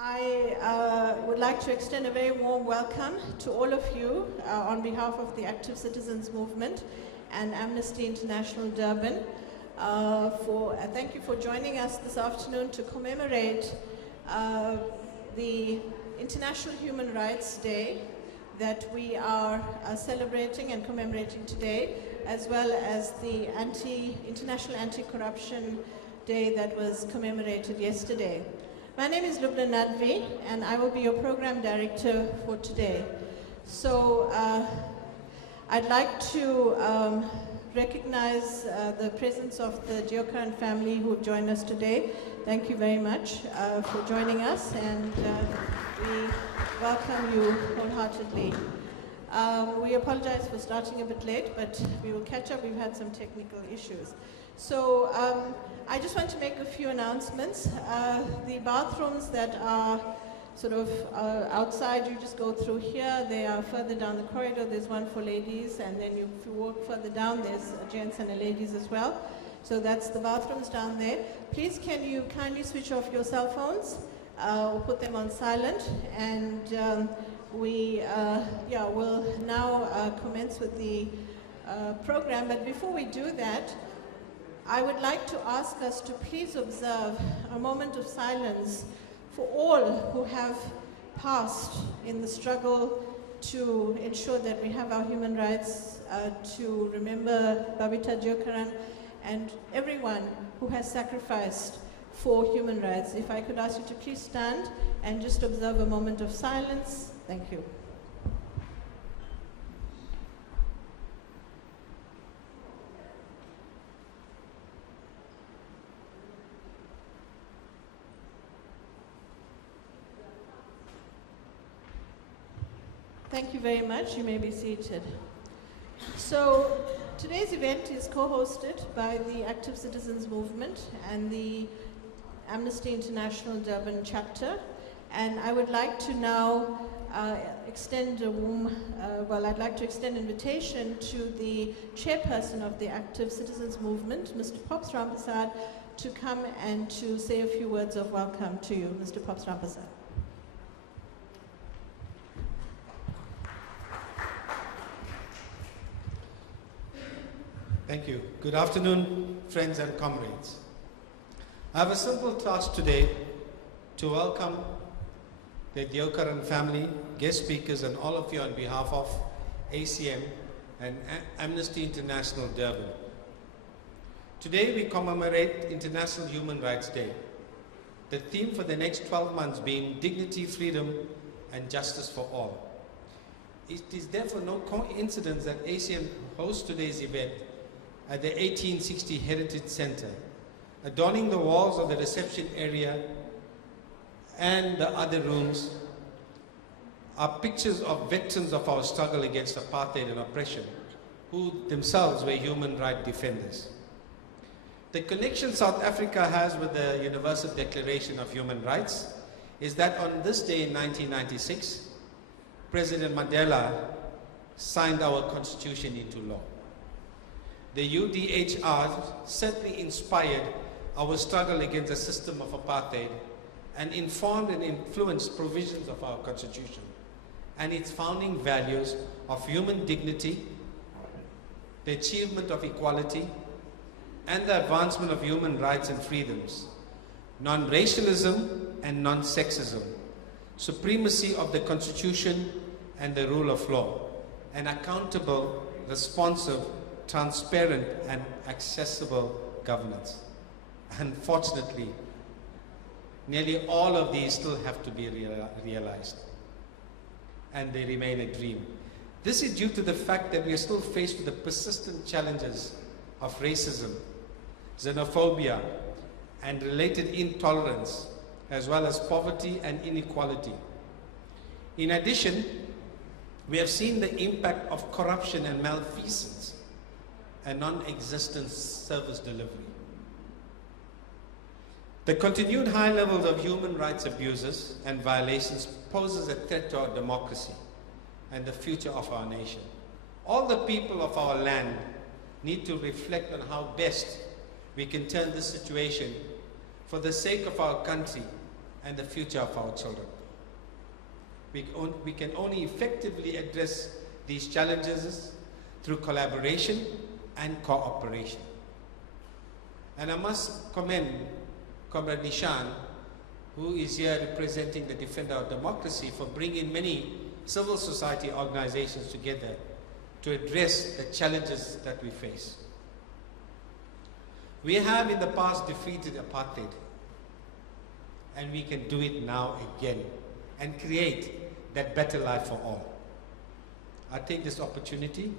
I would like to extend a very warm welcome to all of you on behalf of the Active Citizens Movement and Amnesty International Durban. Thank you for joining us this afternoon to commemorate the International Human Rights Day that we are celebrating and commemorating today, as well as the International Anti-Corruption Day that was commemorated yesterday. My name is Gqubule-Mbeki, and I will be your program director for today. So I'd like to recognize the presence of the Deokaran family who have joined us today. Thank you very much for joining us, and we welcome you wholeheartedly. We apologize for starting a bit late, but we will catch up. We've had some technical issues. So I just want to make a few announcements. The bathrooms that are sort of outside, you just go through here. They are further down the corridor. There's one for ladies, and then if you walk further down, there's a gents and a ladies as well. So that's the bathrooms down there. Please, can you kindly switch off your cell phones or put them on silent? And we'll now commence with the program. But before we do that, I would like to ask us to please observe a moment of silence for all who have passed in the struggle to ensure that we have our human rights, to remember Babita Deokaran and everyone who has sacrificed for human rights. If I could ask you to please stand and just observe a moment of silence. Thank you. Thank you very much. You may be seated. So today's event is co-hosted by the Active Citizens Movement and the Amnesty International Durban chapter. And I would like to now extend a warm, I'd like to extend invitation to the chairperson of the Active Citizens Movement, Mr. Prof. to come and to say a few words of welcome to you. Mr. Prof. Thank you. Good afternoon, friends and comrades. I have a simple task today to welcome the Deokaran family, guest speakers, and all of you on behalf of ACM and Amnesty International Durban. Today we commemorate International Human Rights Day. The theme for the next 12 months being dignity, freedom, and justice for all. It is therefore no coincidence that ACM hosts today's event at the 1860 Heritage Center. Adorning the walls of the reception area and the other rooms are pictures of veterans of our struggle against apartheid and oppression, who themselves were human rights defenders. The connection South Africa has with the Universal Declaration of Human Rights is that on this day in 1996, President Mandela signed our constitution into law. The UDHR certainly inspired our struggle against the system of apartheid and informed and influenced provisions of our constitution and its founding values of human dignity, the achievement of equality, and the advancement of human rights and freedoms, non-racialism and non-sexism, supremacy of the constitution and the rule of law, and accountable, responsive, transparent, and accessible governance. Unfortunately, nearly all of these still have to be realized, and they remain a dream. This is due to the fact that we are still faced with the persistent challenges of racism, xenophobia, and related intolerance, as well as poverty and inequality. In addition, we have seen the impact of corruption and malfeasance and non-existent service delivery. The continued high levels of human rights abuses and violations poses a threat to our democracy and the future of our nation. All the people of our land need to reflect on how best we can turn this situation for the sake of our country and the future of our children. We can only effectively address these challenges through collaboration and cooperation. And I must commend Comrade Neeshan, who is here representing the Defender of Democracy, for bringing many civil society organizations together to address the challenges that we face. We have in the past defeated apartheid, and we can do it now again and create that better life for all. I take this opportunity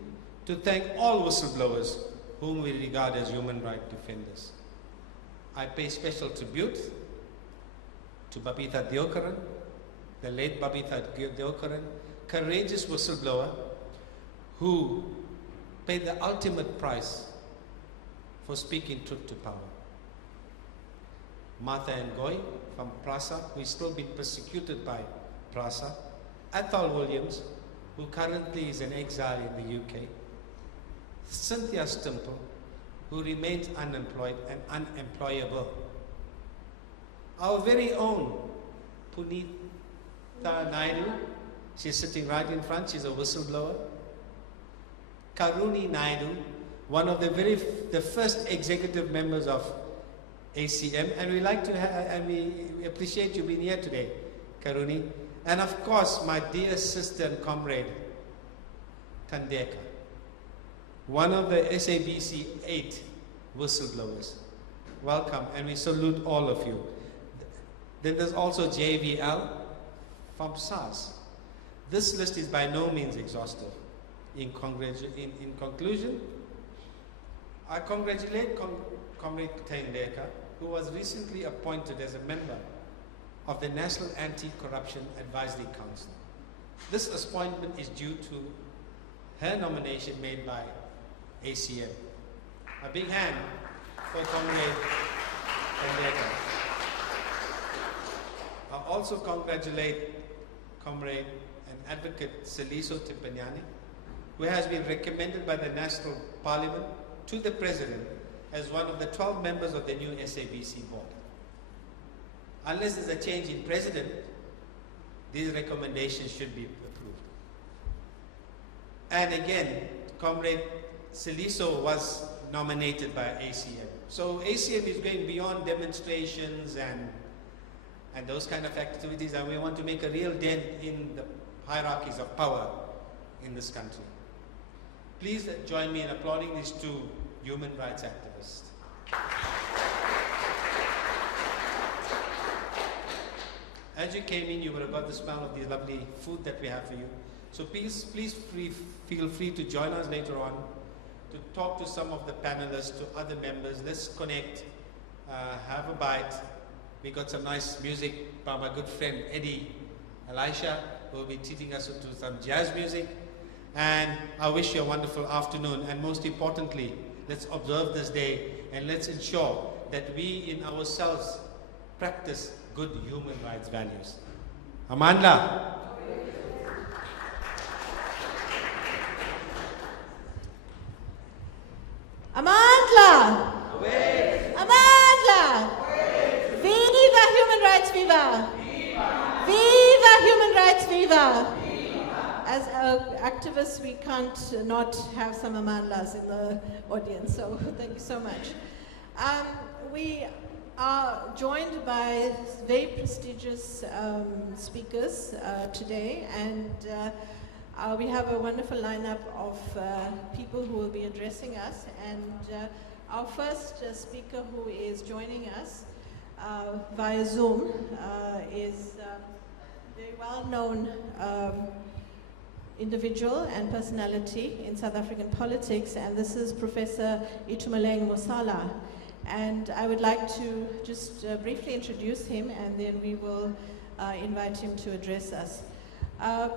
to thank all whistleblowers whom we regard as human rights defenders. I pay special tribute to Babita Deokaran, the late Babita Deokaran, courageous whistleblower who paid the ultimate price for speaking truth to power. Martha Ngoyi from PRASA, who is still being persecuted by PRASA. Athol Williams, who currently is in exile in the UK. Cynthia Stimple, who remains unemployed and unemployable. Our very own Punita Naidoo, she's sitting right in front, she's a whistleblower. Karuni Naidoo, one of the first executive members of ACM, and we appreciate you being here today, Karuni. And of course, my dear sister and comrade, Thandeka, one of the SABC 8 whistleblowers. Welcome, and we salute all of you. Then there's also JVL from SARS. This list is by no means exhaustive. In conclusion, I congratulate Comrade Thandeka, who was recently appointed as a member of the National Anti-Corruption Advisory Council. This appointment is due to her nomination made by ACM. A big hand for Comrade Thandeka. I also congratulate Comrade and Advocate Seliso Tipanyani, who has been recommended by the National Parliament to the President as one of the 12 members of the new SABC board. Unless there's a change in President, these recommendations should be approved. And again, Comrade Seliso was nominated by ACM. So ACM is going beyond demonstrations and those kind of activities, and we want to make a real dent in the hierarchies of power in this country. Please join me in applauding these two human rights activists. As you came in, you would have got the smell of the lovely food that we have for you. So please feel free to join us later on, to talk to some of the panelists, to other members. Let's connect, have a bite. We got some nice music by my good friend Eddie Elisha, who will be treating us to some jazz music. And I wish you a wonderful afternoon. And most importantly, let's observe this day and let's ensure that we in ourselves practice good human rights values. Amandla. Amandla. Away. Amandla. Viva human rights, viva! Viva! Viva human rights, viva! Viva! As activists, we can't not have some Amandlas in the audience, so thank you so much. We are joined by very prestigious speakers today, and we have a wonderful lineup of people who will be addressing us. And our first speaker who is joining us via Zoom is a very well-known individual and personality in South African politics, and this is Professor Itumeleng Mosala. And I would like to just briefly introduce him, and then we will invite him to address us.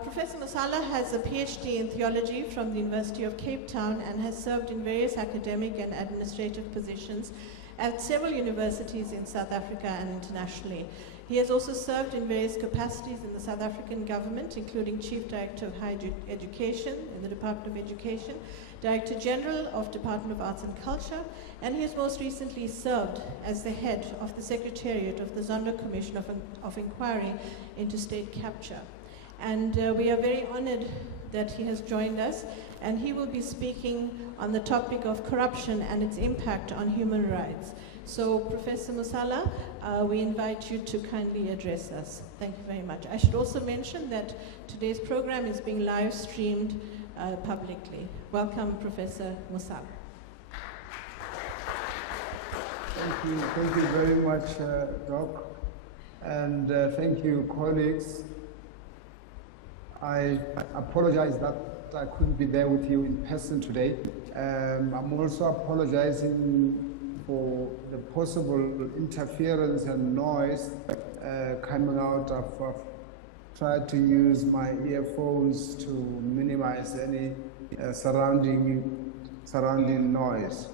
Professor Mosala has a PhD in theology from the University of Cape Town and has served in various academic and administrative positions at several universities in South Africa and internationally. He has also served in various capacities in the South African government, including Chief Director of Higher Education in the Department of Education, Director General of Department of Arts and Culture, and he has most recently served as the head of the Secretariat of the Zondo Commission of Inquiry into State Capture. And we are very honored that he has joined us, and he will be speaking on the topic of corruption and its impact on human rights. So, Professor Mosala, we invite you to kindly address us. Thank you very much. I should also mention that today's program is being live streamed publicly. Welcome, Professor Mosala. Thank you very much, Doc, and thank you, colleagues. I apologize that I couldn't be there with you in person today. I'm also apologizing for the possible interference and noise coming out of. I've tried to use my earphones to minimize any surrounding noise.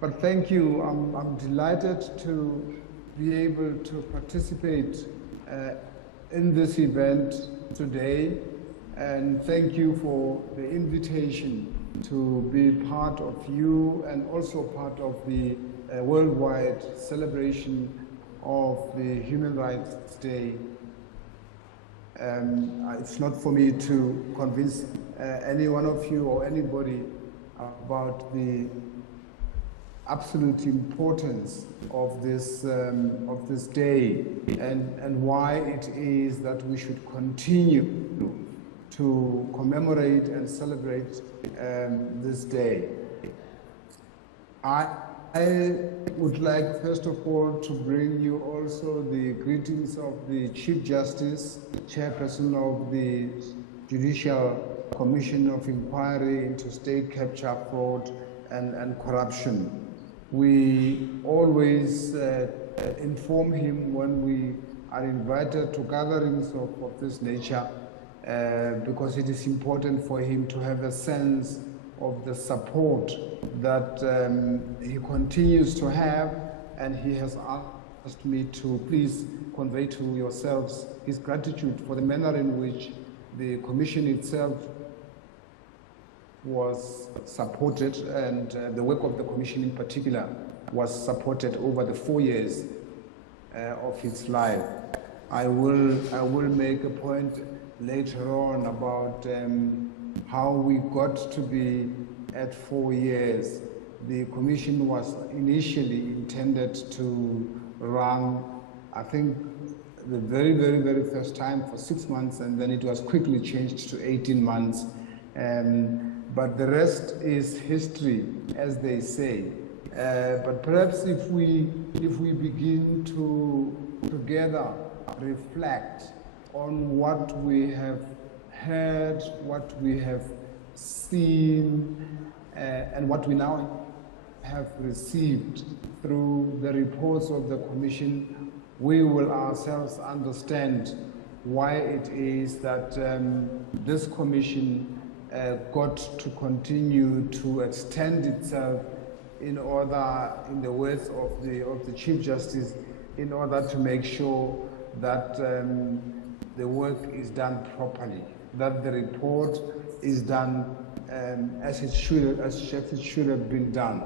But thank you. I'm delighted to be able to participate in this event today, and thank you for the invitation to be part of you and also part of the worldwide celebration of the Human Rights Day. It's not for me to convince any one of you or anybody about the absolute importance of this day and why it is that we should continue to commemorate and celebrate this day. I would like, first of all, to bring you also the greetings of the Chief Justice, Chairperson of the Judicial Commission of Inquiry into State Capture, Fraud and Corruption. We always inform him when we are invited to gatherings of this nature because it is important for him to have a sense of the support that he continues to have, and he has asked me to please convey to yourselves his gratitude for the manner in which the Commission itself was supported, and the work of the Commission in particular was supported over the 4 years of its life. I will make a point later on about how we got to be at 4 years. The Commission was initially intended to run, I think, the very first time for 6 months, and then it was quickly changed to 18 months. But the rest is history, as they say. But perhaps if we begin to together reflect on what we have heard, what we have seen, and what we now have received through the reports of the Commission, we will ourselves understand why it is that this Commission got to continue to extend itself in order, in the words of the Chief Justice, in order to make sure that the work is done properly, that the report is done as it should have been done.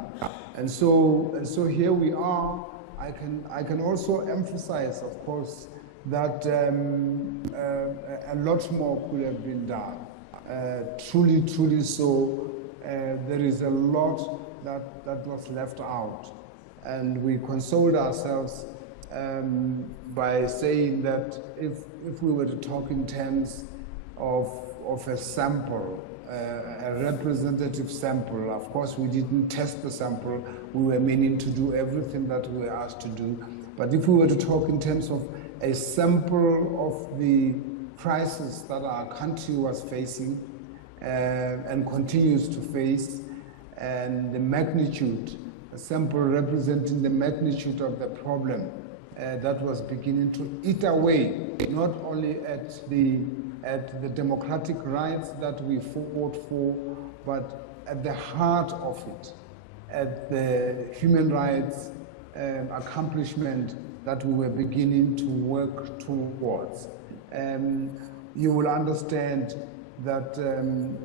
And so here we are. I can also emphasize, of course, that a lot more could have been done. Truly so. There is a lot that was left out, and we consoled ourselves by saying that if we were to talk in terms of a sample, a representative sample, of course we didn't test the sample, we were meaning to do everything that we were asked to do, but if we were to talk in terms of a sample of the crisis that our country was facing and continues to face, and the magnitude, a sample representing the magnitude of the problem that was beginning to eat away, not only at the democratic rights that we fought for, but at the heart of it, at the human rights accomplishment that we were beginning to work towards. You will understand that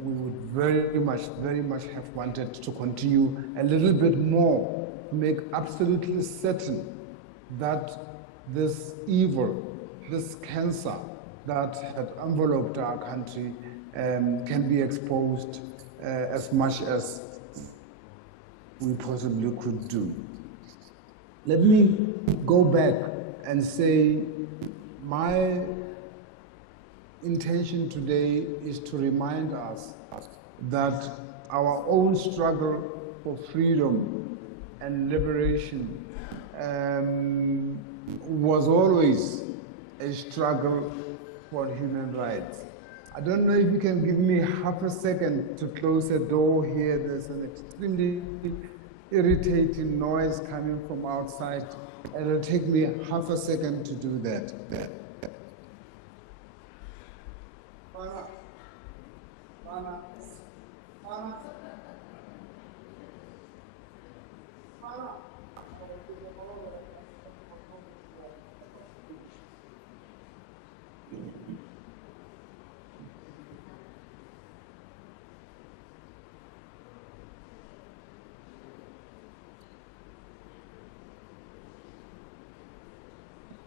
we would very much have wanted to continue a little bit more to make absolutely certain that this evil, this cancer that had enveloped our country can be exposed as much as we possibly could do. Let me go back and say my intention today is to remind us that our own struggle for freedom and liberation was always a struggle for human rights. I don't know if you can give me half a second to close the door here. There's an extremely irritating noise coming from outside. It'll take me half a second to do that.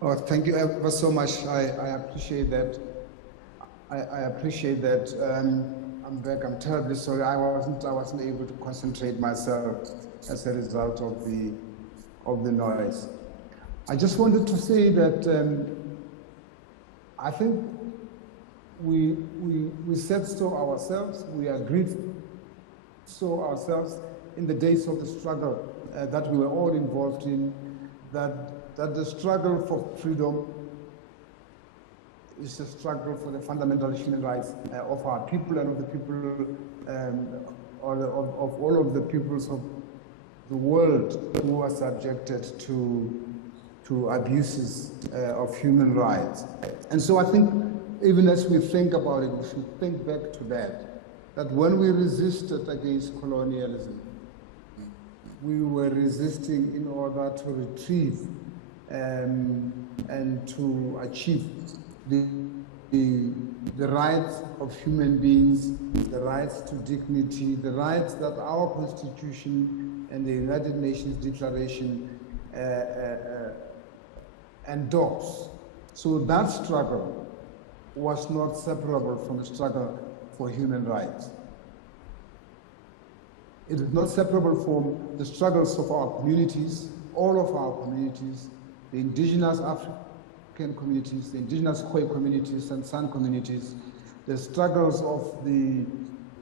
Oh, thank you ever so much. I appreciate that. I appreciate that. I'm back. I'm terribly sorry. I wasn't able to concentrate myself as a result of the noise. I just wanted to say that I think we said so ourselves. We agreed so ourselves in the days of the struggle that we were all involved in. That the struggle for freedom is a struggle for the fundamental human rights of our people and of the people, of all of the peoples of the world who are subjected to abuses of human rights. And so I think even as we think about it, we should think back to that when we resisted against colonialism, we were resisting in order to retrieve and to achieve the rights of human beings, the rights to dignity, the rights that our Constitution and the United Nations Declaration endorse. So that struggle was not separable from the struggle for human rights. It is not separable from the struggles of our communities, all of our communities, the indigenous African communities, the indigenous Khoi communities and San communities, the struggles of the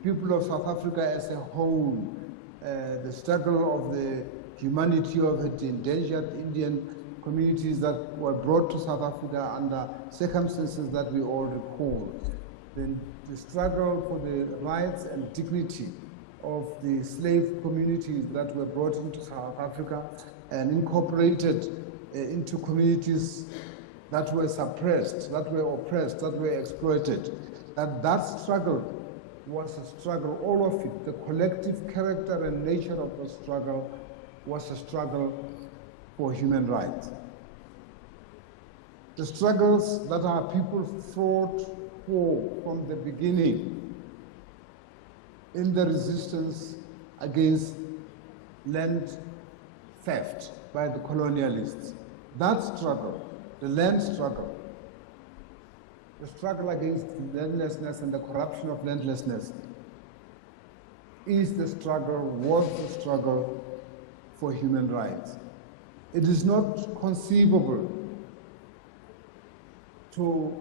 people of South Africa as a whole, the struggle of the humanity of the endangered Indian communities that were brought to South Africa under circumstances that we all recall, the struggle for the rights and dignity of the slave communities that were brought into South Africa and incorporated into communities that were suppressed, that were oppressed, that were exploited. That struggle was a struggle, all of it, the collective character and nature of the struggle was a struggle for human rights. The struggles that our people fought for from the beginning in the resistance against land theft by the colonialists. That struggle, the land struggle, the struggle against landlessness and the corruption of landlessness is the struggle, was the struggle for human rights. It is not conceivable to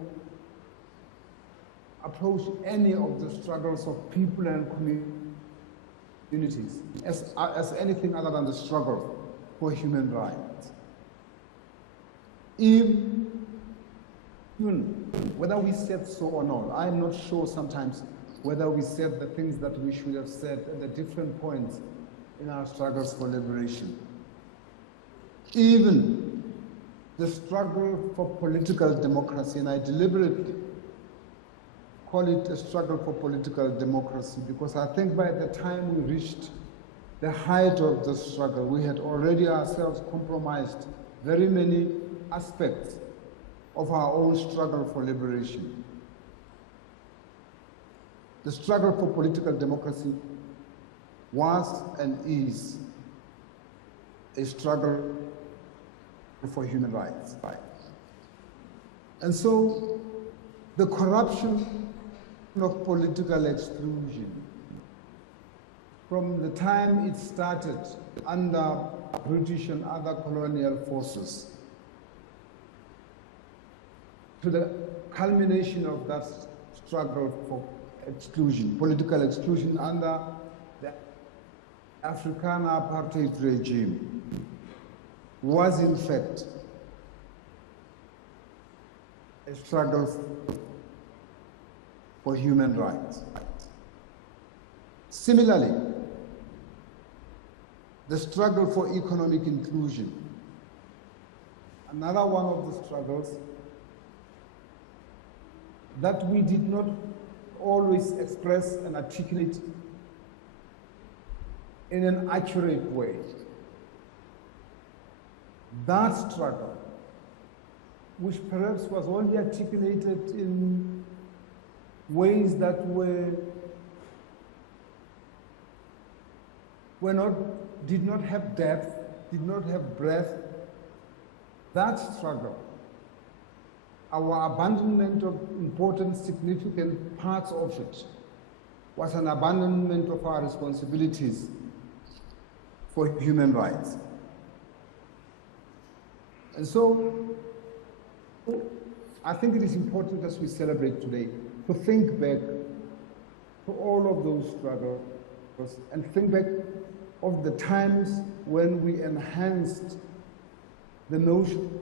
approach any of the struggles of people and communities as anything other than the struggle for human rights. Even whether we said so or not, I'm not sure sometimes whether we said the things that we should have said at the different points in our struggles for liberation. Even the struggle for political democracy, and I deliberately call it a struggle for political democracy because I think by the time we reached the height of the struggle, we had already ourselves compromised very many aspects of our own struggle for liberation. The struggle for political democracy was and is a struggle for human rights. And so the corruption of political exclusion, from the time it started under British and other colonial forces, to the culmination of that struggle for exclusion, political exclusion under the Afrikaner apartheid regime, was in fact a struggle for human rights. Similarly, the struggle for economic inclusion, another one of the struggles that we did not always express and articulate in an accurate way. That struggle, which perhaps was only articulated in ways that did not have depth, did not have breadth, that struggle, our abandonment of important, significant parts of it, was an abandonment of our responsibilities for human rights. And so, I think it is important as we celebrate today to think back to all of those struggles and think back of the times when we enhanced the notion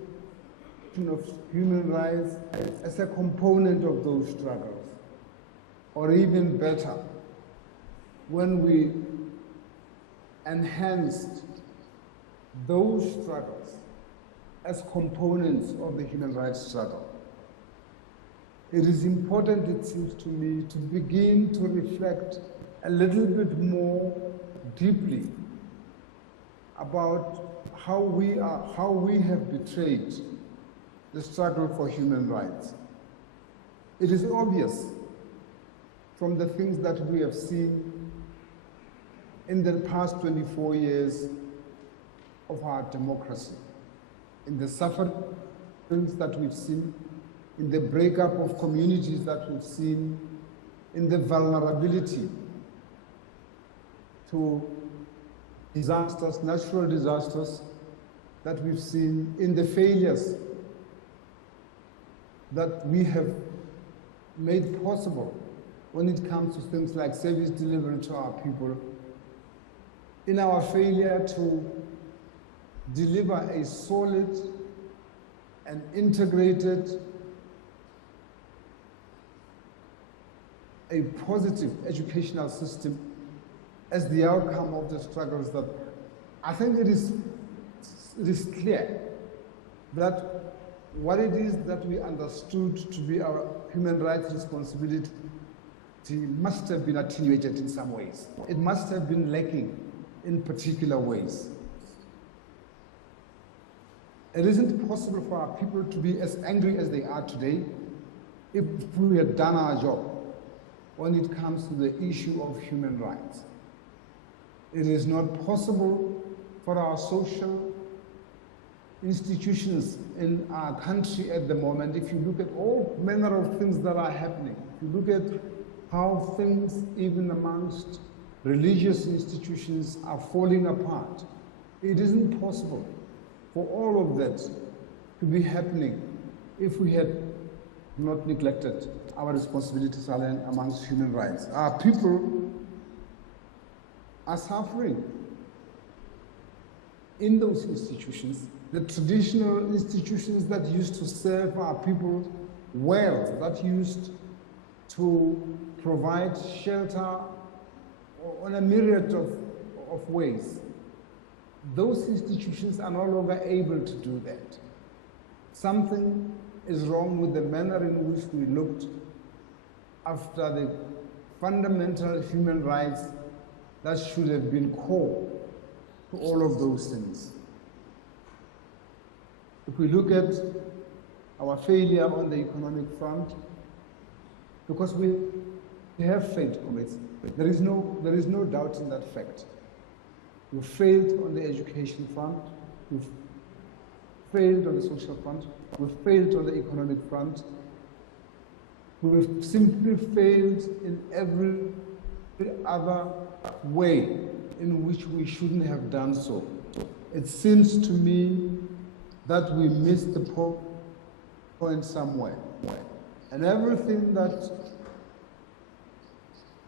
of human rights as a component of those struggles, or even better, when we enhanced those struggles as components of the human rights struggle. It is important, it seems to me, to begin to reflect a little bit more deeply about how we have betrayed the struggle for human rights. It is obvious from the things that we have seen in the past 24 years of our democracy, in the sufferings that we've seen, in the breakup of communities that we've seen, in the vulnerability to disasters, natural disasters that we've seen, in the failures that we have made possible when it comes to things like service delivery to our people, in our failure to deliver a solid and integrated, a positive educational system as the outcome of the struggles that I think it is clear that what it is that we understood to be our human rights responsibility must have been attenuated in some ways. It must have been lacking in particular ways. It isn't possible for our people to be as angry as they are today if we had done our job when it comes to the issue of human rights. It is not possible for our social institutions in our country at the moment, if you look at all manner of things that are happening, if you look at how things even amongst religious institutions are falling apart, it isn't possible for all of that to be happening if we had not neglected our responsibilities amongst human rights. Our people are suffering in those institutions, the traditional institutions that used to serve our people well, that used to provide shelter on a myriad of ways. Those institutions are no longer able to do that. Something is wrong with the manner in which we looked after the fundamental human rights that should have been core to all of those things. If we look at our failure on the economic front, because we have failed, comrades, there is no doubt in that fact. We've failed on the education front, we've failed on the social front, we've failed on the economic front, we've simply failed in every other way in which we shouldn't have done so. It seems to me that we missed the point somewhere. And everything that,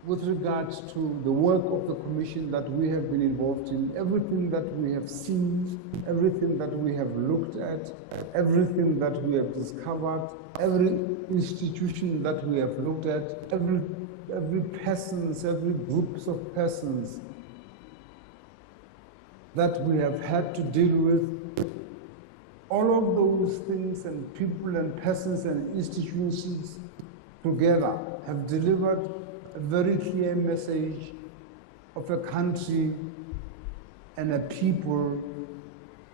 with regards to the work of the Commission that we have been involved in, everything that we have seen, everything that we have looked at, everything that we have discovered, every institution that we have looked at, every persons, every groups of persons that we have had to deal with, all of those things and people and persons and institutions together have delivered a very clear message of a country and a people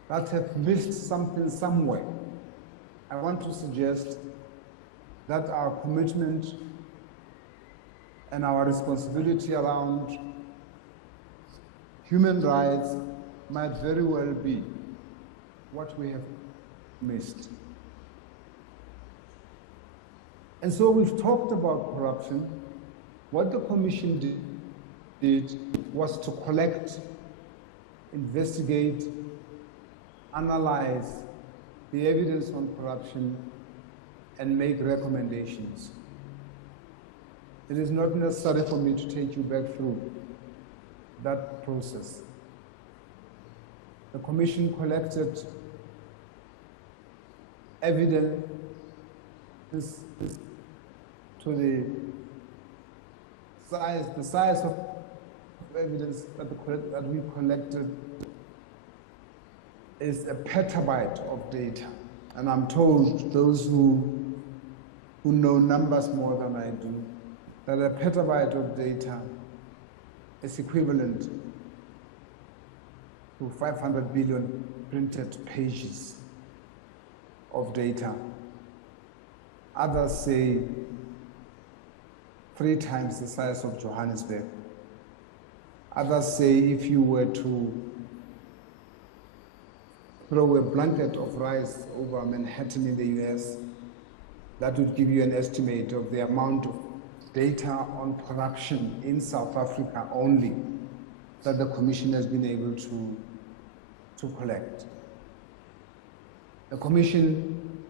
that have missed something somewhere. I want to suggest that our commitment and our responsibility around human rights might very well be what we have missed. And so we've talked about corruption. What the Commission did was to collect, investigate, analyze the evidence on corruption and make recommendations. It is not necessary for me to take you back through that process. The Commission collected evidence to the size of evidence that we collected is a petabyte of data. And I'm told, those who know numbers more than I do, that a petabyte of data is equivalent to 500 billion printed pages of data. Others say 3 times the size of Johannesburg. Others say if you were to throw a blanket of rice over Manhattan in the US, that would give you an estimate of the amount of data on corruption in South Africa only that the Commission has been able to collect. The Commission,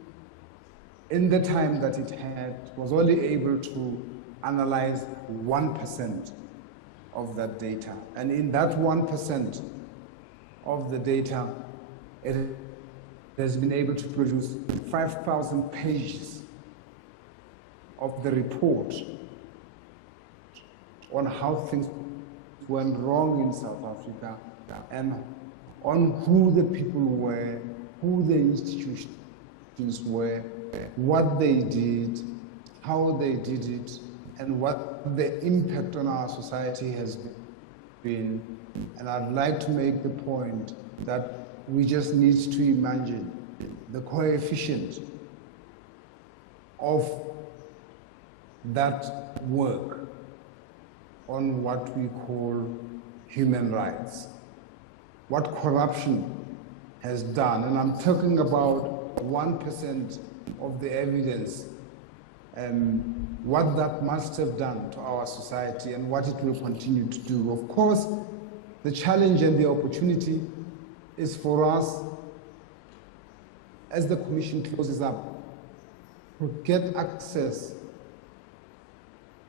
in the time that it had, was only able to analyze 1% of that data. And in that 1% of the data, it has been able to produce 5,000 pages of the report on how things went wrong in South Africa and on who the people were, who the institutions were, what they did, how they did it, and what the impact on our society has been. And I'd like to make the point that we just need to imagine the coefficient of that work on what we call human rights, what corruption has done. And I'm talking about 1% of the evidence, and what that must have done to our society and what it will continue to do. Of course, the challenge and the opportunity is for us, as the Commission closes up, to get access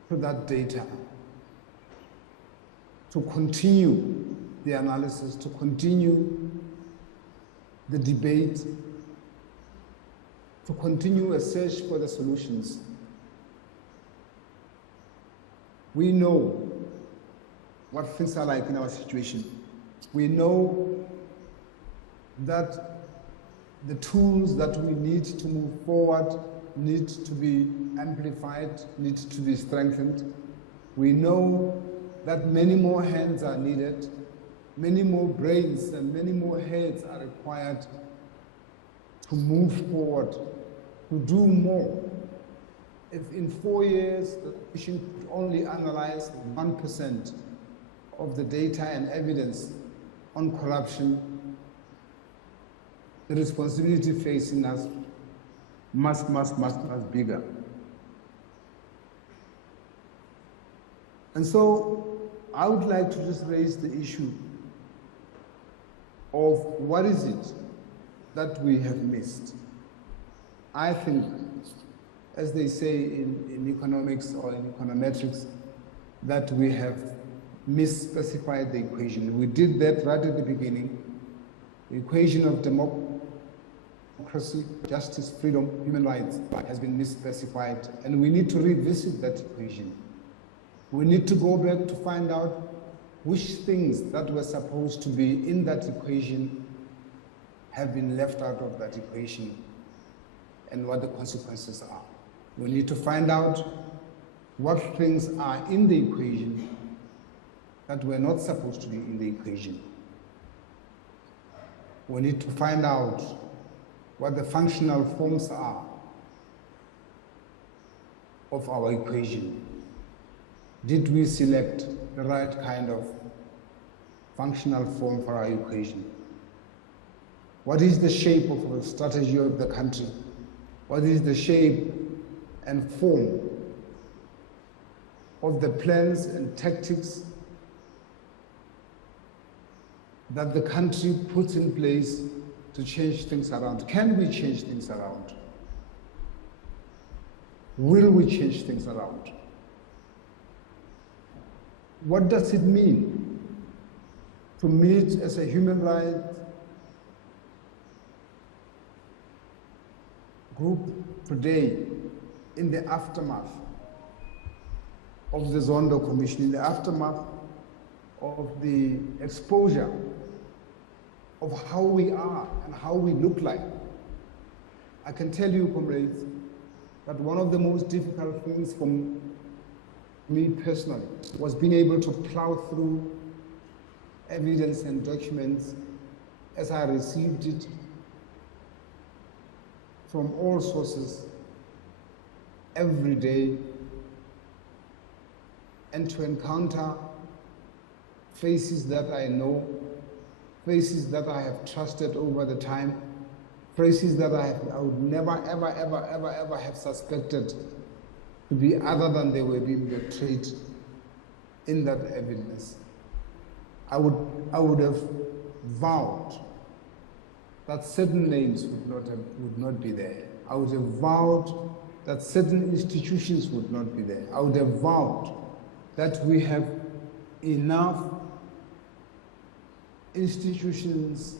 to that data, to continue the analysis, to continue the debate, to continue a search for the solutions. We know what things are like in our situation. We know that the tools that we need to move forward need to be amplified, need to be strengthened. We know that many more hands are needed. many more brains and many more heads are required to move forward, to do more. If in 4 years the Commission could only analyze 1% of the data and evidence on corruption, the responsibility facing us must bigger. And so I would like to just raise the issue of what is it that we have missed. I think, as they say in economics or in econometrics, that we have misspecified the equation. We did that right at the beginning. The equation of democracy, justice, freedom, human rights has been misspecified, and we need to revisit that equation. We need to go back to find out which things that were supposed to be in that equation have been left out of that equation and what the consequences are. We need to find out what things are in the equation that were not supposed to be in the equation. We need to find out what the functional forms are of our equation. Did we select the right kind of functional form for our equation? What is the shape of the strategy of the country? What is the shape and form of the plans and tactics that the country puts in place to change things around? Can we change things around? Will we change things around? What does it mean to meet as a human rights group today in the aftermath of the Zondo Commission, in the aftermath of the exposure of how we are and how we look like? I can tell you, comrades, that one of the most difficult things for me personally was being able to plow through evidence and documents as I received it from all sources every day, and to encounter faces that I know, faces that I have trusted over the time, faces that I would never, ever have suspected to be other than they were being portrayed in that evidence. I would have vowed that certain names would not be there. I would have vowed that certain institutions would not be there. I would have vowed that we have enough institutions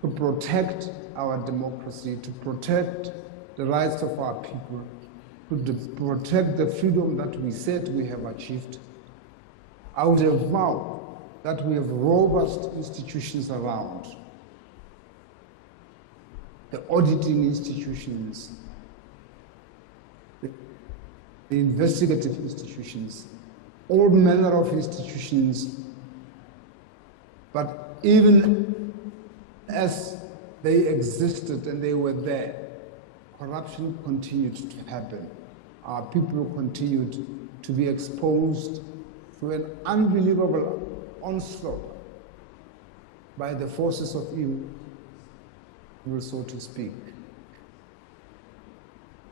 to protect our democracy, to protect the rights of our people, to protect the freedom that we said we have achieved. I would have vowed that we have robust institutions around, the auditing institutions, the investigative institutions, all manner of institutions. But even as they existed and they were there, corruption continued to happen. Our people continued to be exposed to an unbelievable onslaught by the forces of evil, so to speak.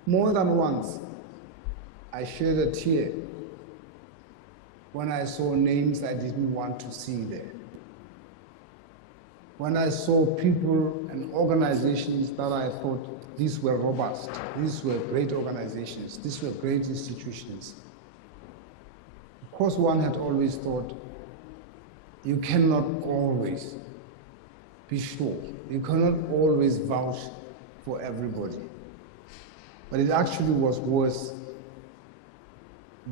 More than once, I shed a tear when I saw names I didn't want to see there. When I saw people and organizations that I thought these were robust, these were great organizations, these were great institutions. Of course, one had always thought, you cannot always be sure. You cannot always vouch for everybody. But it actually was worse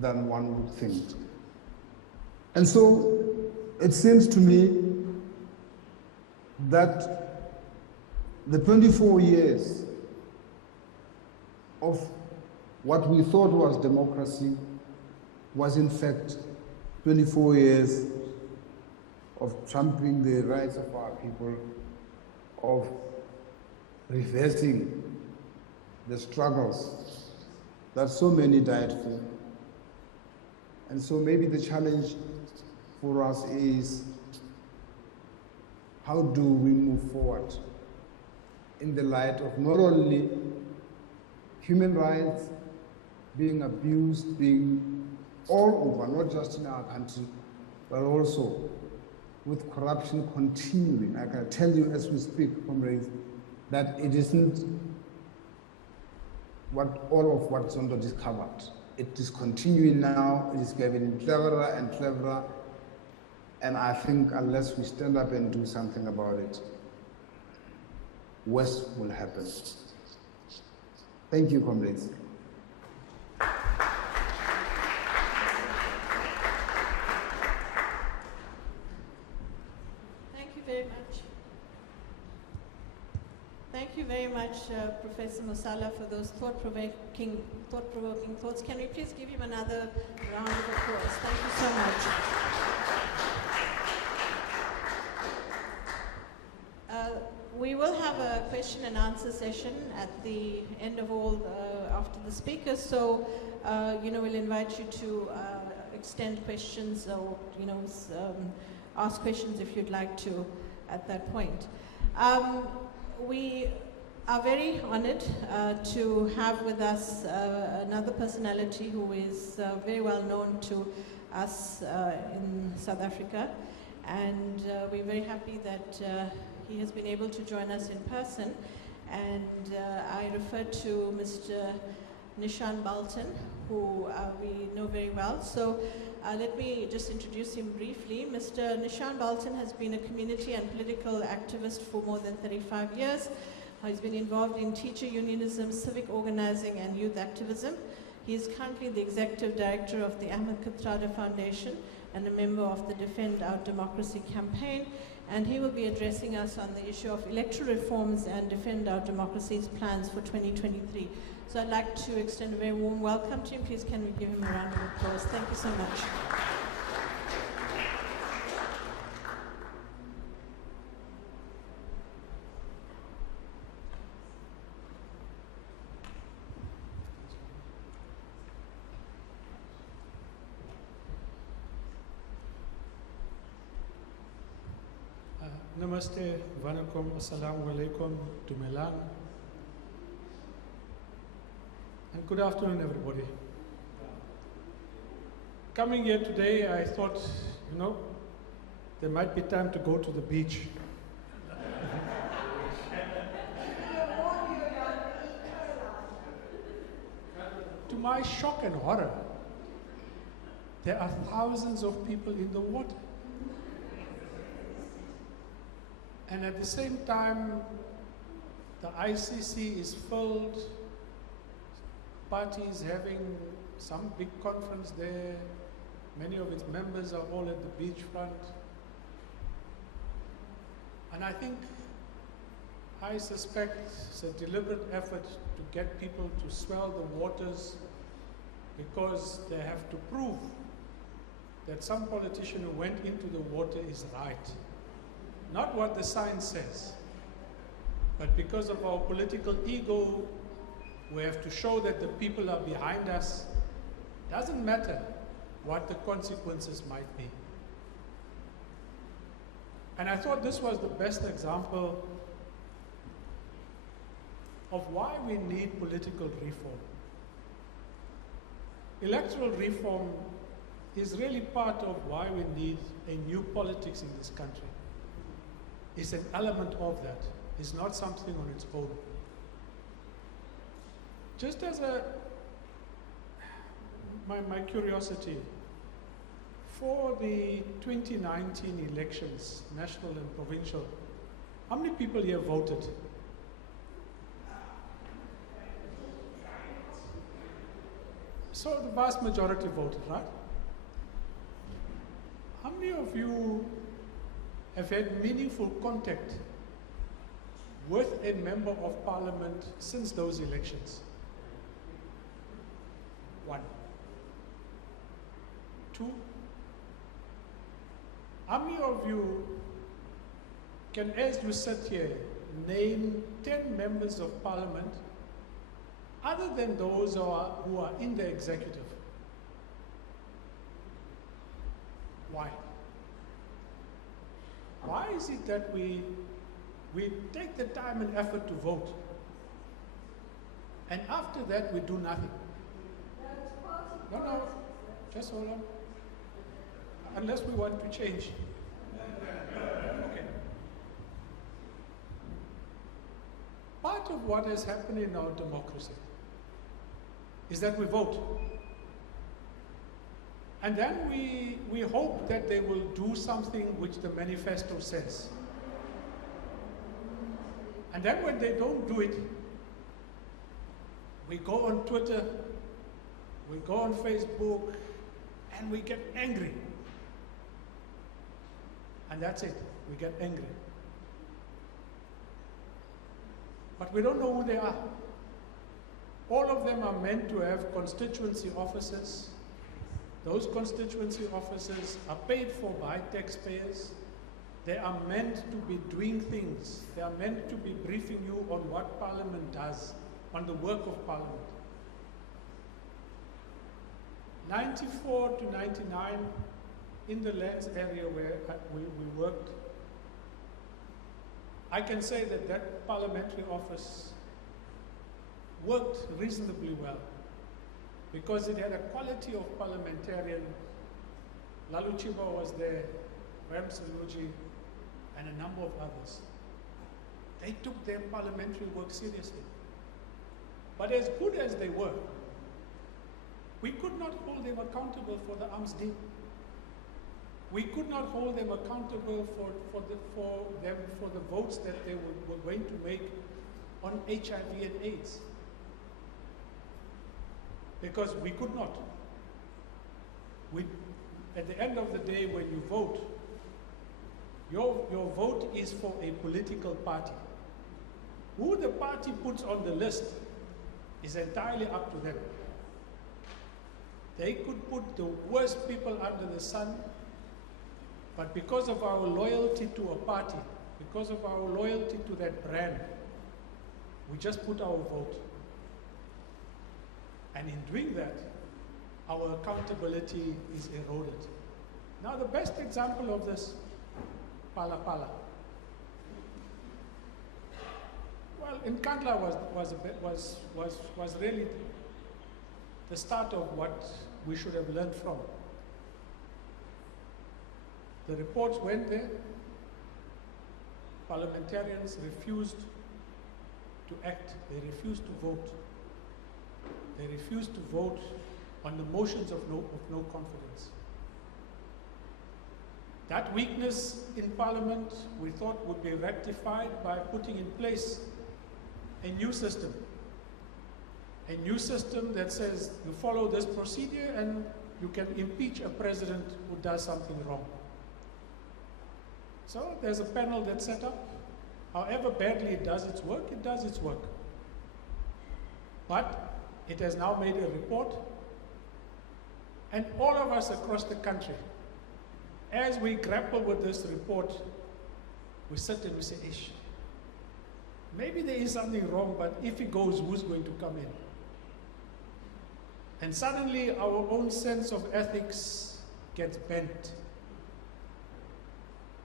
than one would think. And so it seems to me that the 24 years of what we thought was democracy was in fact 24 years of championing the rights of our people, of reversing the struggles that so many died for. And so maybe the challenge for us is, how do we move forward in the light of not only human rights being abused, being all over, not just in our country, but also with corruption continuing. I can tell you as we speak, comrades, that it isn't all of what Zondo discovered. It is continuing now, it is getting cleverer and cleverer, and I think unless we stand up and do something about it, worse will happen. Thank you, comrades. Thank you very much. Thank you very much, Professor Mosala, for those thought-provoking thoughts. Can we please give him another round of applause? Thank you so much. We will have a question and answer session at the end of all, after the speakers. So, we'll invite you to extend questions or, ask questions if you'd like to at that point. We are very honored to have with us another personality who is very well known to us in South Africa, and we're very happy that he has been able to join us in person. And I refer to Mr. Neeshan Balton, who we know very well. So let me just introduce him briefly. Mr. Neeshan Balton has been a community and political activist for more than 35 years. He's been involved in teacher unionism, civic organizing, and youth activism. He is currently the executive director of the Ahmed Kathrada Foundation and a member of the Defend Our Democracy campaign. And he will be addressing us on the issue of electoral reforms and Defend Our Democracy's plans for 2023. So I'd like to extend a very warm welcome to him. Please can we give him a round of applause. Thank you so much. Namaste, Vanakum, Assalamu alaikum, Itumeleng. And good afternoon, everybody. Coming here today, I thought, there might be time to go to the beach. To my shock and horror, there are thousands of people in the water. And at the same time, the ICC is filled, parties having some big conference there, many of its members are all at the beachfront. And I suspect it's a deliberate effort to get people to swell the waters because they have to prove that some politician who went into the water is right. Not what the science says, but because of our political ego, we have to show that the people are behind us. Doesn't matter what the consequences might be. And I thought this was the best example of why we need political reform. Electoral reform is really part of why we need a new politics in this country. It's an element of that. It's not something on its own. Just as my curiosity, for the 2019 elections, national and provincial, how many people here voted? So the vast majority voted, right? How many of you have had meaningful contact with a member of parliament since those elections? 1, 2, How many of you can, as you sit here, name 10 members of parliament other than those who are in the executive? Why? Why is it that we take the time and effort to vote, and after that we do nothing? No, just hold on. Unless we want to change. Okay. Part of what has happened in our democracy is that we vote. And then we hope that they will do something which the manifesto says. And then when they don't do it, we go on Twitter, we go on Facebook, and we get angry. And that's it, we get angry. But we don't know who they are. All of them are meant to have constituency officers. Those constituency officers are paid for by taxpayers. They are meant to be doing things. They are meant to be briefing you on what Parliament does, on the work of Parliament. 94 to 99, in the lands area where we worked, I can say that that parliamentary office worked reasonably well because it had a quality of parliamentarian. Lalu Chiba was there, Rams Luji, and a number of others. They took their parliamentary work seriously. But as good as they were, we could not hold them accountable for the arms deal. We could not hold them accountable for the votes that they were going to make on HIV and AIDS. Because we could not. At the end of the day, when you vote, your vote is for a political party. Who the party puts on the list is entirely up to them. They could put the worst people under the sun, but because of our loyalty to a party, because of our loyalty to that brand, we just put our vote. And in doing that, our accountability is eroded. Now the best example of this, Pala Pala. Well, Nkandla was really the start of what we should have learned from. The reports went there. Parliamentarians refused to act. They refused to vote. They refused to vote on the motions of no confidence. That weakness in Parliament, we thought, would be rectified by putting in place a new system. A new system that says you follow this procedure and you can impeach a president who does something wrong. So there's a panel that's set up. However badly it does its work, it does its work. But it has now made a report, and all of us across the country, as we grapple with this report, we sit and we say, ish, maybe there is something wrong, but if it goes, who's going to come in? And suddenly our own sense of ethics gets bent.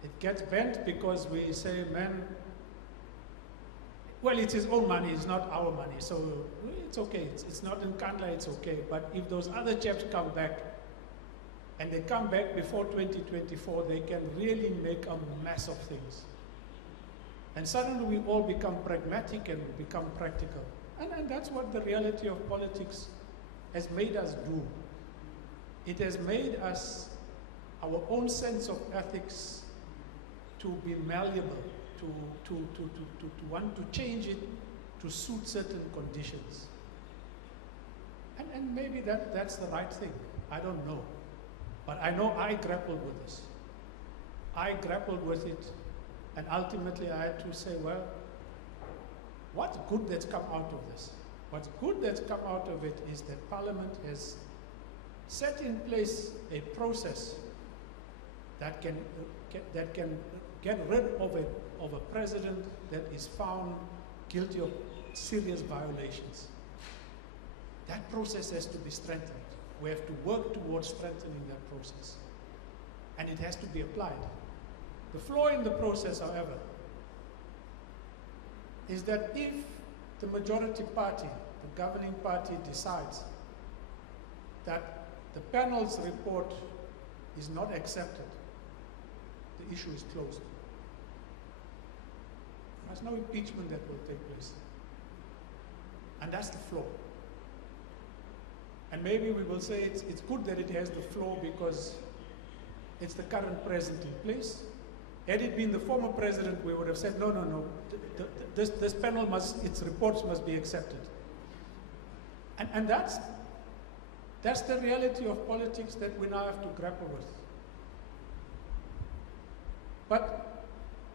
It gets bent because we say, man, well, it's his own money, it's not our money, so it's okay. It's not in Nkandla, it's okay. But if those other chaps come back, and they come back before 2024, they can really make a mess of things. And suddenly we all become pragmatic and we become practical. And that's what the reality of politics has made us do. It has made us, our own sense of ethics, to be malleable, to want to change it to suit certain conditions. And maybe that's the right thing. I don't know. But I know I grappled with this. I grappled with it, and ultimately I had to say, well, what's good that's come out of this? What's good that's come out of it is that Parliament has set in place a process that can get rid of a president that is found guilty of serious violations. That process has to be strengthened. We have to work towards strengthening that process. And it has to be applied. The flaw in the process, however, is that if the majority party, the governing party, decides that the panel's report is not accepted, the issue is closed. There's no impeachment that will take place. And that's the flaw. And maybe we will say it's good that it has the flaw because it's the current president in place. Had it been the former president, we would have said, no, this panel its reports must be accepted. And that's the reality of politics that we now have to grapple with. But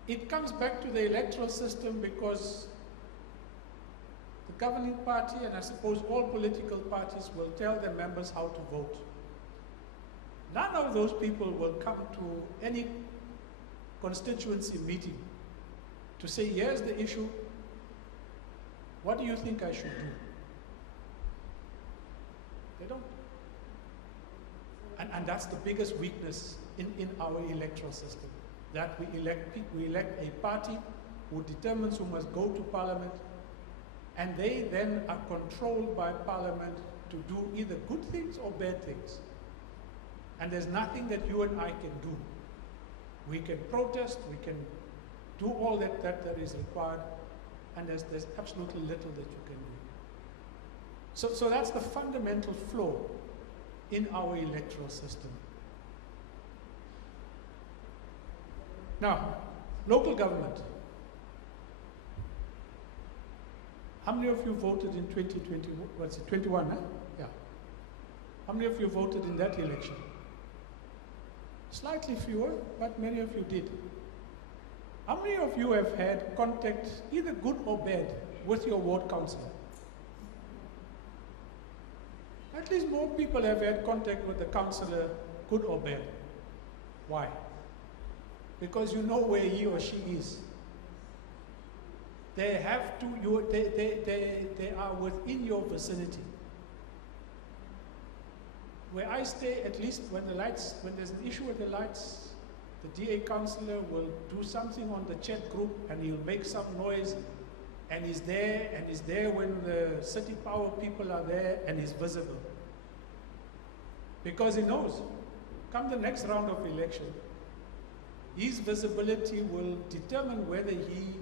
it comes back to the electoral system because the governing party, and I suppose all political parties, will tell their members how to vote. None of those people will come to any constituency meeting to say, here's the issue, what do you think I should do? They don't. And that's the biggest weakness in our electoral system, that we elect a party who determines who must go to parliament, and they then are controlled by parliament to do either good things or bad things. And there's nothing that you and I can do. We can protest, we can do all that is required, and there's absolutely little that you can do. So that's the fundamental flaw in our electoral system. Now, local government. How many of you voted in 2020? What's it, 21, huh? Yeah. How many of you voted in that election? Slightly fewer, but many of you did. How many of you have had contact, either good or bad, with your ward councillor? At least more people have had contact with the councillor, good or bad. Why? Because you know where he or she is. They have to, they are within your vicinity. Where I stay, at least when there's an issue with the lights, the DA councillor will do something on the chat group and he'll make some noise, and he's there when the city power people are there, and he's visible. Because he knows, come the next round of election, his visibility will determine whether he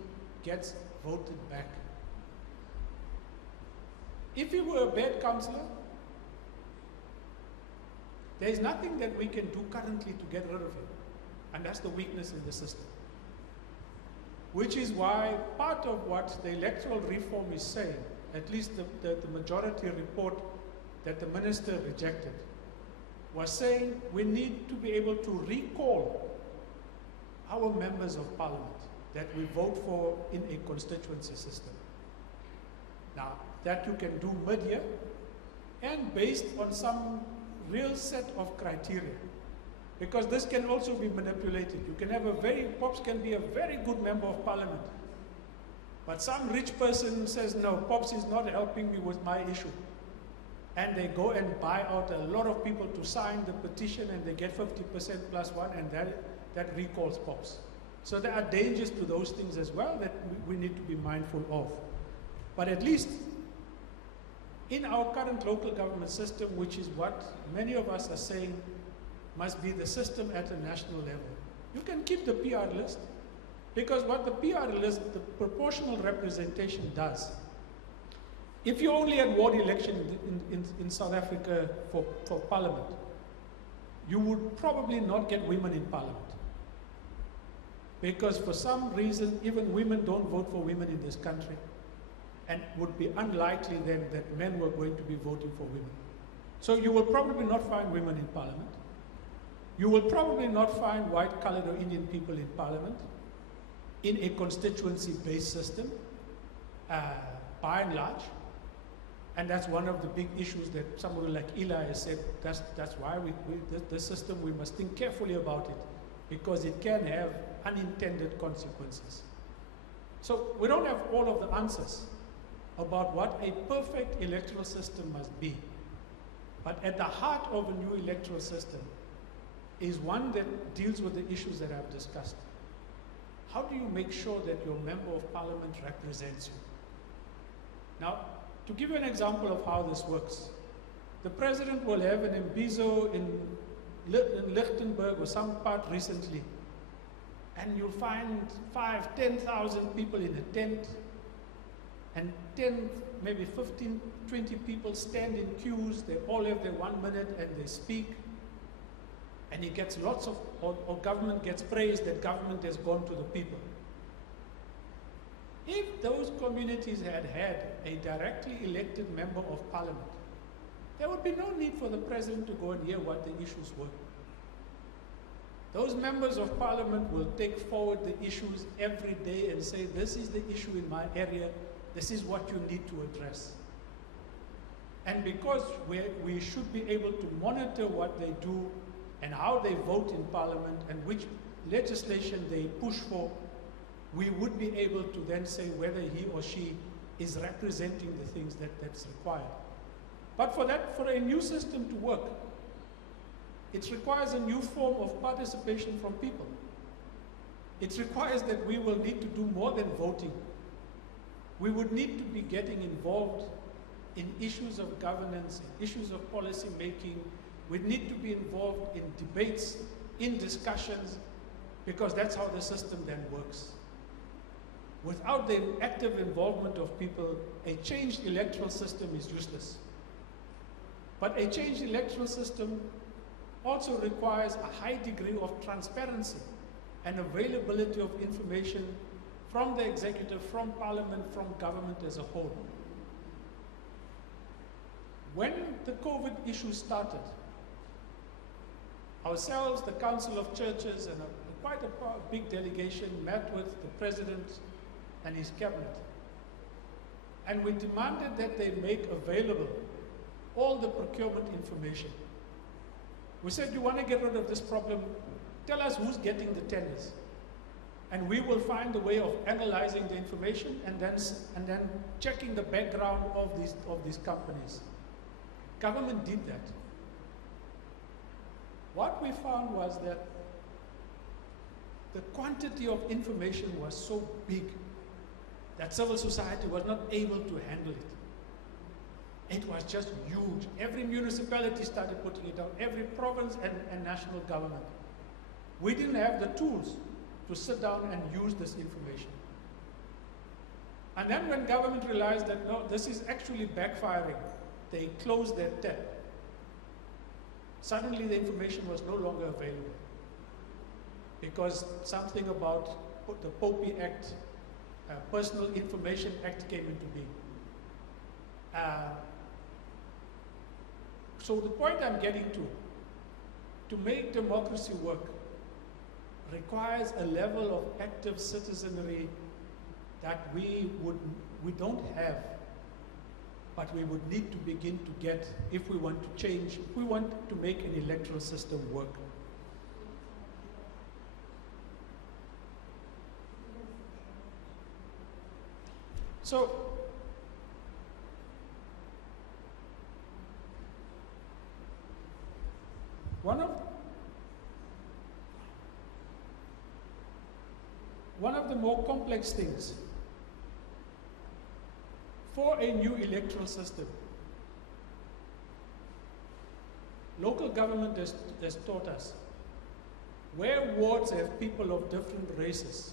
gets voted back. If he were a bad councillor, there is nothing that we can do currently to get rid of him. And that's the weakness in the system. Which is why part of what the electoral reform is saying, at least the majority report that the minister rejected, was saying we need to be able to recall our members of parliament that we vote for in a constituency system. Now, that you can do mid-year and based on some real set of criteria. Because this can also be manipulated. You can have Pops can be a very good member of parliament. But some rich person says, no, Pops is not helping me with my issue. And they go and buy out a lot of people to sign the petition, and they get 50% plus one, and that recalls Pops. So there are dangers to those things as well that we need to be mindful of. But at least in our current local government system, which is what many of us are saying must be the system at a national level, you can keep the PR list, because what the PR list, the proportional representation does, if you only had ward election in South Africa for parliament, you would probably not get women in parliament. Because for some reason, even women don't vote for women in this country, and would be unlikely then that men were going to be voting for women. So you will probably not find women in parliament. You will probably not find white, colored, or Indian people in parliament in a constituency-based system, by and large. And that's one of the big issues that somebody like Eli has said, that's why this system, we must think carefully about it. because it can have unintended consequences. So we don't have all of the answers about what a perfect electoral system must be. But at the heart of a new electoral system is one that deals with the issues that I've discussed. How do you make sure that your member of parliament represents you? Now, to give you an example of how this works, the president will have an imbizo in Lichtenberg or some part recently, and you'll find 5,000, 10,000 people in a tent, and 10, maybe 15, 20 people stand in queues. They all have their 1 minute and they speak. And he gets lots of, or government gets praised that government has gone to the people. If those communities had had a directly elected member of parliament, there would be no need for the president to go and hear what the issues were. Those members of parliament will take forward the issues every day and say, this is the issue in my area, this is what you need to address. And because we should be able to monitor what they do and how they vote in parliament and which legislation they push for, we would be able to then say whether he or she is representing the things that's required. But for a new system to work, it requires a new form of participation from people. It requires that we will need to do more than voting. We would need to be getting involved in issues of governance, in issues of policy making. We need to be involved in debates, in discussions, because that's how the system then works. Without the active involvement of people, a changed electoral system is useless. But a changed electoral system also requires a high degree of transparency and availability of information from the executive, from parliament, from government as a whole. When the COVID issue started, ourselves, the Council of Churches, and quite a big delegation met with the President and his cabinet. And we demanded that they make available all the procurement information. We said, you want to get rid of this problem? Tell us who's getting the tenders. And we will find a way of analyzing the information and then checking the background of these companies. Government did that. What we found was that the quantity of information was so big that civil society was not able to handle it. It was just huge. Every municipality started putting it out, every province and national government. We didn't have the tools to sit down and use this information. And then when government realized that, no, this is actually backfiring, they closed their tap. Suddenly the information was no longer available because something about the POPI Act, Personal Information Act came into being. So the point I'm getting to make democracy work, requires a level of active citizenry that we don't have, but we would need to begin to get if we want to change, if we want to make an electoral system work. So, one of the more complex things for a new electoral system, local government has taught us, where wards have people of different races,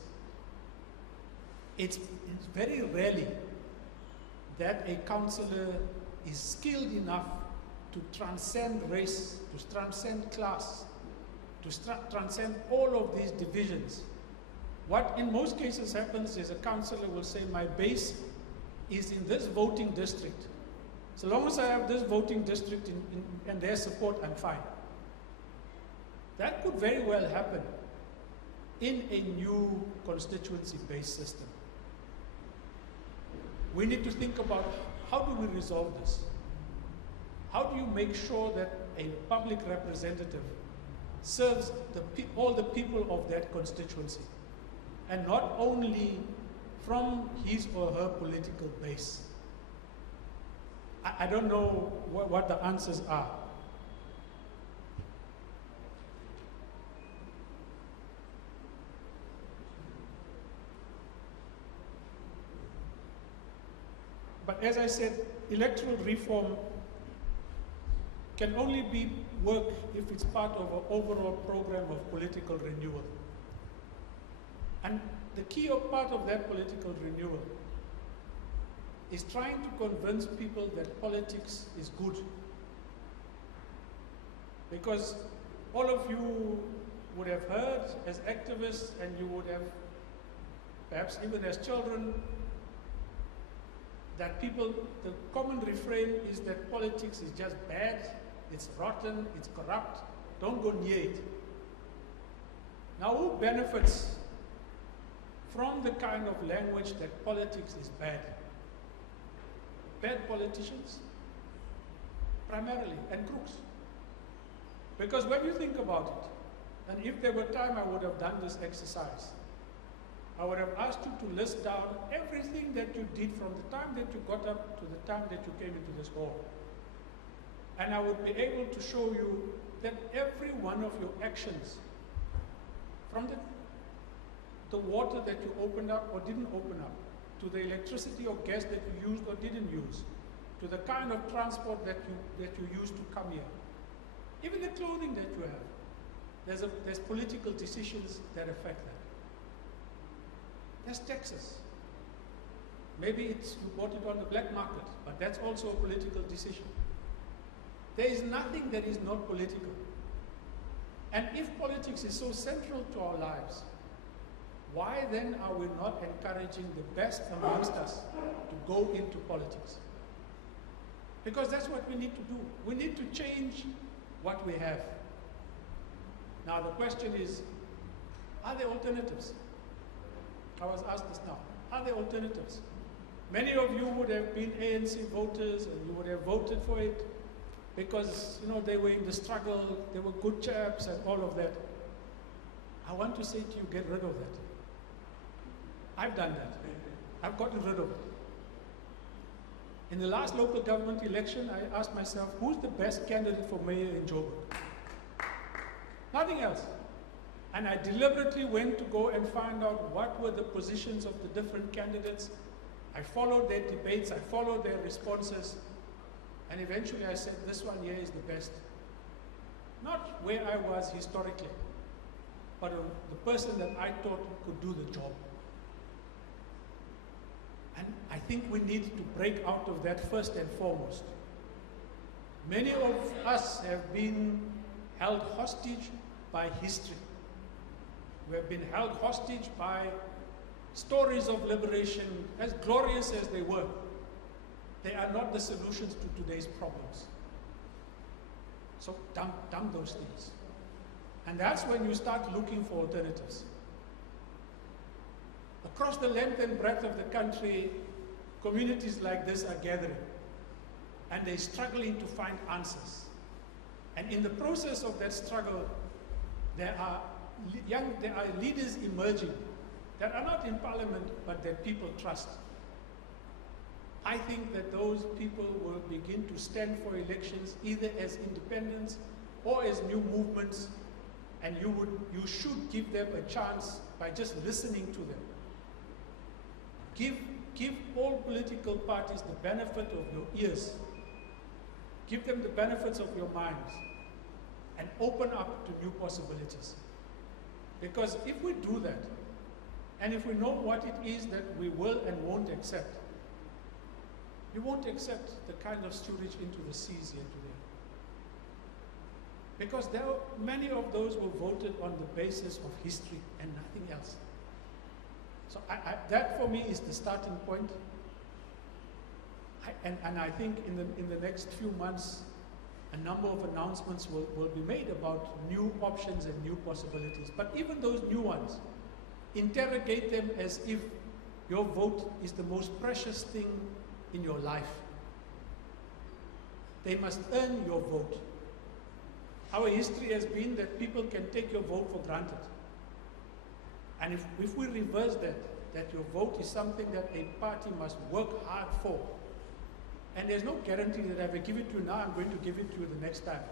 it's very rarely that a councillor is skilled enough to transcend race, to transcend class, to transcend all of these divisions. What in most cases happens is a councillor will say, my base is in this voting district. So long as I have this voting district and their support, I'm fine. That could very well happen in a new constituency-based system. We need to think about how do we resolve this? How do you make sure that a public representative serves all the people of that constituency, and not only from his or her political base. I don't know what the answers are. But as I said, electoral reform can only be work if it's part of an overall program of political renewal. And the key part of that political renewal is trying to convince people that politics is good. Because all of you would have heard as activists, and you would have, perhaps even as children, that people, the common refrain is that politics is just bad, it's rotten, it's corrupt, don't go near it. Now, who benefits from the kind of language that politics is bad? Bad politicians, primarily, and crooks. Because when you think about it, and if there were time, I would have done this exercise. I would have asked you to list down everything that you did from the time that you got up to the time that you came into this hall. And I would be able to show you that every one of your actions, from the water that you opened up or didn't open up, to the electricity or gas that you used or didn't use, to the kind of transport that you used to come here, even the clothing that you have, there's political decisions that affect that. There's taxes. Maybe you bought it on the black market, but that's also a political decision. There is nothing that is not political. And if politics is so central to our lives, why then are we not encouraging the best amongst us to go into politics? Because that's what we need to do. We need to change what we have. Now the question is, are there alternatives? I was asked this now. Are there alternatives? Many of you would have been ANC voters and you would have voted for it because they were in the struggle, they were good chaps and all of that. I want to say to you, get rid of that. I've done that. I've gotten rid of it. In the last local government election, I asked myself, who's the best candidate for mayor in Joburg? Nothing else. And I deliberately went to go and find out what were the positions of the different candidates. I followed their debates, I followed their responses, and eventually I said, this one here is the best. Not where I was historically, but the person that I thought could do the job. And I think we need to break out of that first and foremost. Many of us have been held hostage by history. We have been held hostage by stories of liberation, as glorious as they were. They are not the solutions to today's problems. So dump those things. And that's when you start looking for alternatives. Across the length and breadth of the country, communities like this are gathering, and they're struggling to find answers. And in the process of that struggle, there are leaders emerging that are not in parliament, but that people trust. I think that those people will begin to stand for elections either as independents or as new movements, and you should give them a chance by just listening to them. Give all political parties the benefit of your ears. Give them the benefits of your minds, and open up to new possibilities. Because if we do that, and if we know what it is that we will and won't accept, you won't accept the kind of sewage into the seas here today. Because many of those were voted on the basis of history and nothing else. So that for me is the starting point. And I think in the next few months, a number of announcements will be made about new options and new possibilities. But even those new ones, interrogate them as if your vote is the most precious thing in your life. They must earn your vote. our history has been that people can take your vote for granted. And if we reverse that your vote is something that a party must work hard for, and there's no guarantee that if I give it to you now, I'm going to give it to you the next time.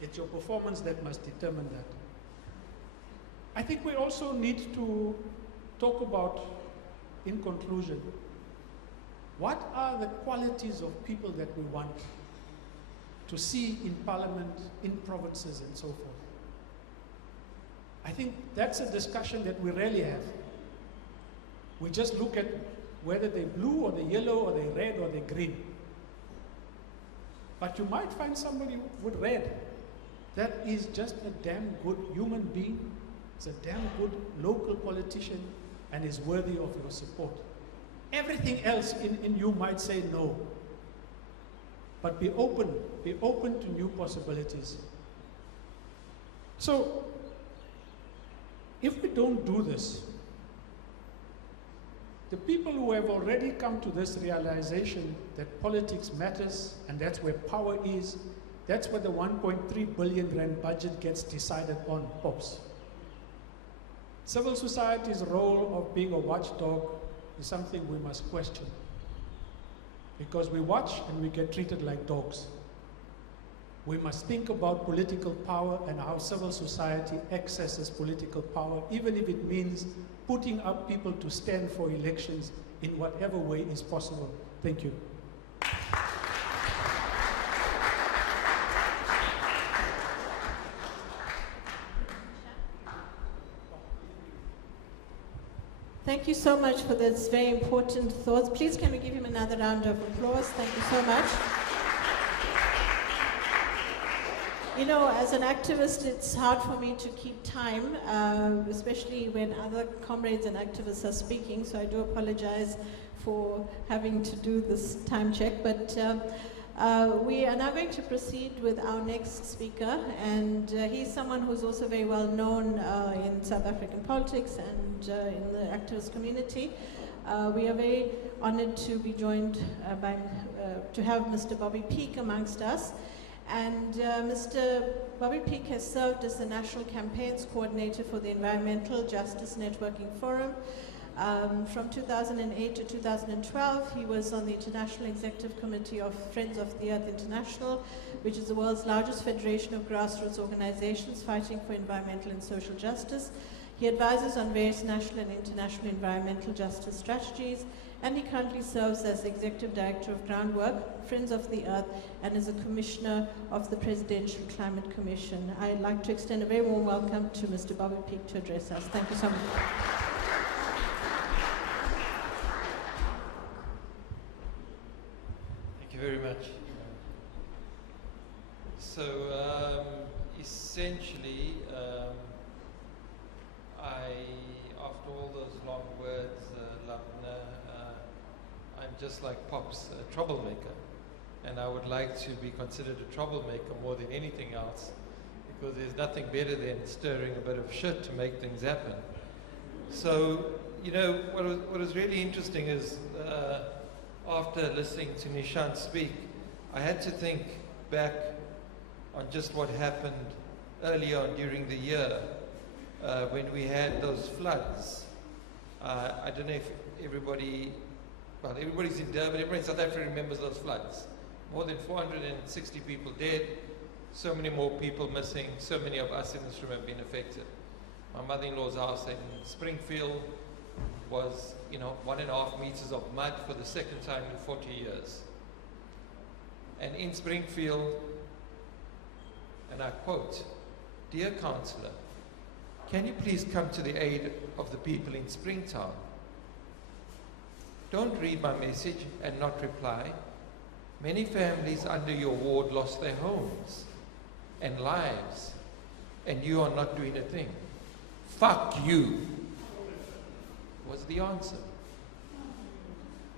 It's your performance that must determine that. I think we also need to talk about, in conclusion, what are the qualities of people that we want to see in parliament, in provinces, and so forth. I think that's a discussion that we rarely have. We just look at whether they're blue or they're yellow or they're red or they're green. But you might find somebody with red that is just a damn good human being, is a damn good local politician, and is worthy of your support. Everything else in you might say no. But be open to new possibilities. So, if we don't do this, the people who have already come to this realization that politics matters and that's where power is, that's where the 1.3 billion rand budget gets decided on, pops. Civil society's role of being a watchdog is something we must question. Because we watch and we get treated like dogs. We must think about political power and how civil society accesses political power, even if it means putting up people to stand for elections in whatever way is possible. Thank you. Thank you so much for those very important thoughts. Please can we give him another round of applause? Thank you so much. You know, as an activist, it's hard for me to keep time, especially when other comrades and activists are speaking, so I do apologize for having to do this time check. But we are now going to proceed with our next speaker, and he's someone who's also very well known in South African politics and in the activist community. We are very honored to be joined to have Mr. Bobby Peake amongst us. And Mr. Bobby Peake has served as the National Campaigns Coordinator for the Environmental Justice Networking Forum. From 2008 to 2012, he was on the International Executive Committee of Friends of the Earth International, which is the world's largest federation of grassroots organizations fighting for environmental and social justice. He advises on various national and international environmental justice strategies, and he currently serves as the Executive Director of Groundwork, Friends of the Earth, and is a Commissioner of the Presidential Climate Commission. I'd like to extend a very warm welcome to Mr. Bobby Peake to address us. Thank you so much. Thank you very much. So, essentially, after all those long words, Labna, I'm just like Pops, a troublemaker. And I would like to be considered a troublemaker more than anything else, because there's nothing better than stirring a bit of shit to make things happen. So, you know, what was really interesting is, after listening to Neeshan speak, I had to think back on just what happened early on during the year, when we had those floods. I don't know if everybody's in Durban, everybody in South Africa remembers those floods. More than 460 people dead, so many more people missing, so many of us in this room have been affected. My mother-in-law's house in Springfield was, 1.5 meters of mud for the second time in 40 years. And in Springfield, and I quote, "Dear Councillor, can you please come to the aid of the people in Springtown? Don't read my message and not reply. Many families under your ward lost their homes and lives, and you are not doing a thing. Fuck you," was the answer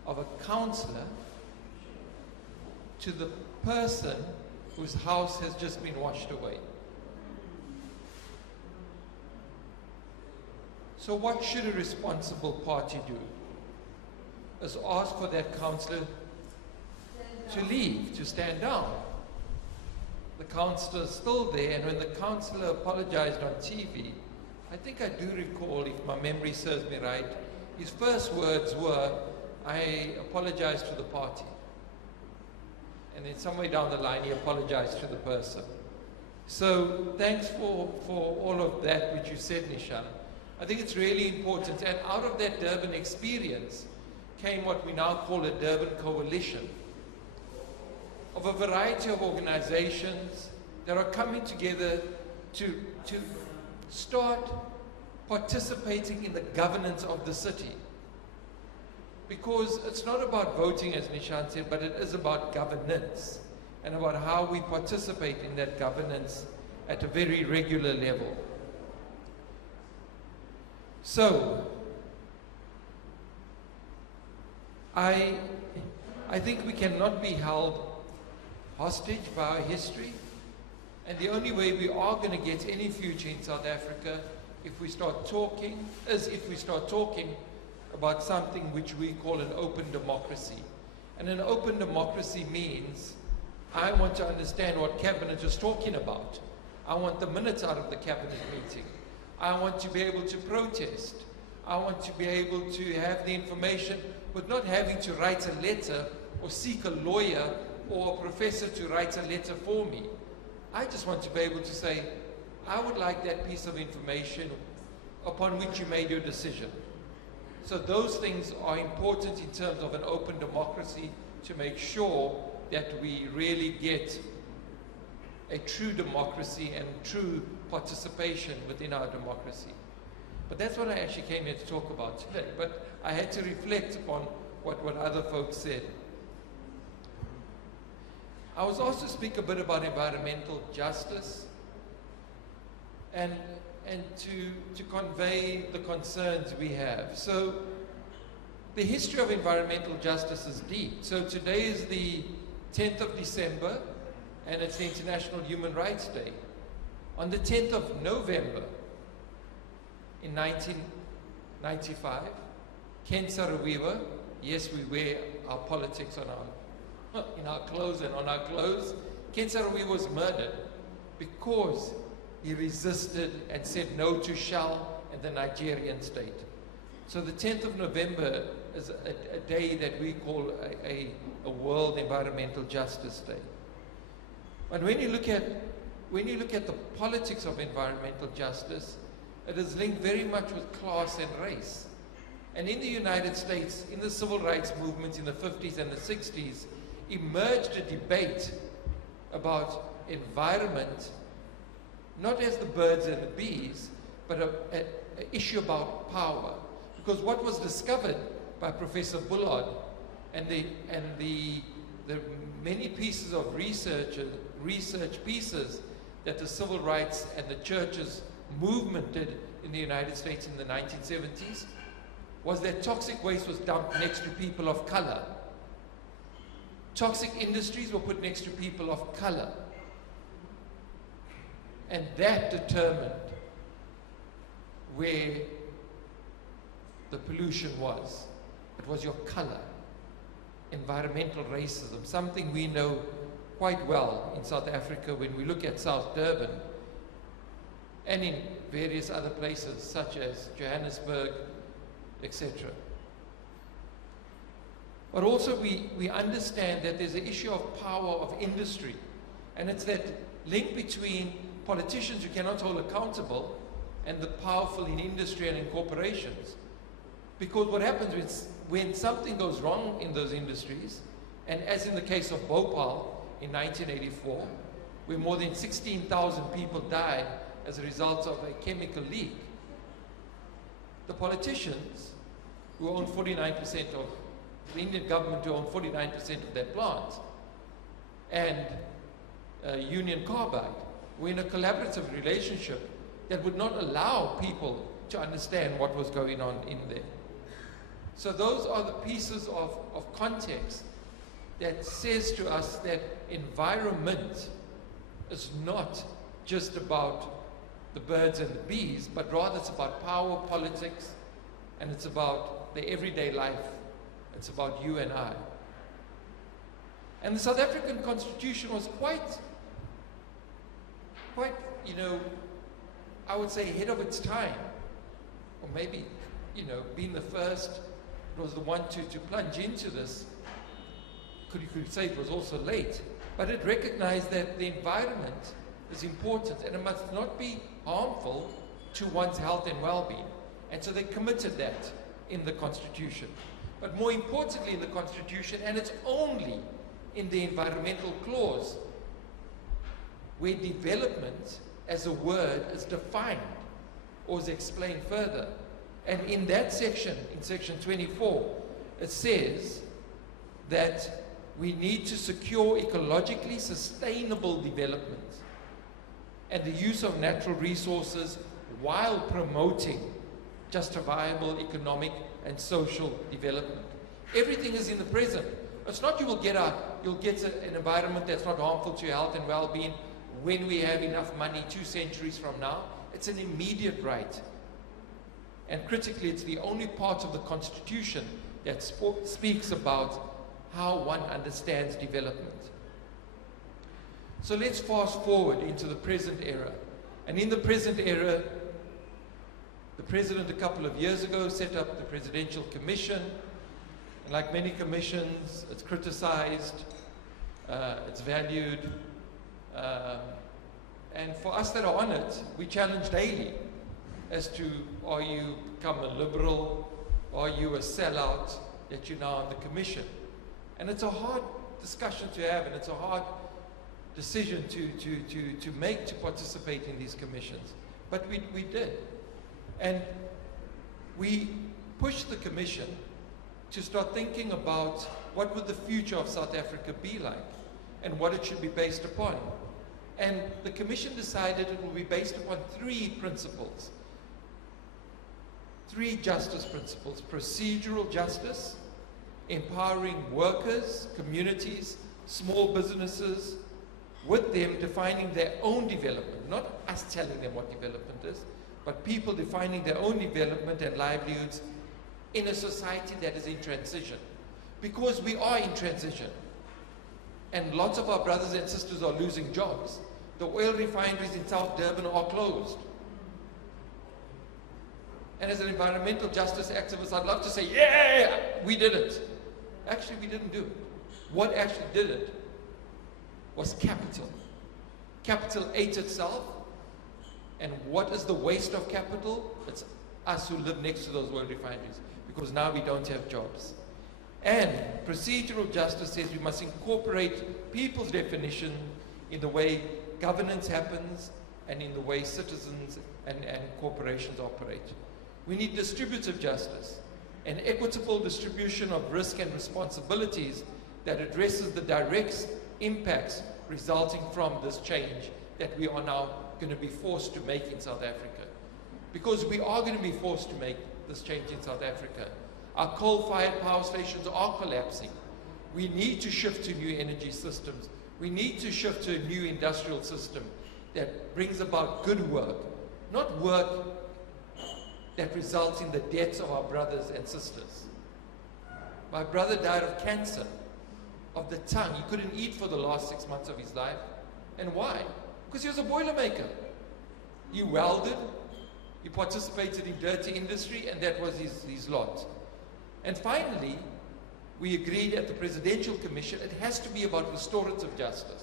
of a councillor to the person whose house has just been washed away. So what should a responsible party do? Is ask for that councillor to leave, to stand down. the councillor still there, and when the councillor apologized on TV, I think I do recall, if my memory serves me right, his first words were, "I apologize to the party." And then somewhere down the line, he apologized to the person. So thanks for all of that which you said, Neeshan. I think it's really important. And out of that Durban experience came what we now call a Durban coalition of a variety of organizations that are coming together to start participating in the governance of the city. Because it's not about voting, as Neeshan said, but it is about governance and about how we participate in that governance at a very regular level. So, I think we cannot be held hostage by our history, and the only way we are going to get any future in South Africa is if we start talking about something which we call an open democracy. And an open democracy means I want to understand what Cabinet is talking about. I want the minutes out of the Cabinet meeting. I want to be able to protest. I want to be able to have the information but not having to write a letter or seek a lawyer or a professor to write a letter for me. I just want to be able to say, I would like that piece of information upon which you made your decision. So those things are important in terms of an open democracy to make sure that we really get a true democracy and true participation within our democracy. But that's what I actually came here to talk about today. But I had to reflect upon what other folks said. I was asked to speak a bit about environmental justice and to convey the concerns we have. So the history of environmental justice is deep. So today is the 10th of December and it's the International Human Rights Day. On the 10th of November in 1995, Ken Saro-Wiwa, yes, we wear our politics on in our clothes and on our clothes, Ken Saro-Wiwa was murdered because he resisted and said no to Shell and the Nigerian state. So the 10th of November is a day that we call a World Environmental Justice Day. But when you look at the politics of environmental justice, it is linked very much with class and race. And in the United States, in the civil rights movements in the 50s and the 60s, emerged a debate about environment, not as the birds and the bees, but an issue about power. Because what was discovered by Professor Bullard and the many pieces of research pieces that the civil rights and the churches movement did in the United States in the 1970s was that toxic waste was dumped next to people of color. Toxic industries were put next to people of color. And that determined where the pollution was. It was your color. Environmental racism, something we know quite well in South Africa when we look at South Durban and in various other places such as Johannesburg, etc. But also we understand that there's an issue of power of industry, and it's that link between politicians who cannot hold accountable and the powerful in industry and in corporations. Because what happens when something goes wrong in those industries, and as in the case of Bhopal in 1984, where more than 16,000 people died as a result of a chemical leak, the politicians who own 49% of the Indian government, who own 49% of that plant, and Union Carbide were in a collaborative relationship that would not allow people to understand what was going on in there. So those are the pieces of context that says to us that environment is not just about the birds and the bees, but rather it's about power, politics, and it's about the everyday life. It's about you and I. And the South African Constitution was quite quite, you know, I would say ahead of its time, or maybe, you know, being the first, it was the one to plunge into this. You could say it was also late, but it recognized that the environment is important and it must not be harmful to one's health and well-being. And so they committed that in the Constitution. But more importantly in the Constitution, and it's only in the environmental clause, where development as a word is defined or is explained further. And in that section, in section 24, it says that we need to secure ecologically sustainable development and the use of natural resources while promoting justifiable economic and social development. Everything is in the present. It's not you'll get an environment that's not harmful to your health and well-being when we have enough money 2 centuries from now. It's an immediate right. And critically, it's the only part of the Constitution that speaks about how one understands development. So let's fast forward into the present era. And in the present era, the President a couple of years ago set up the Presidential Commission. And like many commissions, it's criticized, it's valued. And for us that are on it, we challenge daily as to, are you become a liberal, are you a sellout, that you're now on the commission? And it's a hard discussion to have, and it's a hard decision to make to participate in these commissions. But we did. And we pushed the commission to start thinking about what would the future of South Africa be like and what it should be based upon. And the commission decided it will be based upon 3 principles. 3 justice principles: procedural justice, empowering workers, communities, small businesses, with them defining their own development, not us telling them what development is, but people defining their own development and livelihoods in a society that is in transition. Because we are in transition. And lots of our brothers and sisters are losing jobs. The oil refineries in South Durban are closed. And as an environmental justice activist, I'd love to say, yeah, we did it. Actually, we didn't do it. What actually did it was capital. Capital ate itself. And what is the waste of capital? It's us who live next to those oil refineries, because now we don't have jobs. And procedural justice says we must incorporate people's definition in the way governance happens and in the way citizens and corporations operate. We need distributive justice, an equitable distribution of risk and responsibilities that addresses the direct impacts resulting from this change that we are now going to be forced to make in South Africa. Because we are going to be forced to make this change in South Africa. Our coal-fired power stations are collapsing. We need to shift to new energy systems. We need to shift to a new industrial system that brings about good work, not work that results in the deaths of our brothers and sisters. My brother died of cancer, of the tongue. He couldn't eat for the last 6 months of his life. And why? Because he was a boilermaker. He welded, he participated in dirty industry, and that was his lot. And finally, we agreed at the Presidential Commission, it has to be about restorative justice.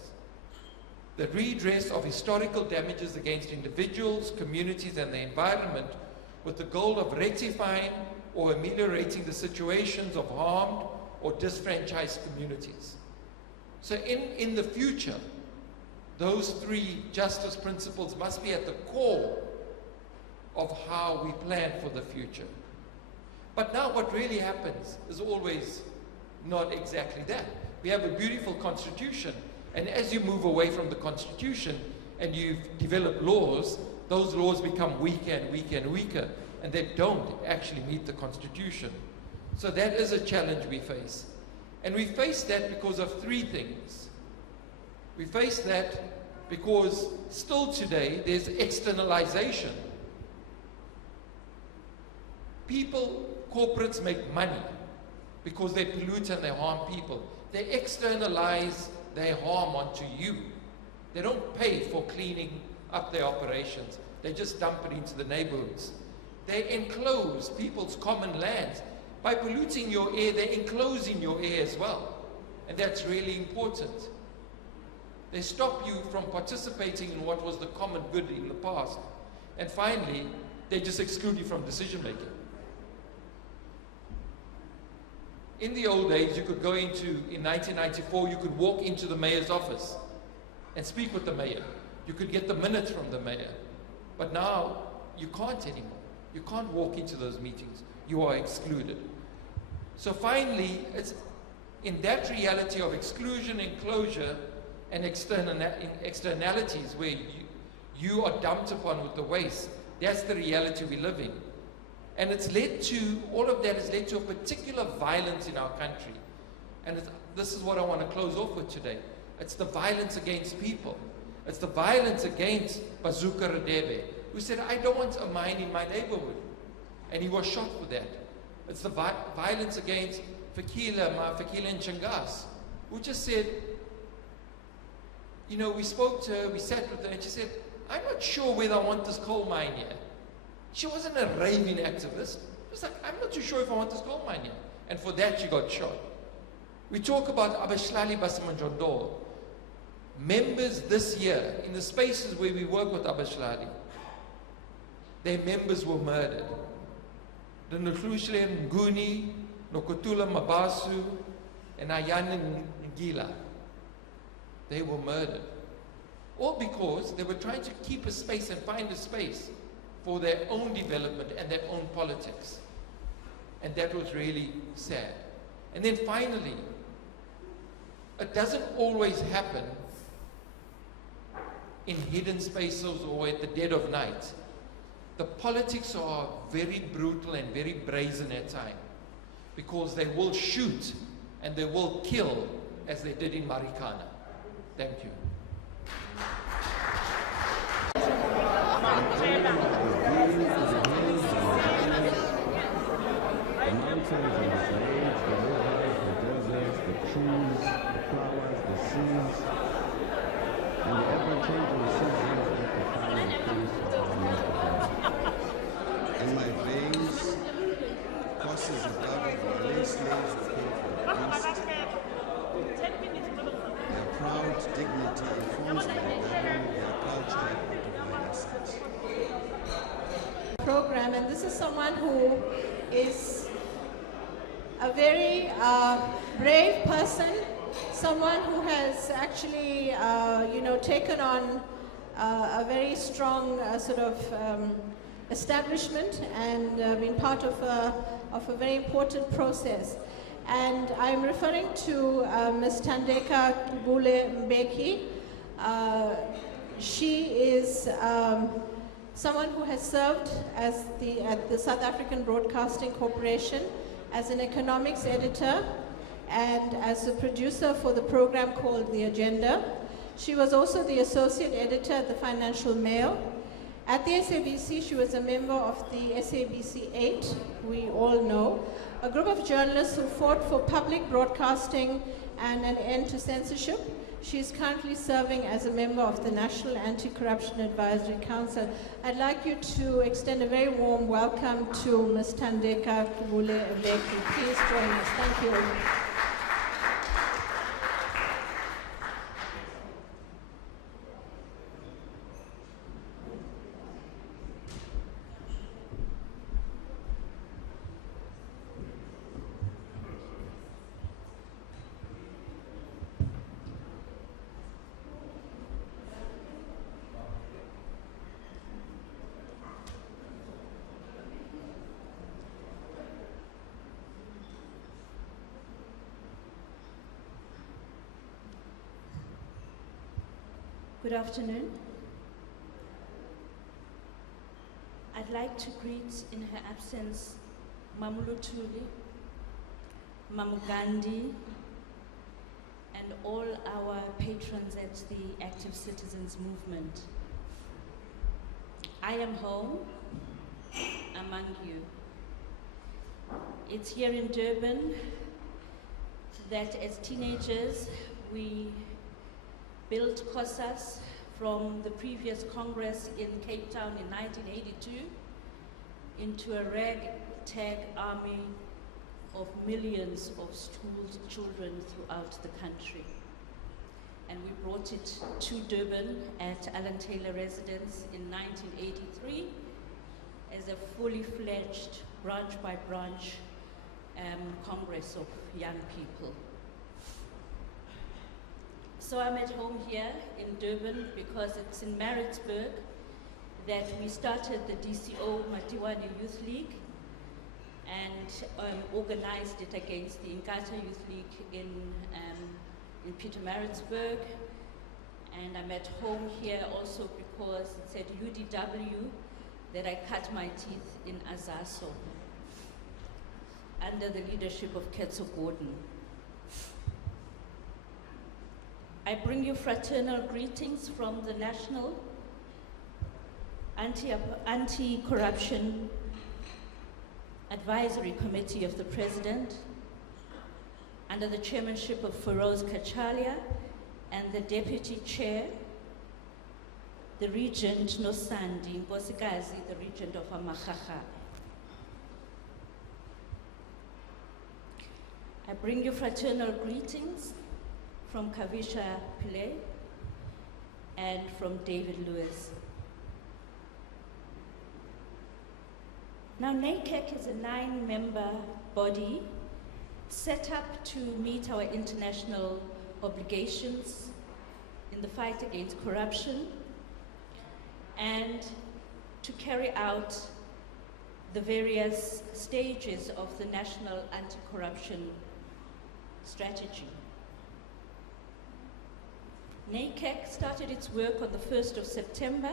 The redress of historical damages against individuals, communities, and the environment, with the goal of rectifying or ameliorating the situations of harmed or disfranchised communities. So in the future, those 3 justice principles must be at the core of how we plan for the future. But now what really happens is always not exactly that. We have a beautiful constitution, and as you move away from the constitution and you develop laws, those laws become weaker and weaker and weaker, and they don't actually meet the constitution. So that is a challenge we face. And we face that because of 3 things. We face that because still today there's externalization. Corporates make money because they pollute and they harm people. They externalize their harm onto you. They don't pay for cleaning up their operations. They just dump it into the neighborhoods. They enclose people's common lands. By polluting your air, they're enclosing your air as well. And that's really important. They stop you from participating in what was the common good in the past. And finally, they just exclude you from decision making. In the old days, you could go into, in 1994, you could walk into the mayor's office and speak with the mayor. You could get the minutes from the mayor. But now, you can't anymore. You can't walk into those meetings. You are excluded. So finally, it's in that reality of exclusion, enclosure, and externalities where you are dumped upon with the waste. That's the reality we live in. And it's led to, all of that has led to a particular violence in our country. And this is what I want to close off with today. It's the violence against people. It's the violence against Bazooka Radebe, who said, I don't want a mine in my neighborhood. And he was shot for that. It's the violence against Fakila and Changas, who just said, you know, we spoke to her, we sat with her, and she said, I'm not sure whether I want this coal mine here. She wasn't a raving activist. She was like, I'm not too sure if I want this coal mine here. And for that, she got shot. We talk about Abashlali Basamanjondo. Members this year, in the spaces where we work with Abashlali, their members were murdered. The Nuklushle Nguni, Nokotula Mabasu, and Ayan Ngila. They were murdered. All because they were trying to keep a space and find a space for their own development and their own politics. And that was really sad. And then finally, it doesn't always happen in hidden spaces or at the dead of night. The politics are very brutal and very brazen at times, because they will shoot and they will kill, as they did in Marikana. Thank you. In my veins, courses of love of my late slaves who came from the east. Their proud dignity informs me that their culture and my essence. Program, and this is someone who is a very brave person, someone who has actually, taken on a very strong sort of establishment and been part of a very important process. And I'm referring to Ms. Thandeka Gqubule-Mbeki. She is someone who has served as at the South African Broadcasting Corporation as an economics editor and as a producer for the program called The Agenda. She was also the associate editor at the Financial Mail. At the SABC, she was a member of the SABC 8, we all know, a group of journalists who fought for public broadcasting and an end to censorship. She is currently serving as a member of the National Anti-Corruption Advisory Council. I'd like you to extend a very warm welcome to Ms. Thandeka Gqubule-Mbeki. Please join us. Thank you. Good afternoon. I'd like to greet, in her absence, Mamulutuli, Mamugandi, and all our patrons at the Active Citizens Movement. I am home among you. It's here in Durban that as teenagers we built COSAS from the previous Congress in Cape Town in 1982 into a ragtag army of millions of school children throughout the country. And we brought it to Durban at Alan Taylor Residence in 1983 as a fully fledged, branch by branch Congress of young people. So I'm at home here in Durban because it's in Maritzburg that we started the DCO Matiwane Youth League and organized it against the Inkatha Youth League in Pietermaritzburg. And I'm at home here also because it's at UDW that I cut my teeth in Azaso under the leadership of Ketso Gordon. I bring you fraternal greetings from the National Anti-Corruption Advisory Committee of the President, under the chairmanship of Feroz Kachalia and the Deputy Chair, the Regent Nosandi Nkosikazi, the Regent of Amachacha. I bring you fraternal greetings from Kavisha Pillay and from David Lewis. Now, NACEC is a 9-member body set up to meet our international obligations in the fight against corruption and to carry out the various stages of the National Anti-Corruption Strategy. NACEC started its work on the 1st of September,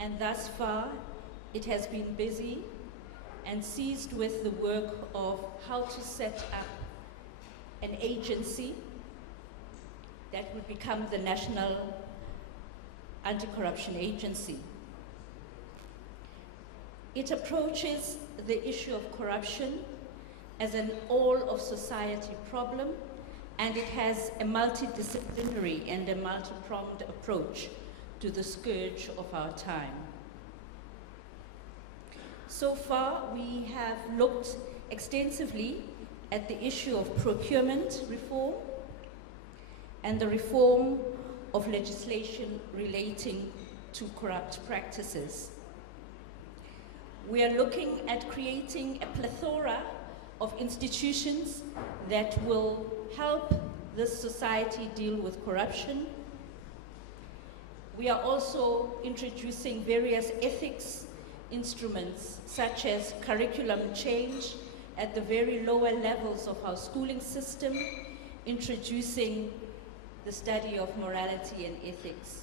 and thus far it has been busy and seized with the work of how to set up an agency that would become the National Anti-Corruption Agency. It approaches the issue of corruption as an all-of-society problem, and it has a multidisciplinary and a multi-pronged approach to the scourge of our time. So far, we have looked extensively at the issue of procurement reform and the reform of legislation relating to corrupt practices. We are looking at creating a plethora of institutions that will help this society deal with corruption. We are also introducing various ethics instruments, such as curriculum change at the very lower levels of our schooling system, introducing the study of morality and ethics.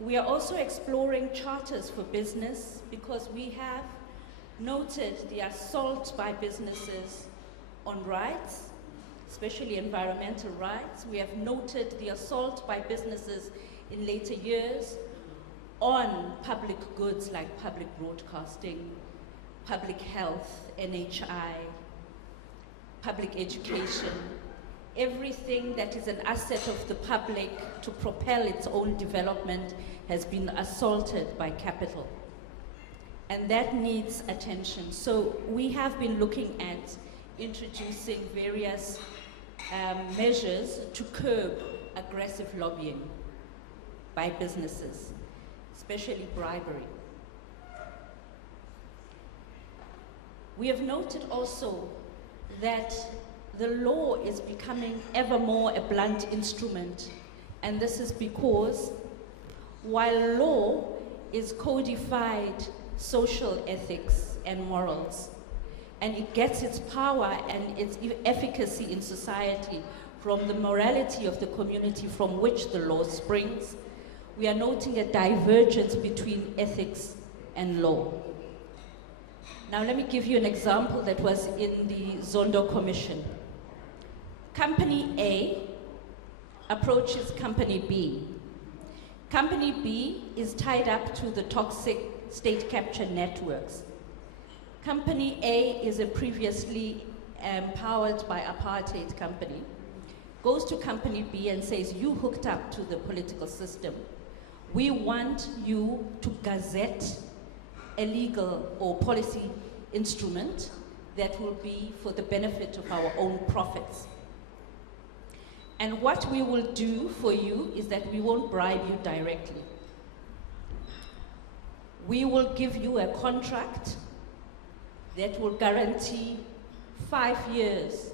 We are also exploring charters for business because we have noted the assault by businesses on rights, especially environmental rights. We have noted the assault by businesses in later years on public goods like public broadcasting, public health, NHI, public education, everything that is an asset of the public to propel its own development has been assaulted by capital. And that needs attention. So we have been looking at introducing various measures to curb aggressive lobbying by businesses, especially bribery. We have noted also that the law is becoming ever more a blunt instrument, and this is because while law is codified social ethics and morals, and it gets its power and its efficacy in society from the morality of the community from which the law springs, we are noting a divergence between ethics and law. Now let me give you an example that was in the Zondo Commission. Company A approaches Company B. Company B is tied up to the toxic state capture networks. Company A is a previously empowered by apartheid company. goes to company B and says, you hooked up to the political system. We want you to gazette a legal or policy instrument that will be for the benefit of our own profits. And what we will do for you is that we won't bribe you directly. We will give you a contract that will guarantee 5 years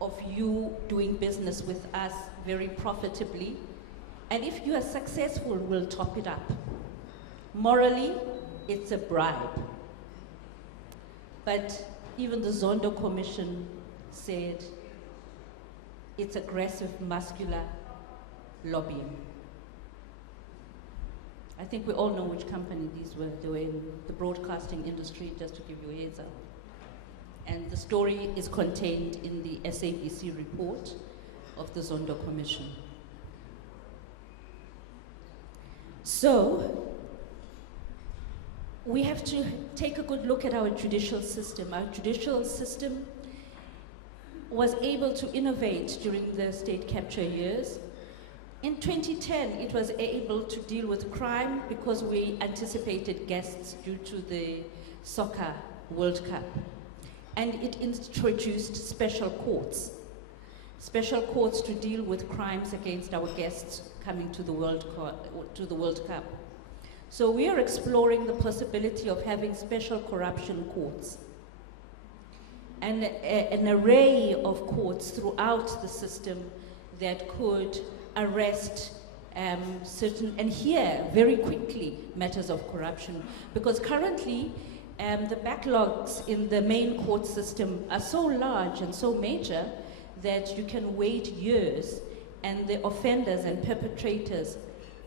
of you doing business with us very profitably. And if you are successful, we'll top it up. Morally, it's a bribe. But even the Zondo Commission said it's aggressive, muscular lobbying. I think we all know which company these were. They were in the broadcasting industry, just to give you a heads up. And the story is contained in the SABC report of the Zondo Commission. So, we have to take a good look at our judicial system. Our judicial system was able to innovate during the state capture years. In 2010, it was able to deal with crime because we anticipated guests due to the Soccer World Cup. And it introduced special courts to deal with crimes against our guests coming to the World Cup. So we are exploring the possibility of having special corruption courts and an array of courts throughout the system that could arrest certain, and hear very quickly matters of corruption. Because currently, the backlogs in the main court system are so large and so major that you can wait years and the offenders and perpetrators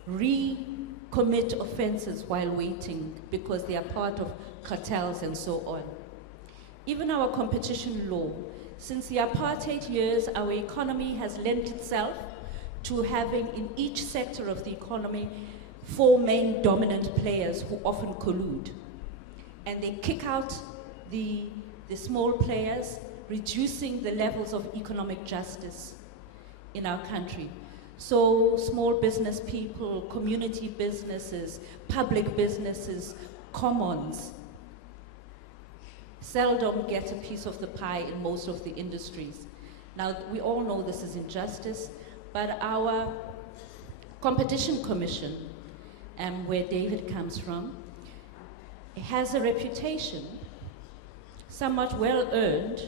recommit offenses while waiting because they are part of cartels and so on. Even our competition law, since the apartheid years, our economy has lent itself to having in each sector of the economy 4 main dominant players who often collude. And they kick out the small players, reducing the levels of economic justice in our country. So small business people, community businesses, public businesses, commons, seldom get a piece of the pie in most of the industries. Now, we all know this is injustice, but our Competition Commission, where David comes from, has a reputation, somewhat well-earned,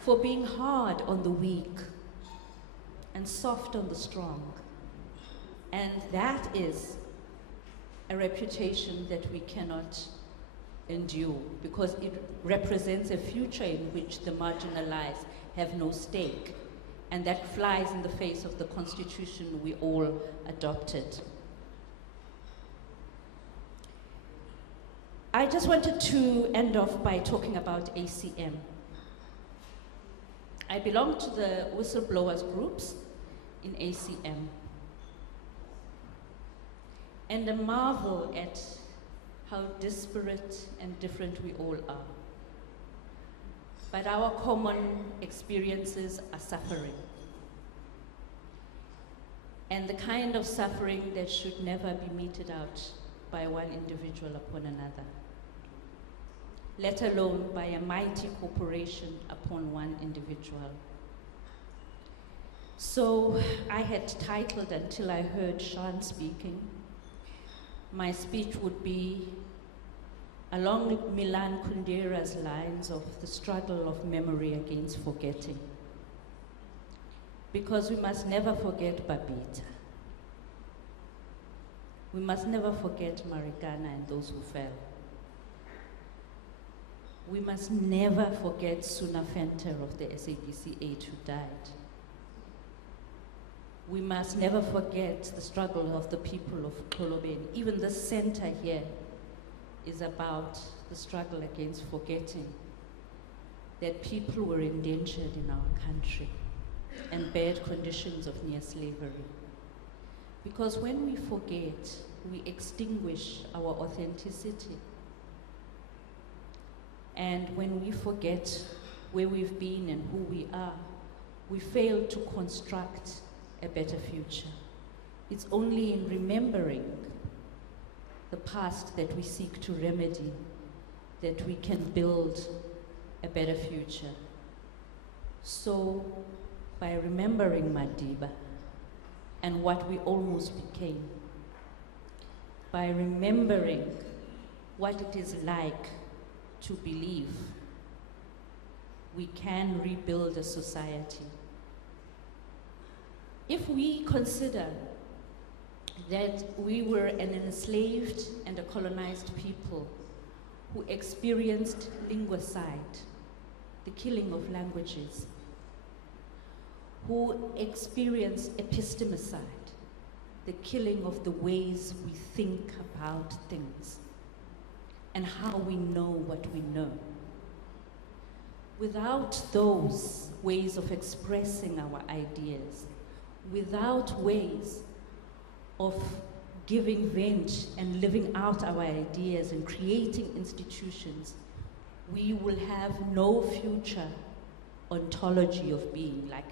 for being hard on the weak and soft on the strong. And that is a reputation that we cannot endure, because it represents a future in which the marginalized have no stake, and that flies in the face of the constitution we all adopted. I just wanted to end off by talking about ACM. I belong to the whistleblowers groups in ACM, and I marvel at how disparate and different we all are. But our common experiences are suffering, and the kind of suffering that should never be meted out by one individual upon another, let alone by a mighty corporation upon one individual. So I had titled, until I heard Sean speaking, my speech would be along Milan Kundera's lines of the struggle of memory against forgetting. Because we must never forget Babita. We must never forget Marikana and those who fell. We must never forget Suna Fenter of the SABC 8 who died. We must never forget the struggle of the people of Kolobeni. Even the center here is about the struggle against forgetting that people were indentured in our country and bad conditions of near slavery. Because when we forget, we extinguish our authenticity. And when we forget where we've been and who we are, we fail to construct a better future. It's only in remembering the past that we seek to remedy that we can build a better future. So, by remembering Madiba and what we almost became, by remembering what it is like to believe, we can rebuild a society. If we consider that we were an enslaved and a colonized people who experienced linguicide, the killing of languages, who experienced epistemicide, the killing of the ways we think about things, and how we know what we know. Without those ways of expressing our ideas, without ways of giving vent and living out our ideas and creating institutions, we will have no future ontology of being, like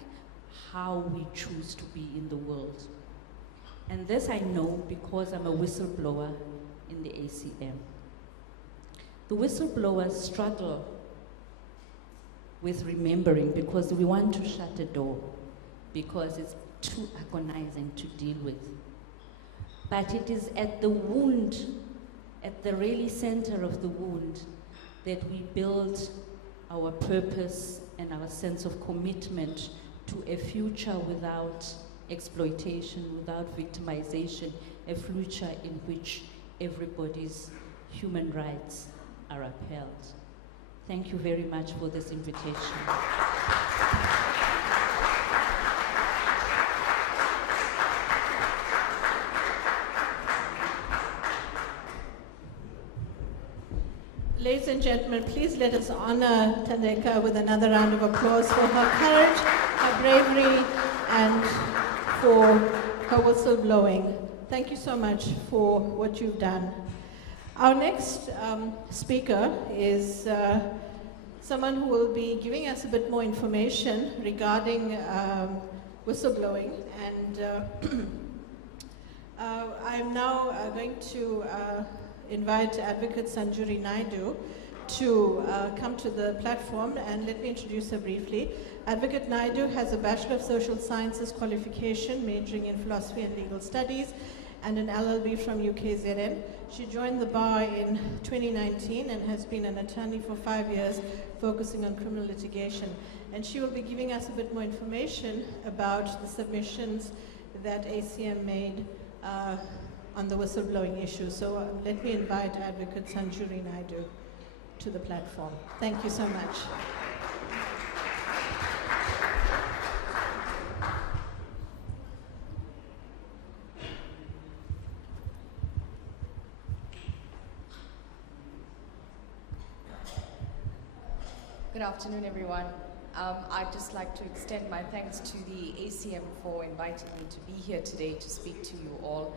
how we choose to be in the world. And this I know because I'm a whistleblower in the ACM. The whistleblowers struggle with remembering because we want to shut a door, because it's too agonizing to deal with. But it is at the wound, at the really center of the wound, that we build our purpose and our sense of commitment to a future without exploitation, without victimization, a future in which everybody's human rights are upheld. Thank you very much for this invitation. Ladies and gentlemen, please let us honor Thandeka with another round of applause for her courage, her bravery, and for her whistleblowing. Thank you so much for what you've done. Our next speaker is someone who will be giving us a bit more information regarding whistleblowing. And I'm now going to invite Advocate Sanjuri Naidoo to come to the platform, and let me introduce her briefly. Advocate Naidoo has a Bachelor of Social Sciences qualification, majoring in Philosophy and Legal Studies, and an LLB from UKZN. She joined the bar in 2019 and has been an attorney for 5 years, focusing on criminal litigation. And she will be giving us a bit more information about the submissions that ACM made on the whistleblowing issue. So let me invite Advocate Sanjuri Naidoo to the platform. Thank you so much. Good afternoon, everyone. I'd just like to extend my thanks to the ACM for inviting me to be here today to speak to you all.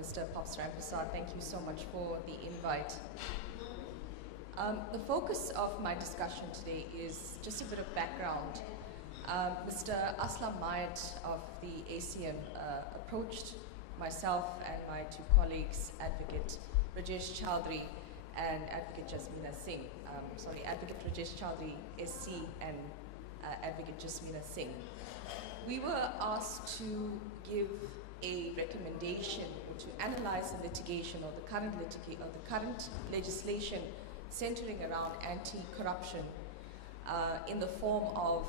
Mr. Prof. thank you so much for the invite. The focus of my discussion today is just a bit of background. Mr. Aslam Mayat of the ACM approached myself and my two colleagues, Advocate Rajesh Chowdhury and Advocate Jasmeena Singh. Advocate Rajesh Chowdhury, SC, and Advocate Jasmeena Singh. We were asked to give a recommendation or to analyze the litigation or the current legislation centering around anti-corruption in the form of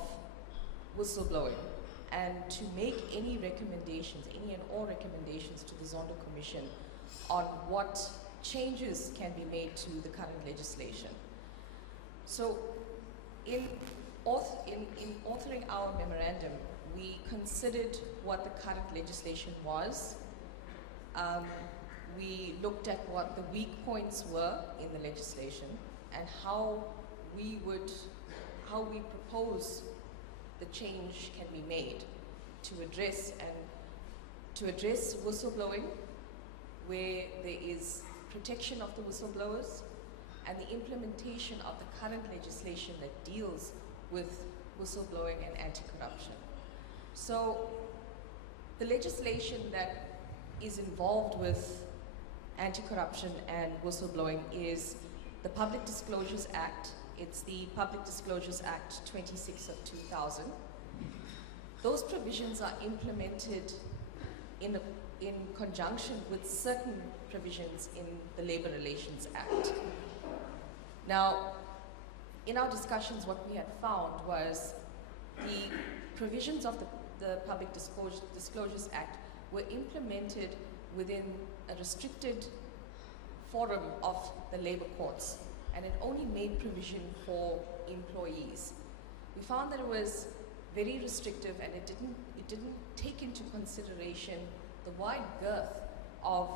whistleblowing, and to make any recommendations, any and all recommendations to the Zondo Commission on what changes can be made to the current legislation. So in authoring our memorandum, we considered what the current legislation was. We looked at what the weak points were in the legislation and how we propose the change can be made to address whistleblowing where there is protection of the whistleblowers, and the implementation of the current legislation that deals with whistleblowing and anti-corruption. So the legislation that is involved with anti-corruption and whistleblowing is the Public Disclosures Act. It's the Public Disclosures Act 26 of 2000. Those provisions are implemented in conjunction with certain provisions in the Labor Relations Act. Now, in our discussions, what we had found was the provisions of the Public Disclosures Act were implemented within a restricted forum of the labor courts, and it only made provision for employees. We found that it was very restrictive, and it didn't take into consideration the wide girth of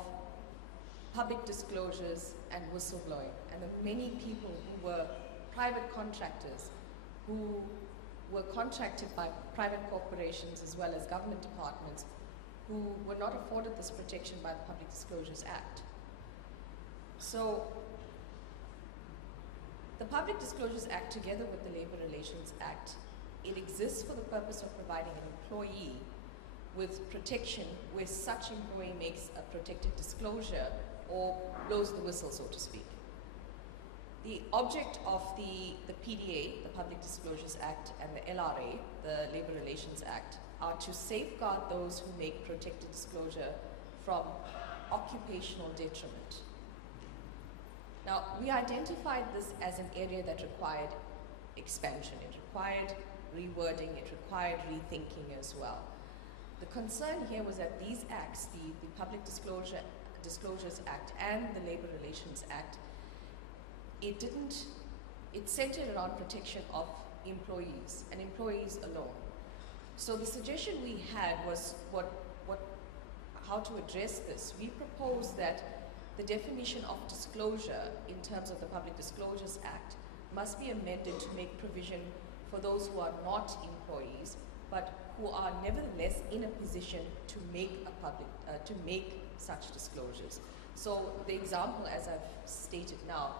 public disclosures and whistleblowing, and the many people who were private contractors, who were contracted by private corporations as well as government departments, who were not afforded this protection by the Public Disclosures Act. So the Public Disclosures Act, together with the Labor Relations Act, it exists for the purpose of providing an employee with protection where such employee makes a protected disclosure or blows the whistle, so to speak. The object of the PDA, the Public Disclosures Act, and the LRA, the Labor Relations Act, are to safeguard those who make protected disclosure from occupational detriment. Now, we identified this as an area that required expansion. It required rewording, it required rethinking as well. The concern here was that these acts, the Public Disclosures Act and the Labor Relations Act, it centered around protection of employees and employees alone. So the suggestion we had was how to address this. We proposed that the definition of disclosure in terms of the Public Disclosures Act must be amended to make provision for those who are not employees, but who are nevertheless in a position to make such disclosures. So the example, as I've stated now,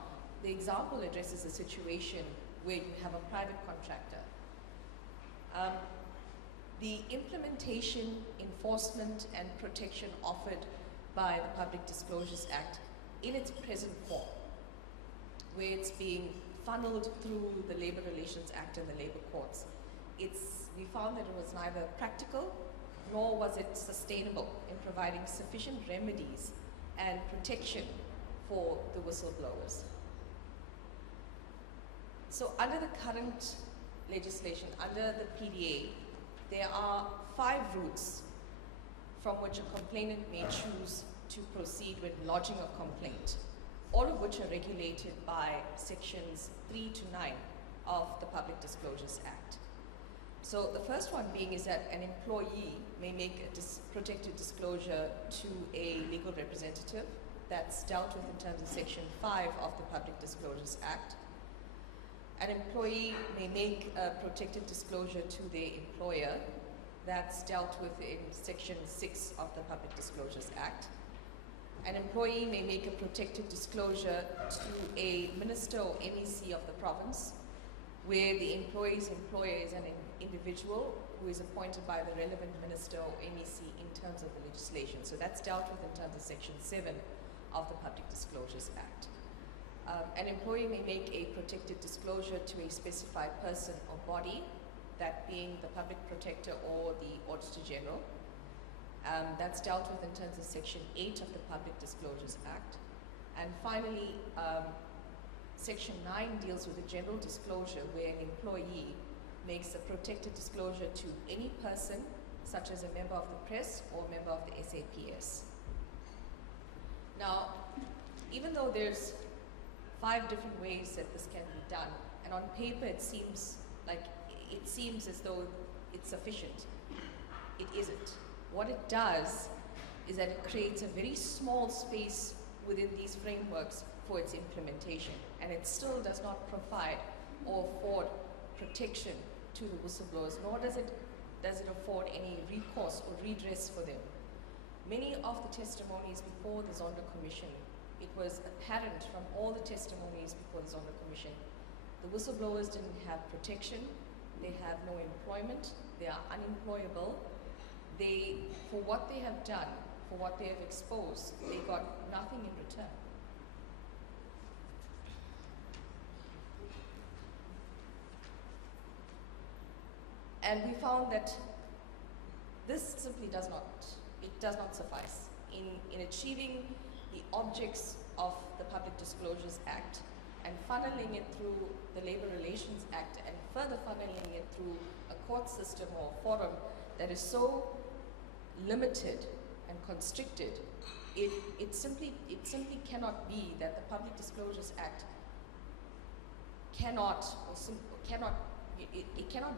the example addresses a situation where you have a private contractor. The implementation, enforcement, and protection offered by the Public Disclosures Act in its present form, where it's being funneled through the Labor Relations Act and the labor courts, we found that it was neither practical nor was it sustainable in providing sufficient remedies and protection for the whistleblowers. So under the current legislation, under the PDA, there are 5 routes from which a complainant may choose to proceed with lodging a complaint, all of which are regulated by sections 3 to 9 of the Public Disclosures Act. So the first one being is that an employee may make a protected disclosure to a legal representative. That's dealt with in terms of section 5 of the Public Disclosures Act. An employee may make a protected disclosure to their employer. That's dealt with in section 6 of the Public Disclosures Act. An employee may make a protected disclosure to a minister or MEC of the province, where the employee's employer is an individual who is appointed by the relevant minister or MEC in terms of the legislation. So that's dealt with in terms of section 7 of the Public Disclosures Act. An employee may make a protected disclosure to a specified person or body, that being the public protector or the Auditor General. That's dealt with in terms of section 8 of the Public Disclosures Act. And finally, section 9 deals with a general disclosure where an employee makes a protected disclosure to any person, such as a member of the press or a member of the SAPS. Now, even though there's 5 different ways that this can be done, and on paper it seems as though it's sufficient. It isn't. What it does is that it creates a very small space within these frameworks for its implementation, and it still does not provide or afford protection to the whistleblowers, nor does it afford any recourse or redress for them. Many of the testimonies before the Zondo Commission, it was apparent from all the testimonies before the Zondo Commission, the whistleblowers didn't have protection, they have no employment, they are unemployable. They, for what they have done, for what they have exposed, they got nothing in return. And we found that this simply does not suffice in achieving the objects of the Public Disclosures Act and funneling it through the Labor Relations Act and further funneling it through a court system or forum that is so limited and constricted. It simply cannot be that the Public Disclosures Act cannot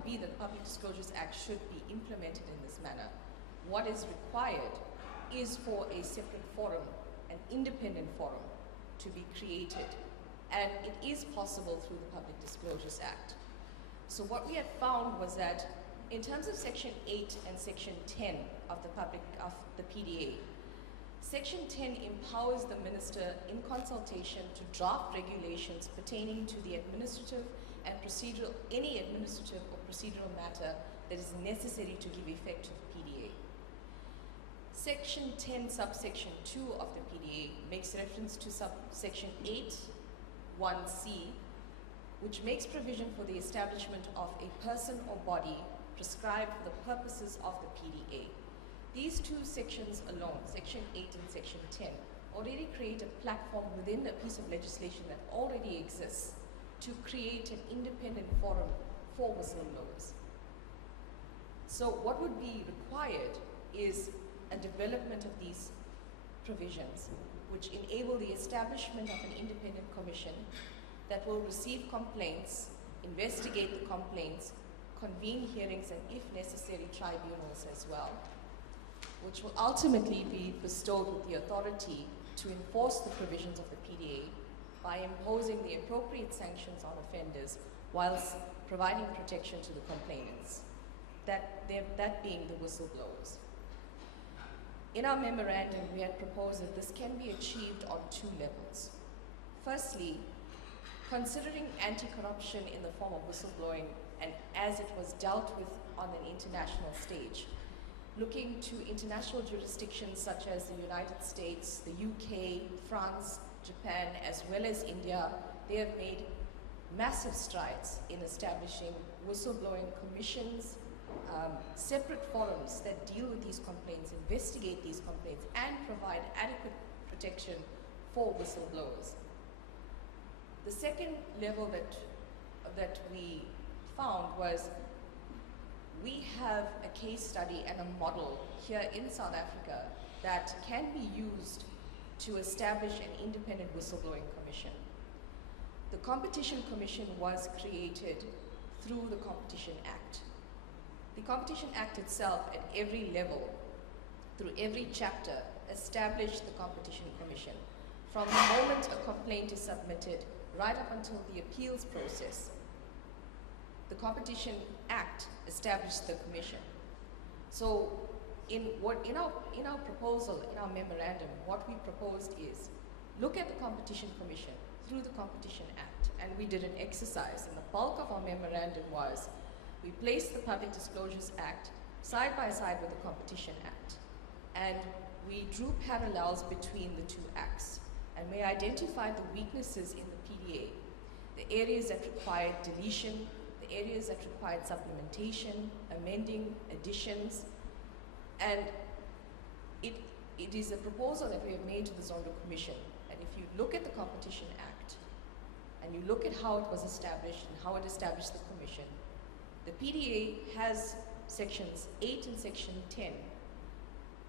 be that the Public Disclosures Act should be implemented in this manner. What is required is for a separate forum, an independent forum, to be created. And it is possible through the Public Disclosures Act. So what we had found was that in terms of Section 8 and Section 10 of the PDA, Section 10 empowers the minister in consultation to draft regulations pertaining to the administrative and procedural, any administrative or procedural matter that is necessary to give effect to the PDA. Section 10, subsection 2 of the PDA makes reference to subsection 8, 1C, which makes provision for the establishment of a person or body prescribed for the purposes of the PDA. These two sections alone, Section 8 and Section 10, already create a platform within a piece of legislation that already exists to create an independent forum for whistleblowers. So what would be required is a development of these provisions which enable the establishment of an independent commission that will receive complaints, investigate the complaints, convene hearings, and if necessary, tribunals as well, which will ultimately be bestowed with the authority to enforce the provisions of the PDA by imposing the appropriate sanctions on offenders whilst providing protection to the complainants, that being the whistleblowers. In our memorandum, we had proposed that this can be achieved on two levels. Firstly, considering anti-corruption in the form of whistleblowing and as it was dealt with on an international stage, looking to international jurisdictions such as the United States, the UK, France, Japan, as well as India, they have made massive strides in establishing whistleblowing commissions, separate forums that deal with these complaints, investigate these complaints, and provide adequate protection for whistleblowers. The second level that we found was we have a case study and a model here in South Africa that can be used to establish an independent whistleblowing commission. The Competition Commission was created through the Competition Act. The Competition Act itself, at every level, through every chapter, established the Competition Commission. From the moment a complaint is submitted, right up until the appeals process, the Competition Act established the commission. So in our proposal, in our memorandum, what we proposed is look at the Competition Commission through the Competition Act, and we did an exercise, and the bulk of our memorandum was we placed the Public Disclosures Act side by side with the Competition Act, and we drew parallels between the two acts, and we identified the weaknesses in the PDA, the areas that required deletion, the areas that required supplementation, amending, additions, and it is a proposal that we have made to the Zondo Commission. And if you look at the Competition Act, and you look at how it was established and how it established the commission, the PDA has sections 8 and section 10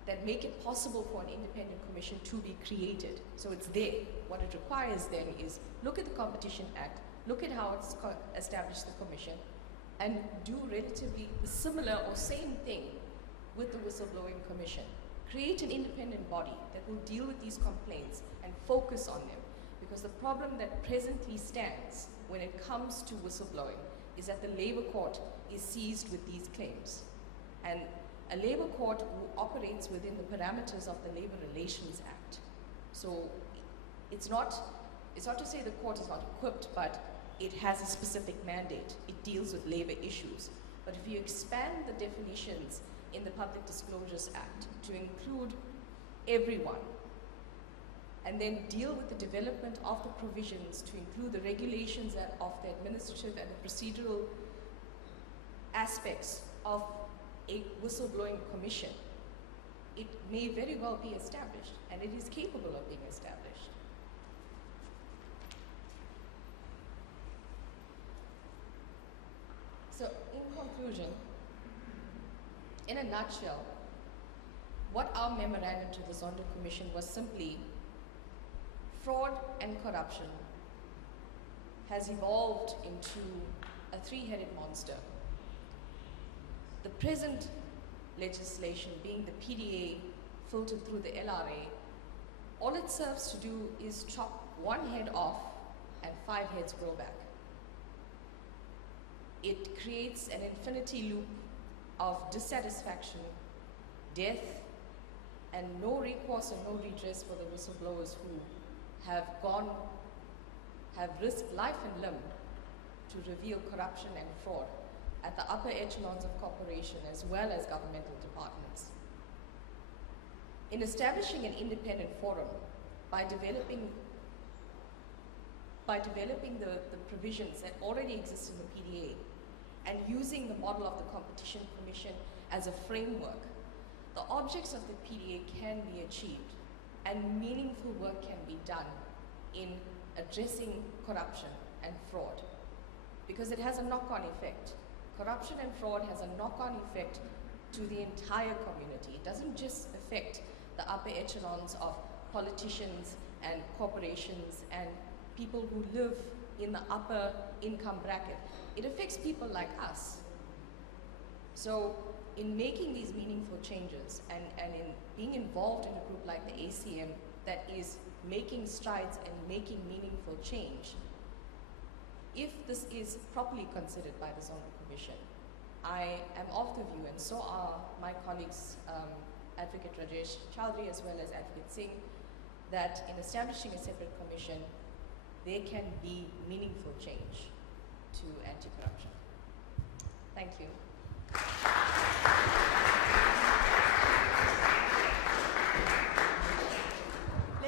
that make it possible for an independent commission to be created. So it's there. What it requires then is look at the Competition Act, look at how it's established the commission, and do relatively similar or same thing with the Whistleblowing Commission. Create an independent body that will deal with these complaints and focus on them. Because the problem that presently stands when it comes to whistleblowing is that the labor court is seized with these claims. And a labor court operates within the parameters of the Labor Relations Act. So it's not to say the court is not equipped, but it has a specific mandate. It deals with labor issues. But if you expand the definitions in the Public Disclosures Act to include everyone, and then deal with the development of the provisions to include the regulations of the administrative and the procedural aspects of a whistleblowing commission, it may very well be established, and it is capable of being established. So, in conclusion, in a nutshell, what our memorandum to the Zondo Commission was simply fraud and corruption has evolved into a three-headed monster. The present legislation, being the PDA filtered through the LRA, all it serves to do is chop one head off and 5 heads grow back. It creates an infinity loop of dissatisfaction, death, and no recourse and no redress for the whistleblowers who have risked life and limb to reveal corruption and fraud at the upper echelons of corporation as well as governmental departments. In establishing an independent forum, by developing the provisions that already exist in the PDA and using the model of the Competition Commission as a framework, the objects of the PDA can be achieved and meaningful work can be done in addressing corruption and fraud, because it has a knock-on effect. Corruption and fraud has a knock-on effect to the entire community. It doesn't just affect the upper echelons of politicians and corporations and people who live in the upper income bracket. It affects people like us. So in making these meaningful changes and in being involved in a group like the ACM that is making strides and making meaningful change, if this is properly considered by the Zondo Commission, I am of the view, and so are my colleagues, Advocate Rajesh Chaudhary as well as Advocate Singh, that in establishing a separate commission, there can be meaningful change to anti-corruption. Thank you.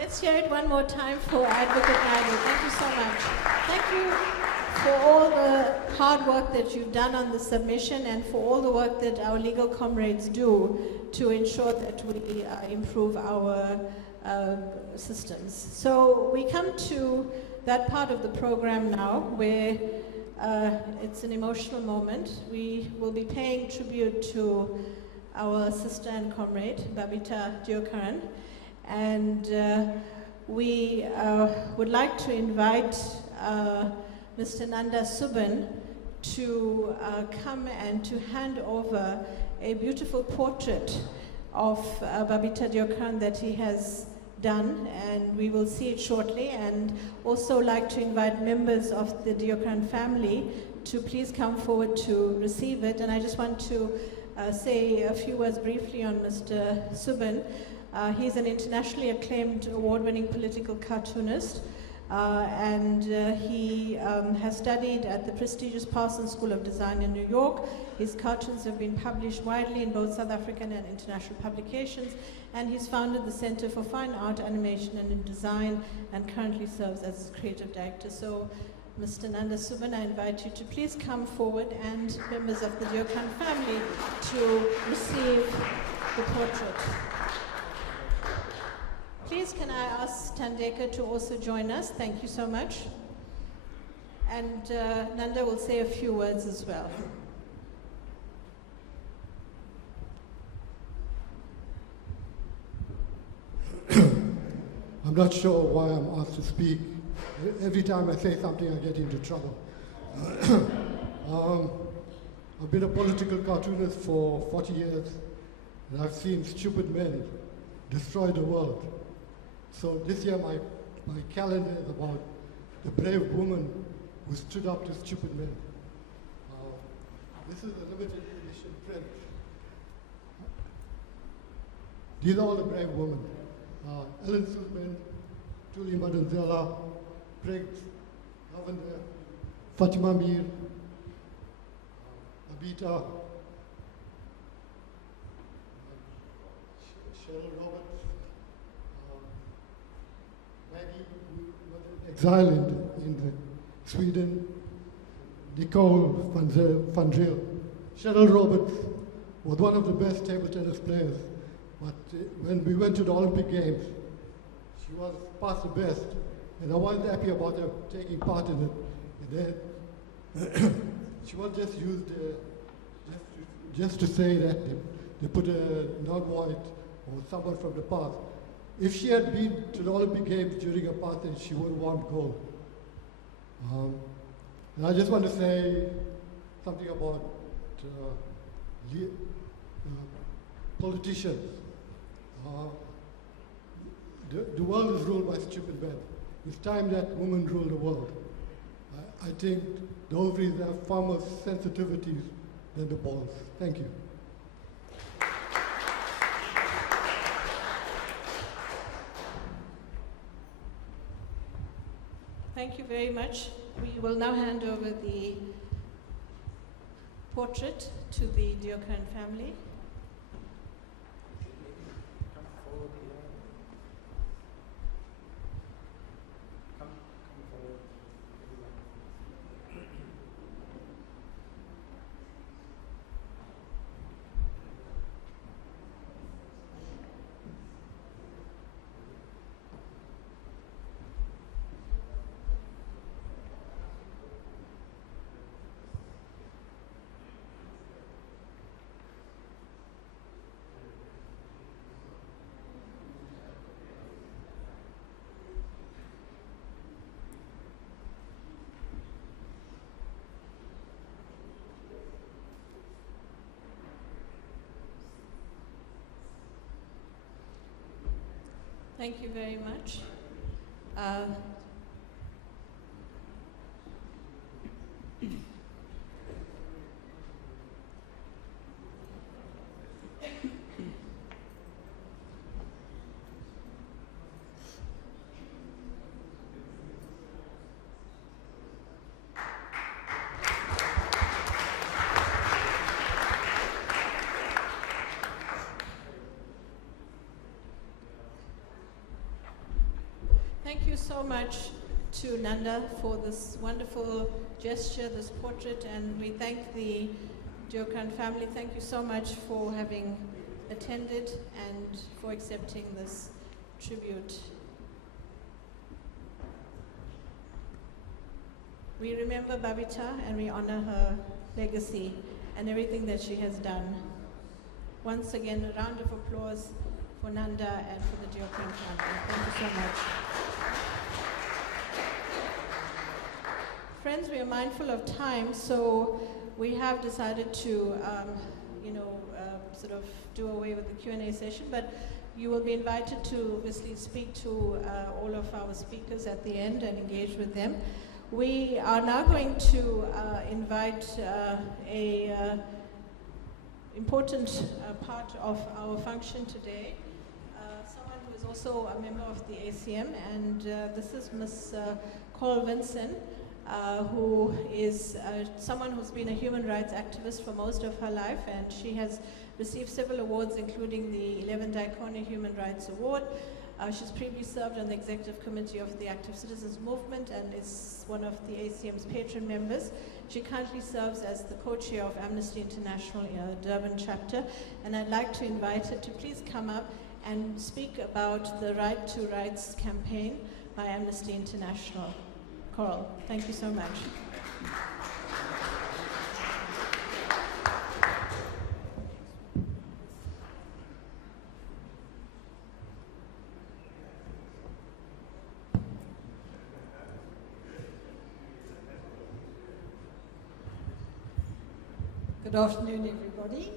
Let's hear it one more time for Advocate Naidoo. Thank you so much. Thank you for all the hard work that you've done on the submission and for all the work that our legal comrades do to ensure that we improve our systems. So we come to that part of the program now where it's an emotional moment. We will be paying tribute to our sister and comrade, Babita Deokaran. And we would like to invite Mr. Nanda Subban to come and to hand over a beautiful portrait of Babita Deokaran that he has done, and we will see it shortly. And also like to invite members of the Deokaran family to please come forward to receive it. And I just want to say a few words briefly on Mr. Subban. He's an internationally acclaimed award-winning political cartoonist, and he has studied at the prestigious Parsons School of Design in New York. His cartoons have been published widely in both South African and international publications, and he's founded the Center for Fine Art, Animation and Design, and currently serves as creative director. So, Mr. Nanda Subban, I invite you to please come forward, and members of the Deokaran family to receive the portrait. Please, can I ask Thandeka to also join us? Thank you so much. And Nanda will say a few words as well. I'm not sure why I'm asked to speak. Every time I say something, I get into trouble. I've been a political cartoonist for 40 years, and I've seen stupid men destroy the world. So this year my calendar is about the brave woman who stood up to stupid men. This is a limited edition print. These are all the brave women. Ellen Suzman, Julie Madonsela, Briggs, Lavender, Fatima Mir, Abita, Cheryl Roberts, Maggie, who was in exile in Sweden, Nicole van Driel. Cheryl Roberts was one of the best table tennis players, but when we went to the Olympic Games, she was past the best, and I wasn't happy about her taking part in it. And then she was just used just to say that they put a non-white or someone from the past. If she had been to the Olympic Games during her past, then she would have won gold. And I just want to say something about politicians. The world is ruled by stupid men. It's time that women rule the world. I think the ovaries have far more sensitivities than the balls. Thank you. Thank you very much. We will now hand over the portrait to the Deokaran family. Come forward here. Come forward. Thank you very much. Thank you so much to Nanda for this wonderful gesture, this portrait, and we thank the Deokaran family. Thank you so much for having attended and for accepting this tribute. We remember Babita and we honor her legacy and everything that she has done. Once again, a round of applause for Nanda and for the Deokaran family. Thank you so much. Friends, we are mindful of time, so we have decided to, sort of do away with the Q&A session, but you will be invited to obviously speak to all of our speakers at the end and engage with them. We are now going to invite a important part of our function today, someone who is also a member of the ACM, and this is Ms. Vinsen. Who is someone who's been a human rights activist for most of her life, and she has received several awards, including the 11 Daikone Human Rights Award. She's previously served on the executive committee of the Active Citizens Movement and is one of the ACM's patron members. She currently serves as the co-chair of Amnesty International Durban chapter, and I'd like to invite her to please come up and speak about the Right to Rights campaign by Amnesty International. Coral, thank you so much. Good afternoon, everybody.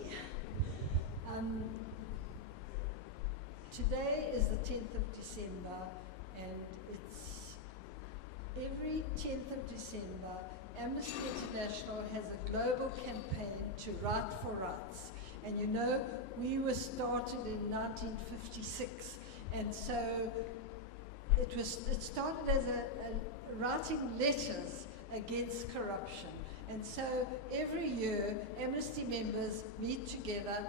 Today is the 10th of December, and it's every 10th of December, Amnesty International has a global campaign to Right for Rights. And you know, we were started in 1956, and so it started as a writing letters against corruption. And so every year, Amnesty members meet together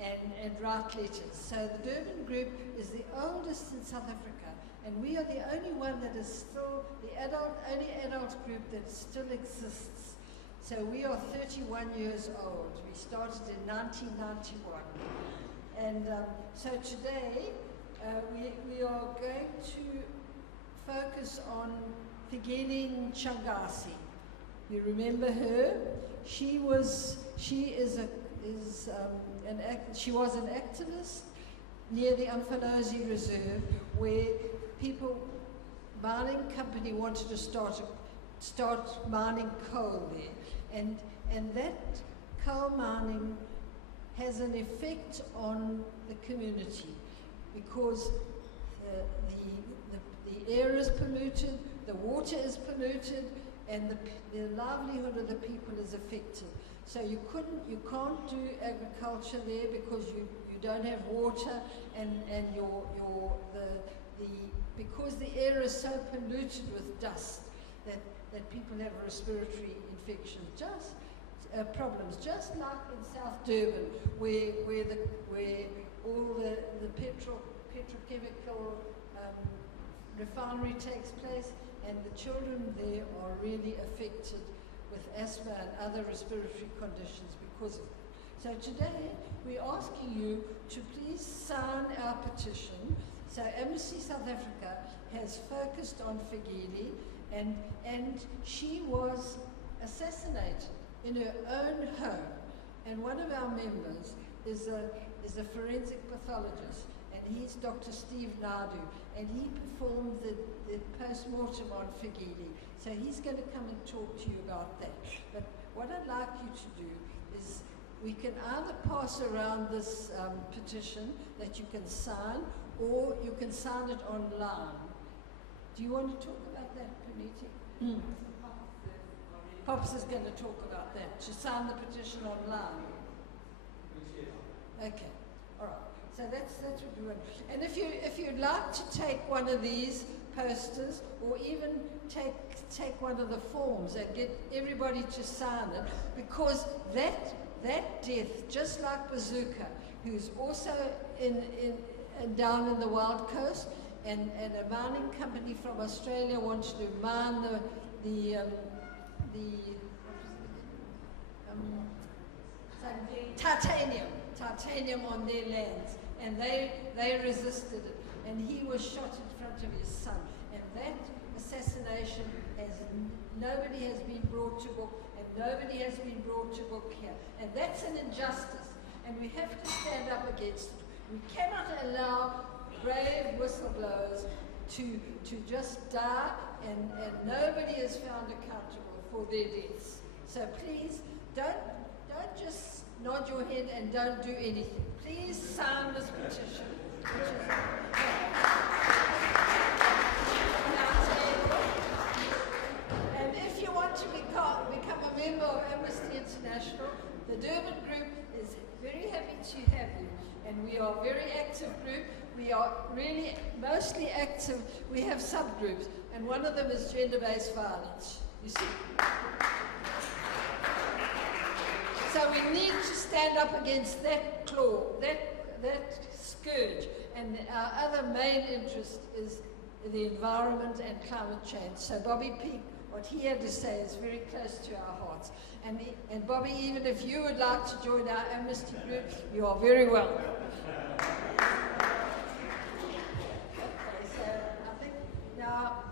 and write letters. So the Durban group is the oldest in South Africa, and we are the only one that is still only adult group that still exists. So we are 31 years old. We started in 1991. And so today, we are going to focus on Fikile Changasi. You remember her? She was an activist near the Umfolozi Reserve, where mining company wanted to start mining coal there, and that coal mining has an effect on the community because the air is polluted, the water is polluted, and the livelihood of the people is affected. So you can't do agriculture there because you don't have water, and because the air is so polluted with dust that people have respiratory infections, problems, just like in South Durban, where all the petrochemical refinery takes place, and the children there are really affected with asthma and other respiratory conditions because of it. So today, we're asking you to please sign our petition. So Amnesty South Africa has focused on Fikile, and she was assassinated in her own home. And one of our members is a forensic pathologist, and he's Dr. Steve Naidoo, and he performed the post-mortem on Fikile. So he's going to come and talk to you about that. But what I'd like you to do is we can either pass around this petition that you can sign, or you can sign it online. Do you want to talk about that, Puniti? Pops is going to talk about that, to sign the petition online. Okay, all right. So that's what we want. And if you'd like to take one of these posters, or even take one of the forms and get everybody to sign it, because that death, just like Bazooka, who's also down in the Wild Coast, and a mining company from Australia wants to mine titanium on their lands, and they resisted it, and he was shot in front of his son, and that assassination nobody has been brought to book, and nobody has been brought to book here, and that's an injustice, and we have to stand up against it. We cannot allow brave whistleblowers to just die, and nobody is found accountable for their deaths. So please don't just nod your head and don't do anything. Please sign this petition. And if you want to become a member of Amnesty International, the Durban group is very happy to have you. And we are a very active group. We are really mostly active. We have subgroups, and one of them is gender-based violence. You see? So we need to stand up against that claw, that scourge. And our other main interest is the environment and climate change. So Bobby Peake, what he had to say is very close to our hearts. And Bobby, even if you would like to join our Amnesty group, you are very welcome. Okay, so I think now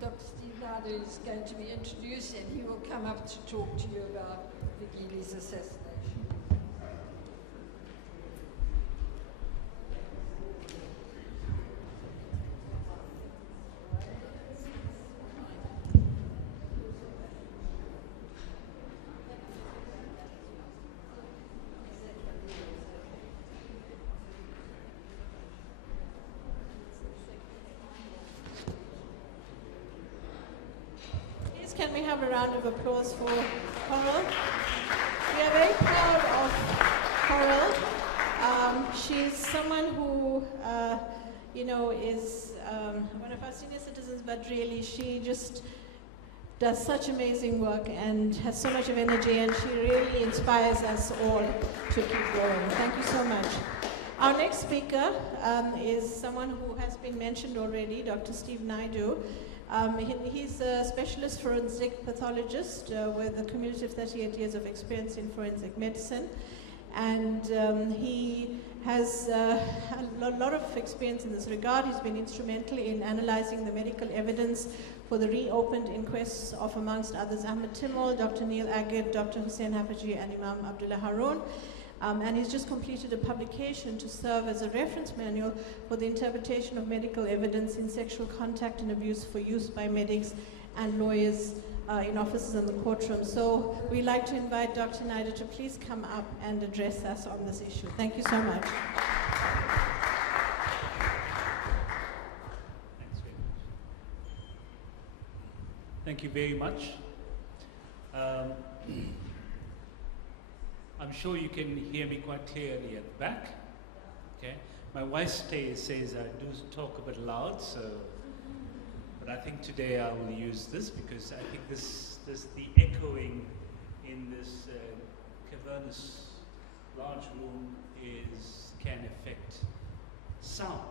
Dr. Steve Naidoo is going to be introduced, and he will come up to talk to you about Fikile's assassination. Can we have a round of applause for Coral? We are very proud of Coral. She's someone who, is one of our senior citizens, but really she just does such amazing work and has so much of energy, and she really inspires us all to keep going. Thank you so much. Our next speaker is someone who has been mentioned already, Dr. Steve Naidoo. He's a specialist forensic pathologist with a cumulative 38 years of experience in forensic medicine. And he has a lot of experience in this regard. He's been instrumental in analyzing the medical evidence for the reopened inquests of, amongst others, Ahmed, Dr. Neil Agid, Dr. Hussein Hafaji, and Imam Abdullah Haroon. And he's just completed a publication to serve as a reference manual for the interpretation of medical evidence in sexual contact and abuse for use by medics and lawyers in offices and the courtroom. So we'd like to invite Dr. Naidoo to please come up and address us on this issue. Thank you so much. Thank you very much. I'm sure you can hear me quite clearly at the back. Okay. My wife says I do talk a bit loud, so, but I think today I will use this because I think the echoing in this cavernous large room can affect sound.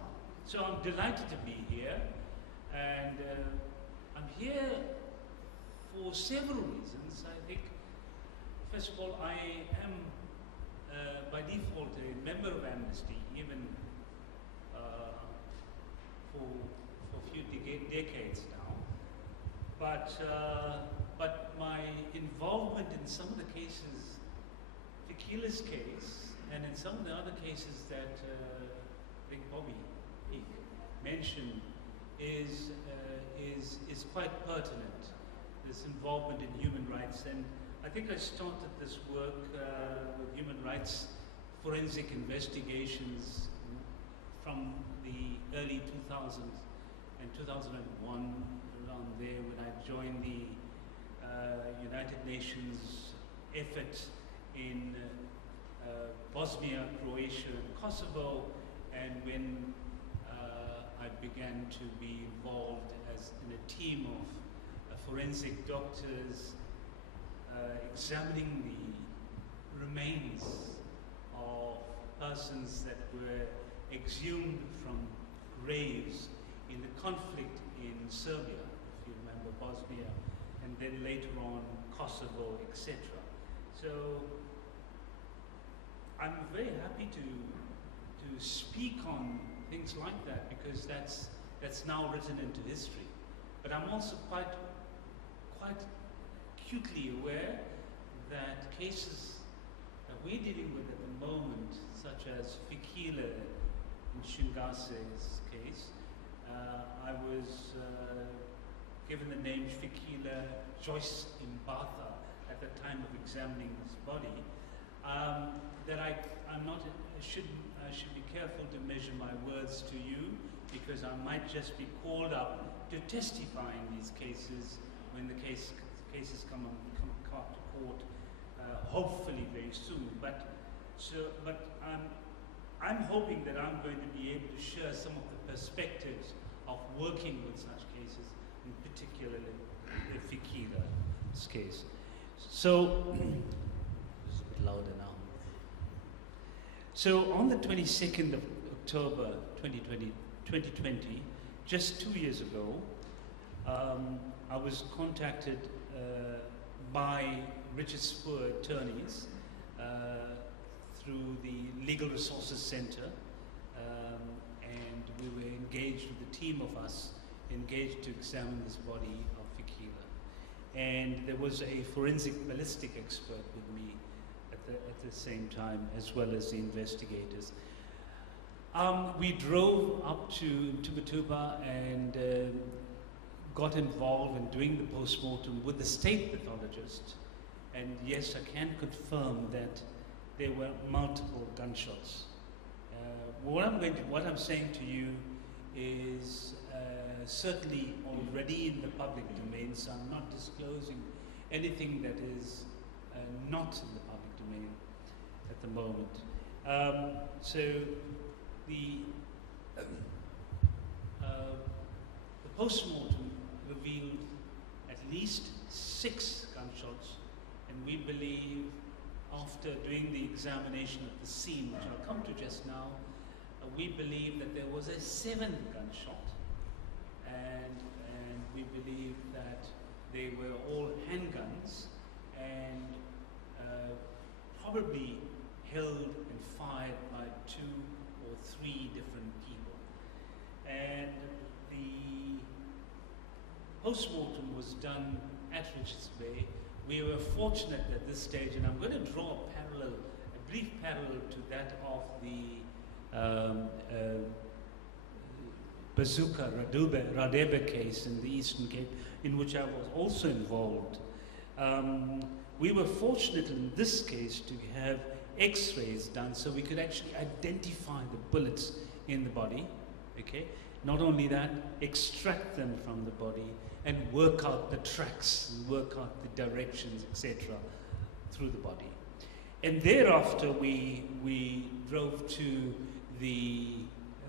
So I'm delighted to be here, and I'm here for several reasons. I think, first of all, I am by default a member of Amnesty, even for a few decades now. But my involvement in some of the cases, Fikila's case, and in some of the other cases that I think Bobby mentioned, is quite pertinent. This involvement in human rights, and I think I started this work with human rights forensic investigations from the early 2000s and 2001, around there, when I joined the United Nations effort in Bosnia, Croatia, and Kosovo, and when I began to be involved in a team of forensic doctors examining the remains of persons that were exhumed from graves in the conflict in Serbia, if you remember Bosnia, and then later on Kosovo, etc. So I'm very happy to speak on things like that because that's now written into history. But I'm also quite acutely aware that cases that we're dealing with at the moment, such as Fikile in Shingase's case, I was given the name Fikile Joyce Mbatha at the time of examining his body, that I should be careful to measure my words to you because I might just be called up to testify in these cases when the cases come to court, hopefully very soon. But I'm hoping that I'm going to be able to share some of the perspectives of working with such cases, in particularly the Fikila's case. So, it's a bit louder now. So on the 22nd of October 2020, just 2 years ago, I was contacted by Richard Spur attorneys through the Legal Resources Center, and we were engaged with a team of us engaged to examine this body of Fikila. And there was a forensic ballistic expert with me at the same time, as well as the investigators. We drove up to Tuba and got involved in doing the post-mortem with the state pathologist. And yes, I can confirm that there were multiple gunshots. What I'm saying to you is certainly already in the public domain, so I'm not disclosing anything that is not in the public domain at the moment. So the post-mortem revealed at least 6 gunshots, and we believe, after doing the examination of the scene, which I'll come to just now, we believe that there was a 7th gunshot, and we believe that they were all handguns and probably held and fired by 2 or 3 different people. And the post-mortem was done at Richards Bay. We were fortunate at this stage, and I'm going to draw a brief parallel to that of the Bazooka Radebe case in the Eastern Cape, in which I was also involved. We were fortunate in this case to have X-rays done so we could actually identify the bullets in the body, okay? Not only that, extract them from the body and work out the tracks, and work out the directions, etc., through the body. And thereafter, we drove to the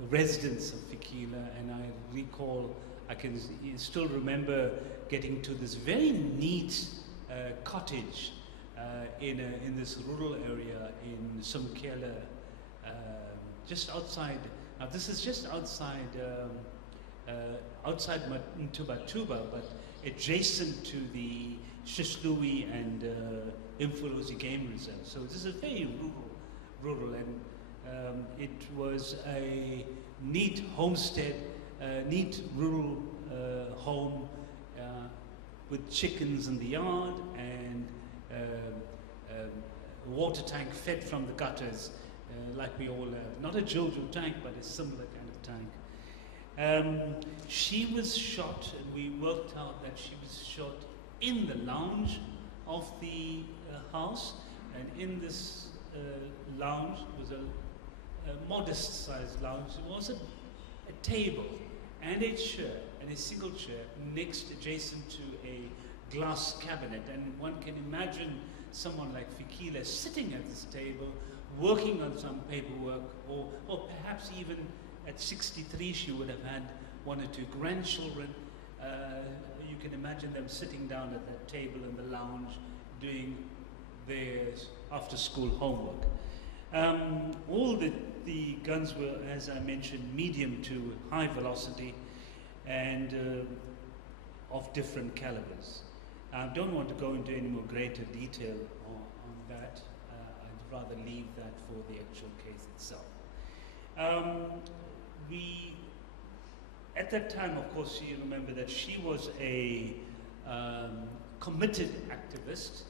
residence of Fikile, and I recall, I can still remember getting to this very neat cottage in this rural area in Sumkela, just outside. Now this is just outside Mtuba, but adjacent to the Shislui and Imfolozi Game Reserve. So this is very rural, and it was a neat homestead, neat rural home with chickens in the yard and a water tank fed from the gutters, like we all have. Not a Jojo tank, but a similar kind of tank. She was shot, and we worked out that she was shot in the lounge of the house, and in this lounge was a modest-sized lounge. There was a table and a chair, and a single chair next adjacent to a glass cabinet, and one can imagine someone like Fikile sitting at this table working on some paperwork, or perhaps even at 63 she would have had 1 or 2 grandchildren. You can imagine them sitting down at that table in the lounge doing their after-school homework. All the guns were, as I mentioned, medium to high velocity and of different calibers. I don't want to go into any more greater detail on that. I'd rather leave that for the actual case itself. At that time, of course, you remember that she was a committed activist,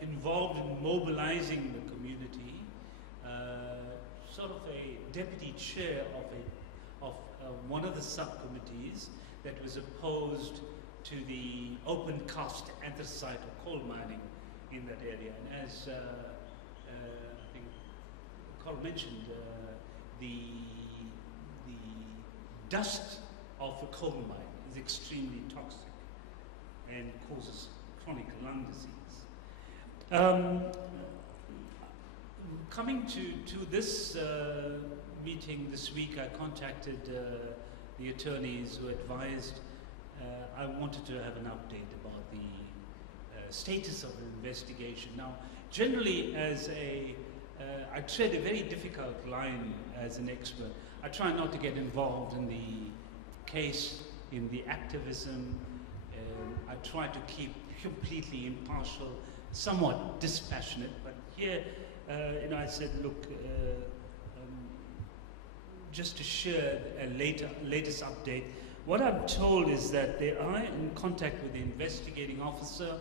involved in mobilizing the community, sort of a deputy chair of one of the subcommittees that was opposed to the open cast anthracite or coal mining in that area. And as I think Carl mentioned, the dust of a coal mine is extremely toxic and causes chronic lung disease. Coming to this meeting this week, I contacted the attorneys who advised I wanted to have an update about the status of the investigation. Now, generally, I tread a very difficult line as an expert. I try not to get involved in the case, in the activism. I try to keep completely impartial, somewhat dispassionate. But here, I said, look, just to share a latest update. What I'm told is that they are in contact with the investigating officer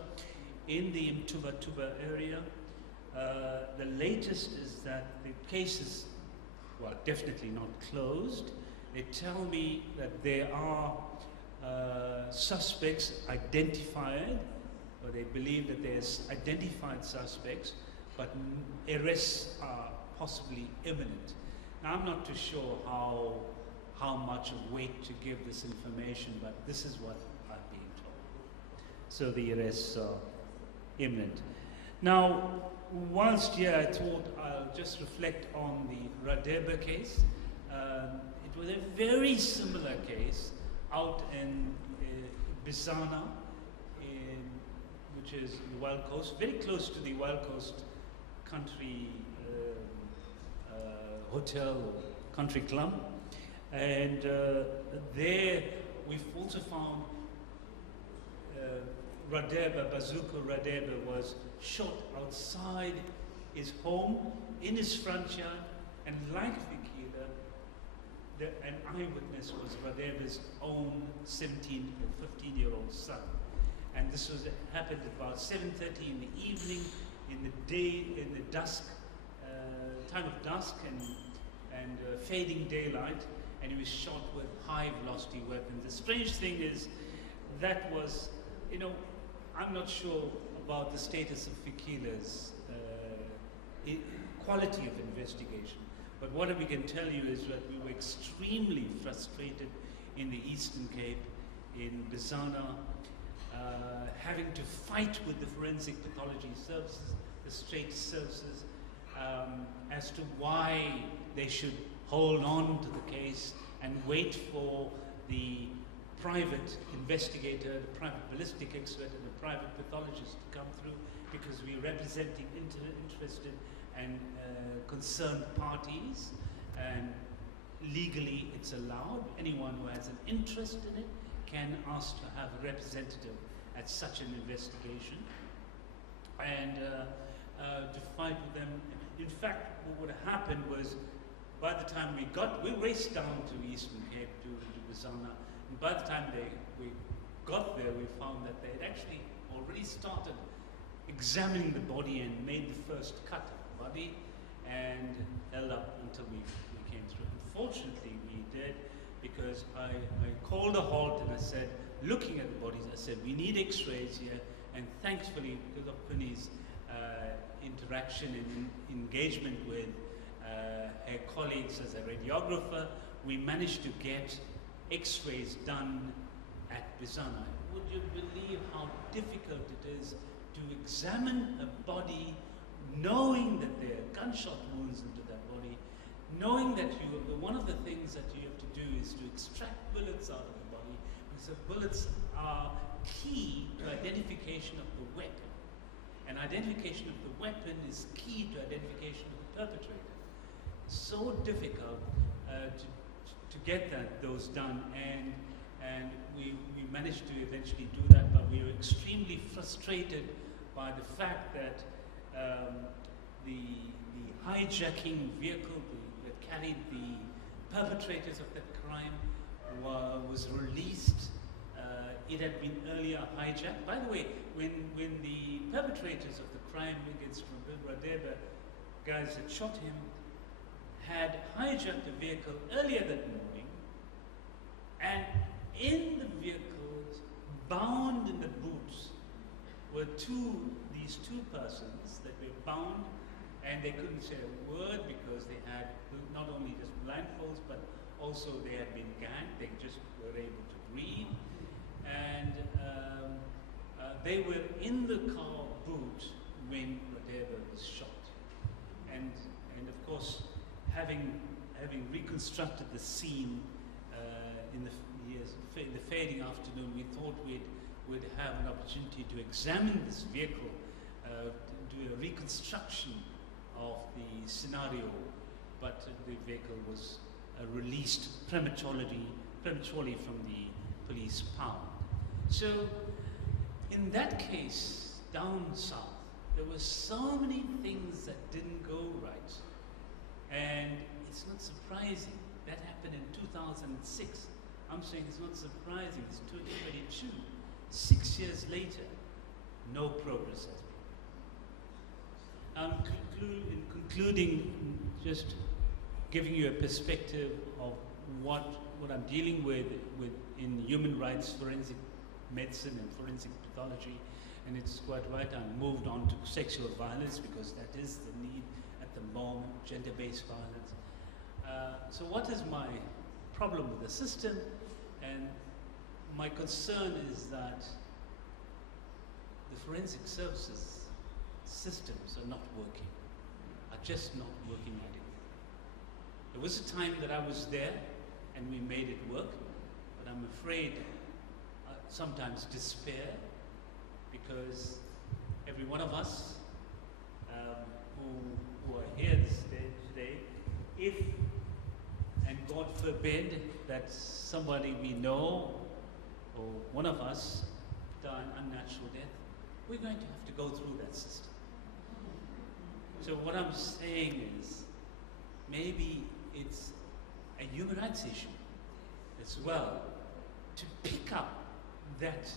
in the Mtuba area. The latest is that the case is, well, definitely not closed. They tell me that there are suspects identified, or they believe that there's identified suspects, but arrests are possibly imminent. Now, I'm not too sure how much weight to give this information, but this is what I've been told. So the arrests are imminent. Now, whilst here, I thought I'll just reflect on the Radebe case. It was a very similar case out in Bizana, in which is in the Wild Coast, very close to the Wild Coast Country Hotel or Country Club. And there we've also found Bazuka Radebe was shot outside his home, in his front yard, and like Fikila, an eyewitness was Radebe's own 17 or 15-year-old son. And this happened at about 7:30 in the evening, in the dusk, time of dusk and fading daylight, and he was shot with high-velocity weapons. The strange thing is, that was, I'm not sure about the status of Fikila's quality of investigation, but what we can tell you is that we were extremely frustrated in the Eastern Cape, in Bizana, having to fight with the forensic pathology services, the state services, as to why they should hold on to the case and wait for the private investigator, the private ballistic expert, and the private pathologist to come through, because we're representing interested and concerned parties, and legally it's allowed. Anyone who has an interest in it can ask to have a representative at such an investigation, and to fight with them. In fact, what would have happened was, by the time we raced down to Eastern Cape, to Bizana, and by the time we got there, we found that they had actually already started examining the body and made the first cut of the body, and held up until we came through. Unfortunately, we did, because I called a halt and I said, looking at the bodies, I said, we need x-rays here, and thankfully, because of Penny's interaction and engagement with her colleagues as a radiographer, we managed to get x-rays done at Bizana. Would you believe how difficult it is to examine a body knowing that there are gunshot wounds into that body, knowing that one of the things that you have to do is to extract bullets out of the body, because the bullets are key to identification of the weapon. And identification of the weapon is key to identification of the perpetrator. So difficult to get those done, and we managed to eventually do that, but we were extremely frustrated by the fact that the hijacking vehicle that carried the perpetrators of that crime was released. It had been earlier hijacked. By the way, when the perpetrators of the crime against Radebe, guys that shot him, had hijacked the vehicle earlier that morning, and in the vehicles, bound in the boots, were these two persons that were bound, and they couldn't say a word because they had not only just blindfolds, but also they had been gagged. They just were able to breathe, and they were in the car boot when Radebe was shot. And of course, having reconstructed the scene in the fading afternoon, we thought we'd have an opportunity to examine this vehicle, do a reconstruction of the scenario, but the vehicle was released prematurely from the police pound. So in that case, down south, there were so many things that didn't go right. And it's not surprising. That happened in 2006. I'm saying it's not surprising. It's 2022. 6 years later, no progress has been. In concluding, just giving you a perspective of what I'm dealing with in human rights, forensic medicine and forensic pathology, and it's quite right, I moved on to sexual violence because that is the need at the moment, gender-based violence. So what is my problem with the system? And my concern is that the forensic services systems are not working, are just not working adequately. There was a time that I was there and we made it work, but I'm afraid I sometimes despair because every one of us who are here today, if, and God forbid, that somebody we know or one of us die an unnatural death, we're going to have to go through that system. So what I'm saying is, maybe it's a human rights issue as well to pick up that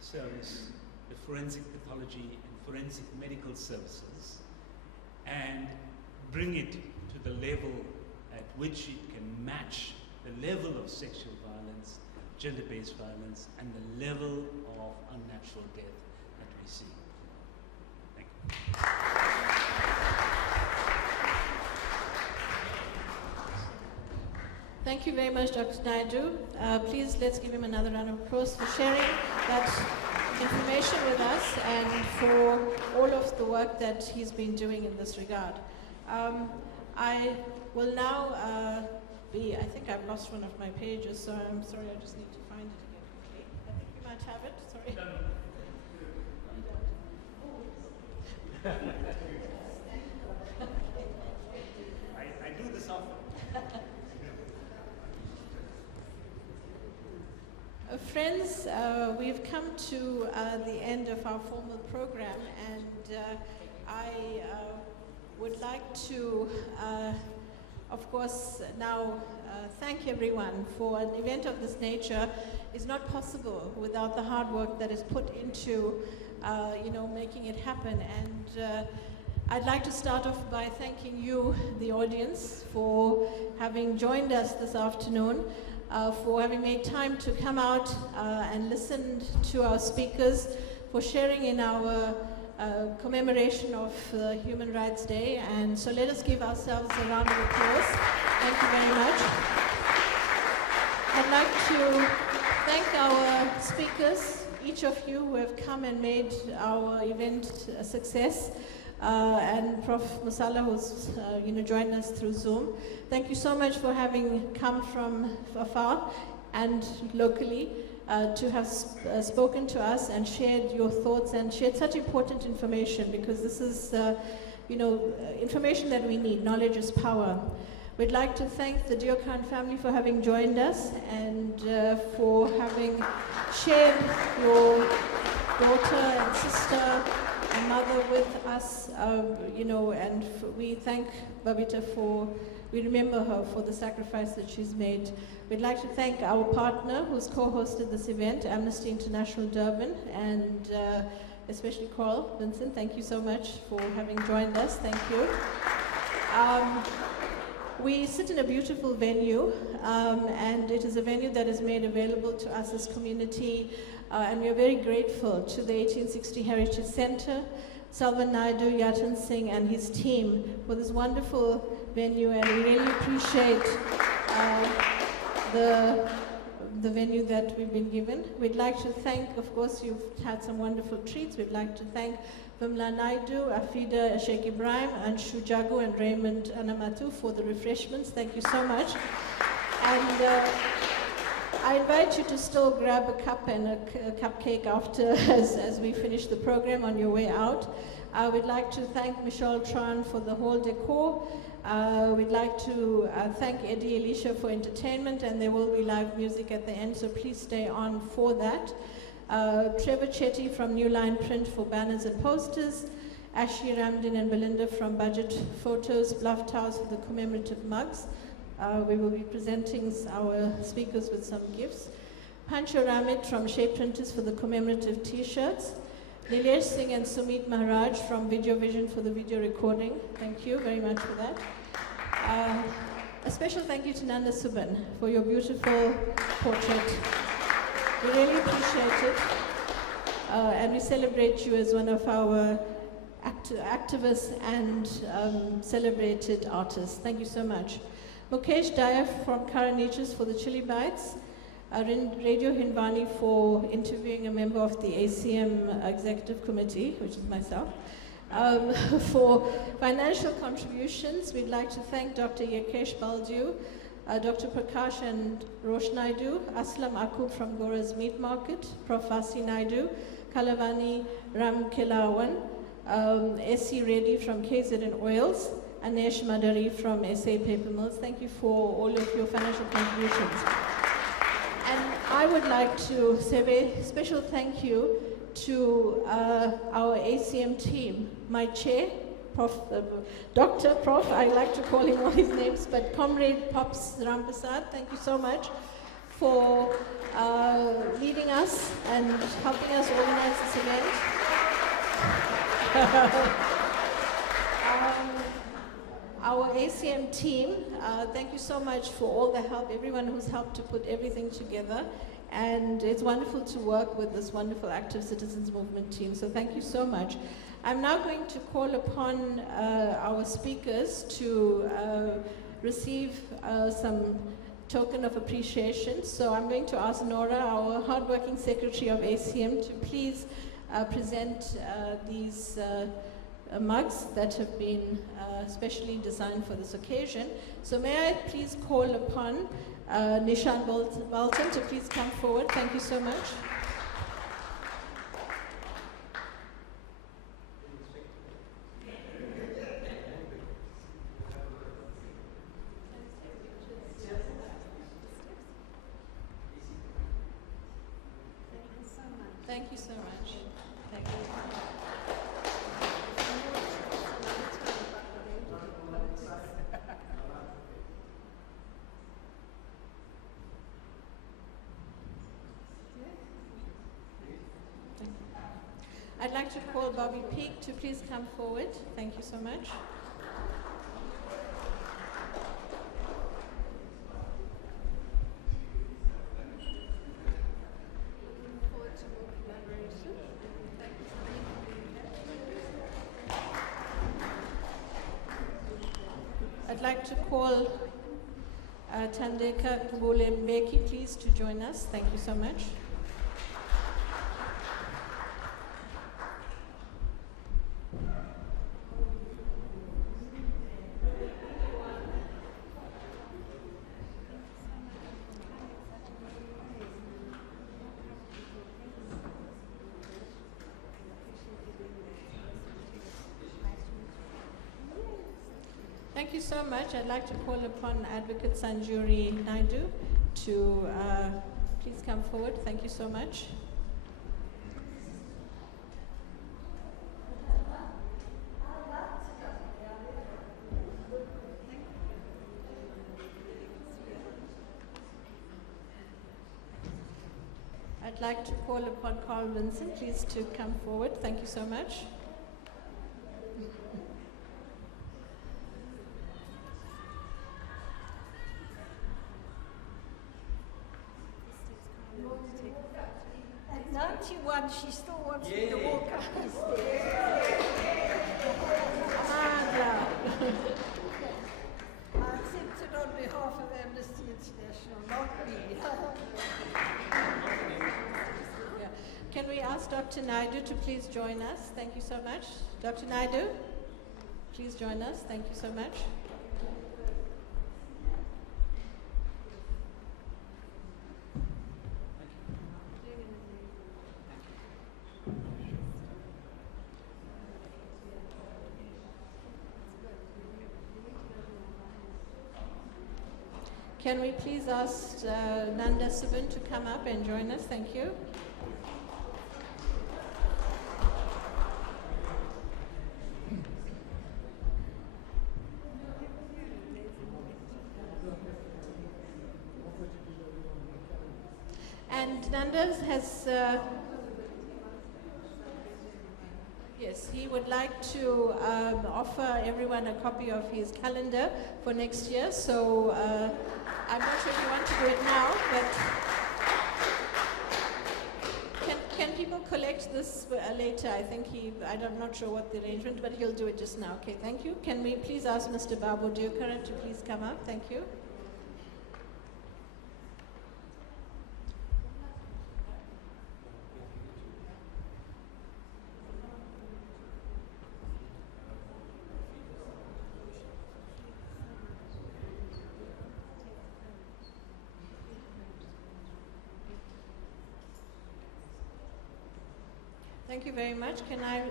service, the forensic pathology and forensic medical services, and bring it to the level at which it can match the level of sexual violence, gender-based violence, and the level of unnatural death that we see. Thank you. Thank you very much, Dr. Naidoo. Please let's give him another round of applause for sharing that information with us and for all of the work that he's been doing in this regard. I will now I think I've lost one of my pages, so I'm sorry, I just need to find it again quickly. I think you might have it, sorry. I do this often. Friends, we've come to the end of our formal program, and I would like to, of course, now thank everyone for an event of this nature. Is not possible without the hard work that is put into, making it happen. And I'd like to start off by thanking you, the audience, for having joined us this afternoon. For having made time to come out and listen to our speakers, for sharing in our commemoration of Human Rights Day. And so let us give ourselves a round of applause. Thank you very much. I'd like to thank our speakers, each of you who have come and made our event a success. And Prof. Mosala, who's joined us through Zoom. Thank you so much for having come from afar and locally to have spoken to us and shared your thoughts and shared such important information, because this is information that we need. Knowledge is power. We'd like to thank the Deokaran family for having joined us and for having shared your daughter and sister and mother with us, and we thank Babita we remember her for the sacrifice that she's made. We'd like to thank our partner who's co-hosted this event, Amnesty International Durban, and especially Coral, Vinsen, thank you so much for having joined us, thank you. We sit in a beautiful venue, and it is a venue that is made available to us as community, and we are very grateful to the 1860 Heritage Center, Salvan Naidoo, Yatan Singh, and his team for this wonderful venue, and we really appreciate the venue that we've been given. We'd like to thank, of course, you've had some wonderful treats. We'd like to thank Vimla Naidoo, Afida Sheikh Ibrahim, Anshu Jagu, and Raymond Anamatu for the refreshments. Thank you so much. And I invite you to still grab a cup and a cupcake after as we finish the program on your way out. We'd like to thank Michelle Tran for the whole decor. We'd like to thank Eddie Elisha for entertainment, and there will be live music at the end, so please stay on for that. Trevor Chetty from New Line Print for banners and posters. Ashley Ramdin and Belinda from Budget Photos, Bluff Towers for the commemorative mugs. We will be presenting our speakers with some gifts. Pancho Ramit from Shape Printers for the commemorative t-shirts. Nilesh Singh and Sumit Maharaj from Video Vision for the video recording. Thank you very much for that. A special thank you to Nanda Suban for your beautiful portrait. We really appreciate it. And we celebrate you as one of our activists and celebrated artists. Thank you so much. Mukesh Daya from Karanichas for the Chili Bites. Radio Hinvani for interviewing a member of the ACM Executive Committee, which is myself. For financial contributions, we'd like to thank Dr. Yakesh Baldew, Dr. Prakash and Rosh Naidoo, Aslam Akub from Gora's Meat Market, Prof. Vasi Naidoo, Kalavani Ram Kilawan, SC Reddy from KZN Oils, Anesh Madari from SA Paper Mills. Thank you for all of your financial contributions. And I would like to say a very special thank you to our ACM team, my chair, Dr. Prof, I like to call him all his names, but Comrade Pops Ramprasad, thank you so much for leading us and helping us organize this event. Our ACM team, thank you so much for all the help, everyone who's helped to put everything together. And it's wonderful to work with this wonderful active citizens movement team, so thank you so much. I'm now going to call upon our speakers to receive some token of appreciation. So I'm going to ask Nora, our hardworking secretary of ACM, to please present these mugs that have been specially designed for this occasion. So may I please call upon Neeshan Balton to please come forward. Thank you so much. Thank you so much. Thank you. I'd like to call Bobby Peake to please come forward. Thank you so much. I'd like to call Thandeka Gqubule-Mbeki please to join us. Thank you so much. Thank you so much. I'd like to call upon Advocate Sanjuri Naidoo to please come forward. Thank you so much. I'd like to call upon Carl Vinsen, please, to come forward. Thank you so much. At 91, she still wants me to walk up the stairs. I accept it on behalf of Amnesty International, not me. Yeah. Can we ask Dr. Naidoo to please join us? Thank you so much. Dr. Naidoo, please join us. Thank you so much. Can we please ask Nanda Subin to come up and join us? Thank you. And Nanda has, yes, he would like to offer everyone a copy of his calendar for next year. So I'm not sure if you want to do it now, but can people collect this later? I think I'm not sure what the arrangement, but he'll do it just now. Okay, thank you. Can we please ask Mr. Babu Diukaran to please come up? Thank you. Thank you very much. Can I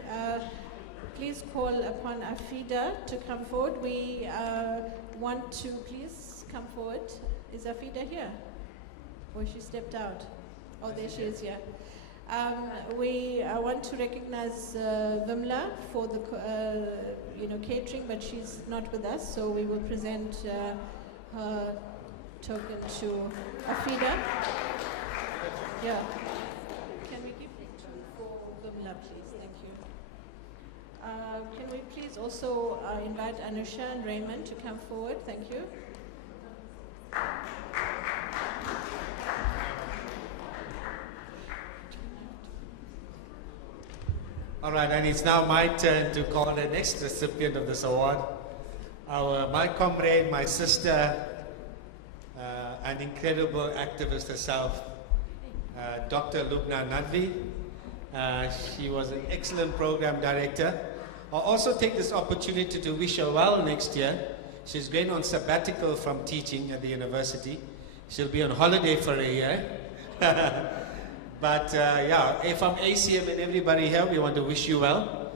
please call upon Afida to come forward. We want to please come forward. Is Afida here? Or she stepped out? Oh, there she is, yeah. We want to recognize Vimla for the catering, but she's not with us, so we will present her token to Afida. Yeah. Can we give it for Vimla, please? Thank you. Can we please also invite Anusha and Raymond to come forward? Thank you. All right, and it's now my turn to call the next recipient of this award. My comrade, my sister, an incredible activist herself, Dr. Lubna Nadvi. She was an excellent program director. I'll also take this opportunity to wish her well next year. She's going on sabbatical from teaching at the university. She'll be on holiday for a year. But from ACM and everybody here, we want to wish you well.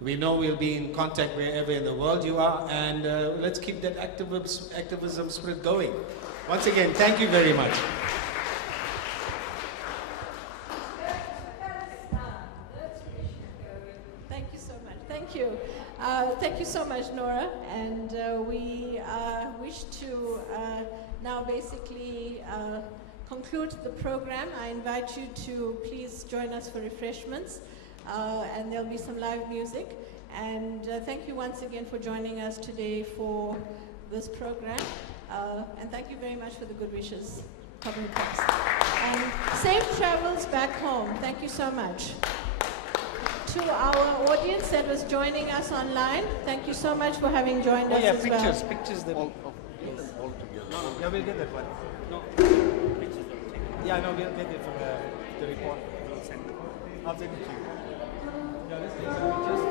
We know we'll be in contact wherever in the world you are, and let's keep that activism spirit going. Once again, thank you very much. Thank you so much. Thank you. Thank you so much, Nora. And we wish to now basically conclude the program. I invite you to please join us for refreshments, and there'll be some live music. And thank you once again for joining us today for this program. And thank you very much for the good wishes. And safe travels back home. Thank you so much. To our audience that was joining us online, thank you so much for having joined us as well. Pictures. All together. Yeah, we'll get that one. No. Yeah, no, we'll get it from the report. We'll send it. I'll send it to you. Yeah, let's take some pictures.